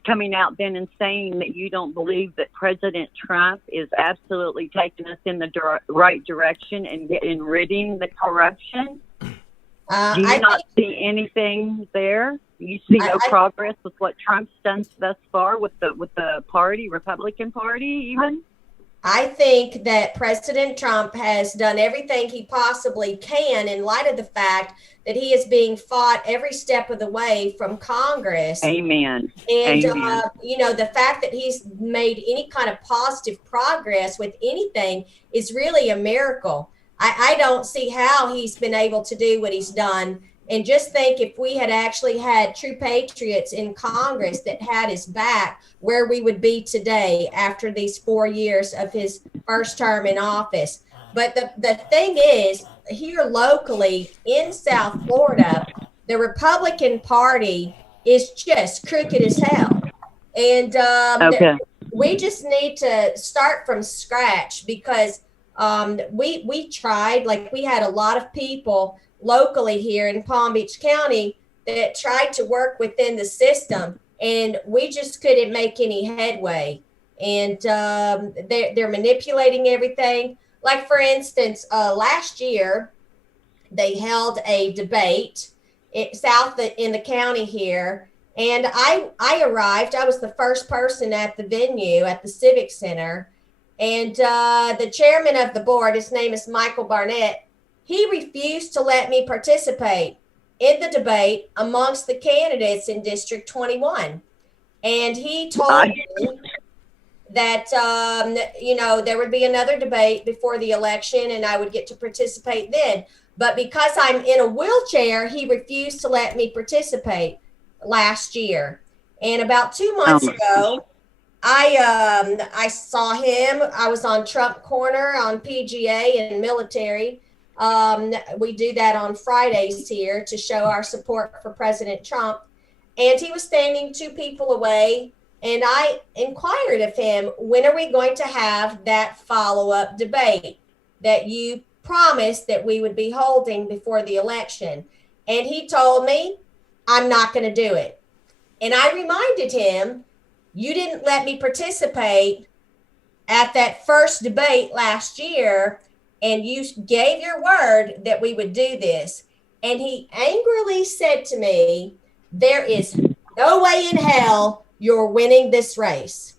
coming out then and saying that you don't believe that President Trump is absolutely taking us in the right direction and ridding the corruption? Do you not see anything there? You see no progress with what Trump's done thus far with the party, Republican Party even? I think that President Trump has done everything he possibly can in light of the fact that he is being fought every step of the way from Congress. Amen. And, Amen. The fact that he's made any kind of positive progress with anything is really a miracle. I don't see how he's been able to do what he's done. And just think, if we had actually had true patriots in Congress that had his back, where we would be today after these 4 years of his first term in office. But the thing is, here locally in South Florida, the Republican Party is just crooked as hell. And we just need to start from scratch, because we tried, like we had a lot of people locally here in Palm Beach County that tried to work within the system, and we just couldn't make any headway. And they're manipulating everything. Like, for instance, last year they held a debate south in the county here, and I arrived. I was the first person at the venue at the Civic Center, and the chairman of the board, his name is Michael Barnett, he refused to let me participate in the debate amongst the candidates in District 21. And he told me that, there would be another debate before the election and I would get to participate then. But because I'm in a wheelchair, he refused to let me participate last year. And about 2 months ago, I saw him. I was on Trump Corner on PGA and Military. We do that on Fridays here to show our support for President Trump. And he was standing 2 people away. And I inquired of him, when are we going to have that follow-up debate that you promised that we would be holding before the election? And he told me, I'm not going to do it. And I reminded him, you didn't let me participate at that first debate last year, and you gave your word that we would do this. And he angrily said to me, there is no way in hell you're winning this race.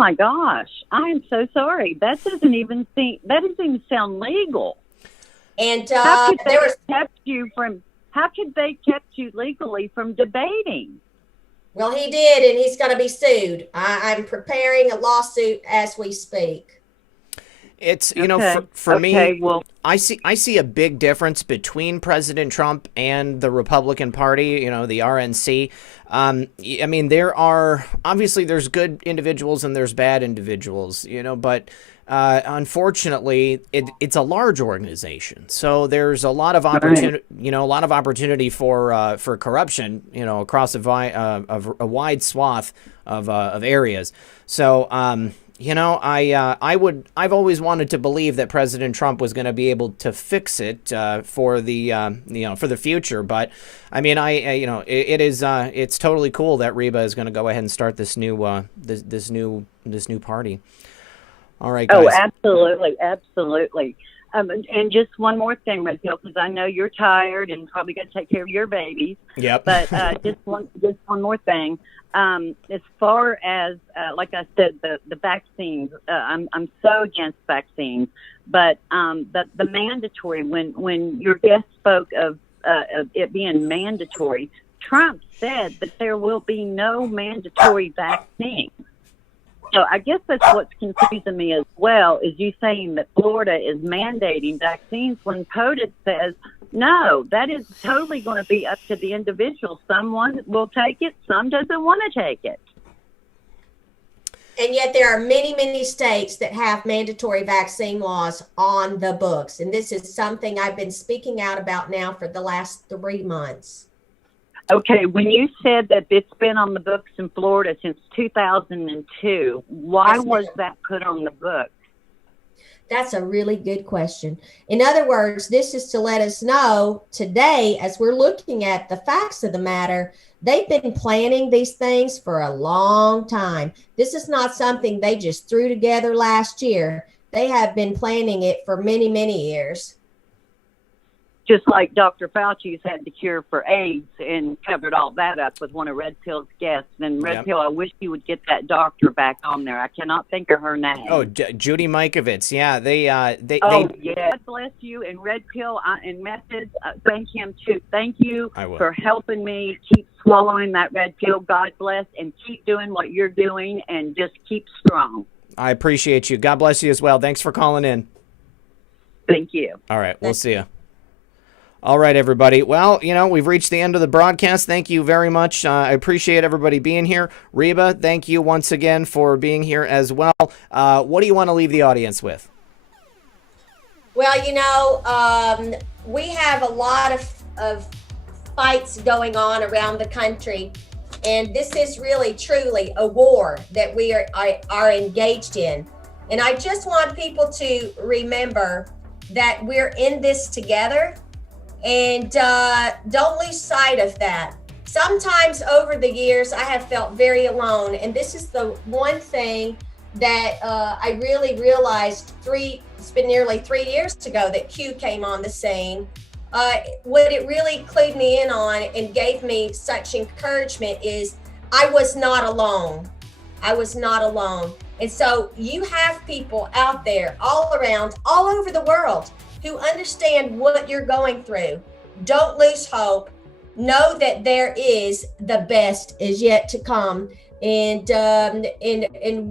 my gosh, I am so sorry. That doesn't even sound legal. And how could they kept you legally from debating? Well, he did, and he's going to be sued. I'm preparing a lawsuit as we speak. It's, you know, for me, well, I see a big difference between President Trump and the Republican Party, you know, the RNC. I mean, there's good individuals and there's bad individuals, you know, but unfortunately, it's a large organization. So there's a lot of opportunity for corruption, you know, across a wide swath of areas. So, you know, I've always wanted to believe that President Trump was going to be able to fix it for the future. But I mean, it's totally cool that Reba is going to go ahead and start this new party. All right, guys. Oh, absolutely. And just one more thing, Red Pill, because I know you're tired and probably got to take care of your babies. Yep. But just one more thing. As far as like I said, the vaccines, I'm so against vaccines. But the mandatory, when your guest spoke of it being mandatory, Trump said that there will be no mandatory vaccine. So I guess that's what's confusing me as well, is you saying that Florida is mandating vaccines when POTUS says, no, that is totally going to be up to the individual. Someone will take it, some doesn't want to take it. And yet there are many, many states that have mandatory vaccine laws on the books. And this is something I've been speaking out about now for the last 3 months. Okay, when you said that it's been on the books in Florida since 2002, why was that put on the books? That's a really good question. In other words, this is to let us know today, as we're looking at the facts of the matter, they've been planning these things for a long time. This is not something they just threw together last year. They have been planning it for many, many years. Just like Dr. Fauci's had the cure for AIDS and covered all that up with one of Red Pill's guests. And Red Pill, I wish you would get that doctor back on there. I cannot think of her name. Oh, Judy Mikovits. Yeah, they. Yeah. God bless you. And Red Pill and Methods, thank him too. Thank you for helping me keep swallowing that red pill. God bless, and keep doing what you're doing, and just keep strong. I appreciate you. God bless you as well. Thanks for calling in. Thank you. All right, we'll see you. All right, everybody. Well, you know, we've reached the end of the broadcast. Thank you very much. I appreciate everybody being here. Reba, thank you once again for being here as well. What do you want to leave the audience with? Well, you know, we have a lot of fights going on around the country, and this is really, truly a war that we are engaged in. And I just want people to remember that we're in this together. And don't lose sight of that. Sometimes over the years, I have felt very alone. And this is the one thing that I really realized it's been nearly 3 years ago that Q came on the scene. What it really clued me in on and gave me such encouragement is I was not alone. I was not alone. And so you have people out there all around, all over the world, who understand what you're going through. Don't lose hope. Know that there is the best is yet to come, and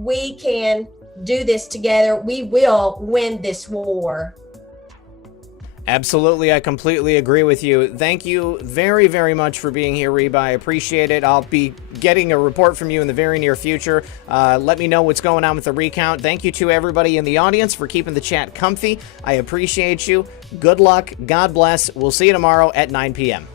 we can do this together. We will win this war. Absolutely, I completely agree with you. Thank you very, very much for being here, Reba. I appreciate it. I'll be getting a report from you in the very near future. Let me know what's going on with the recount. Thank you to everybody in the audience for keeping the chat comfy. I appreciate you. Good luck. God bless. We'll see you tomorrow at 9 p.m.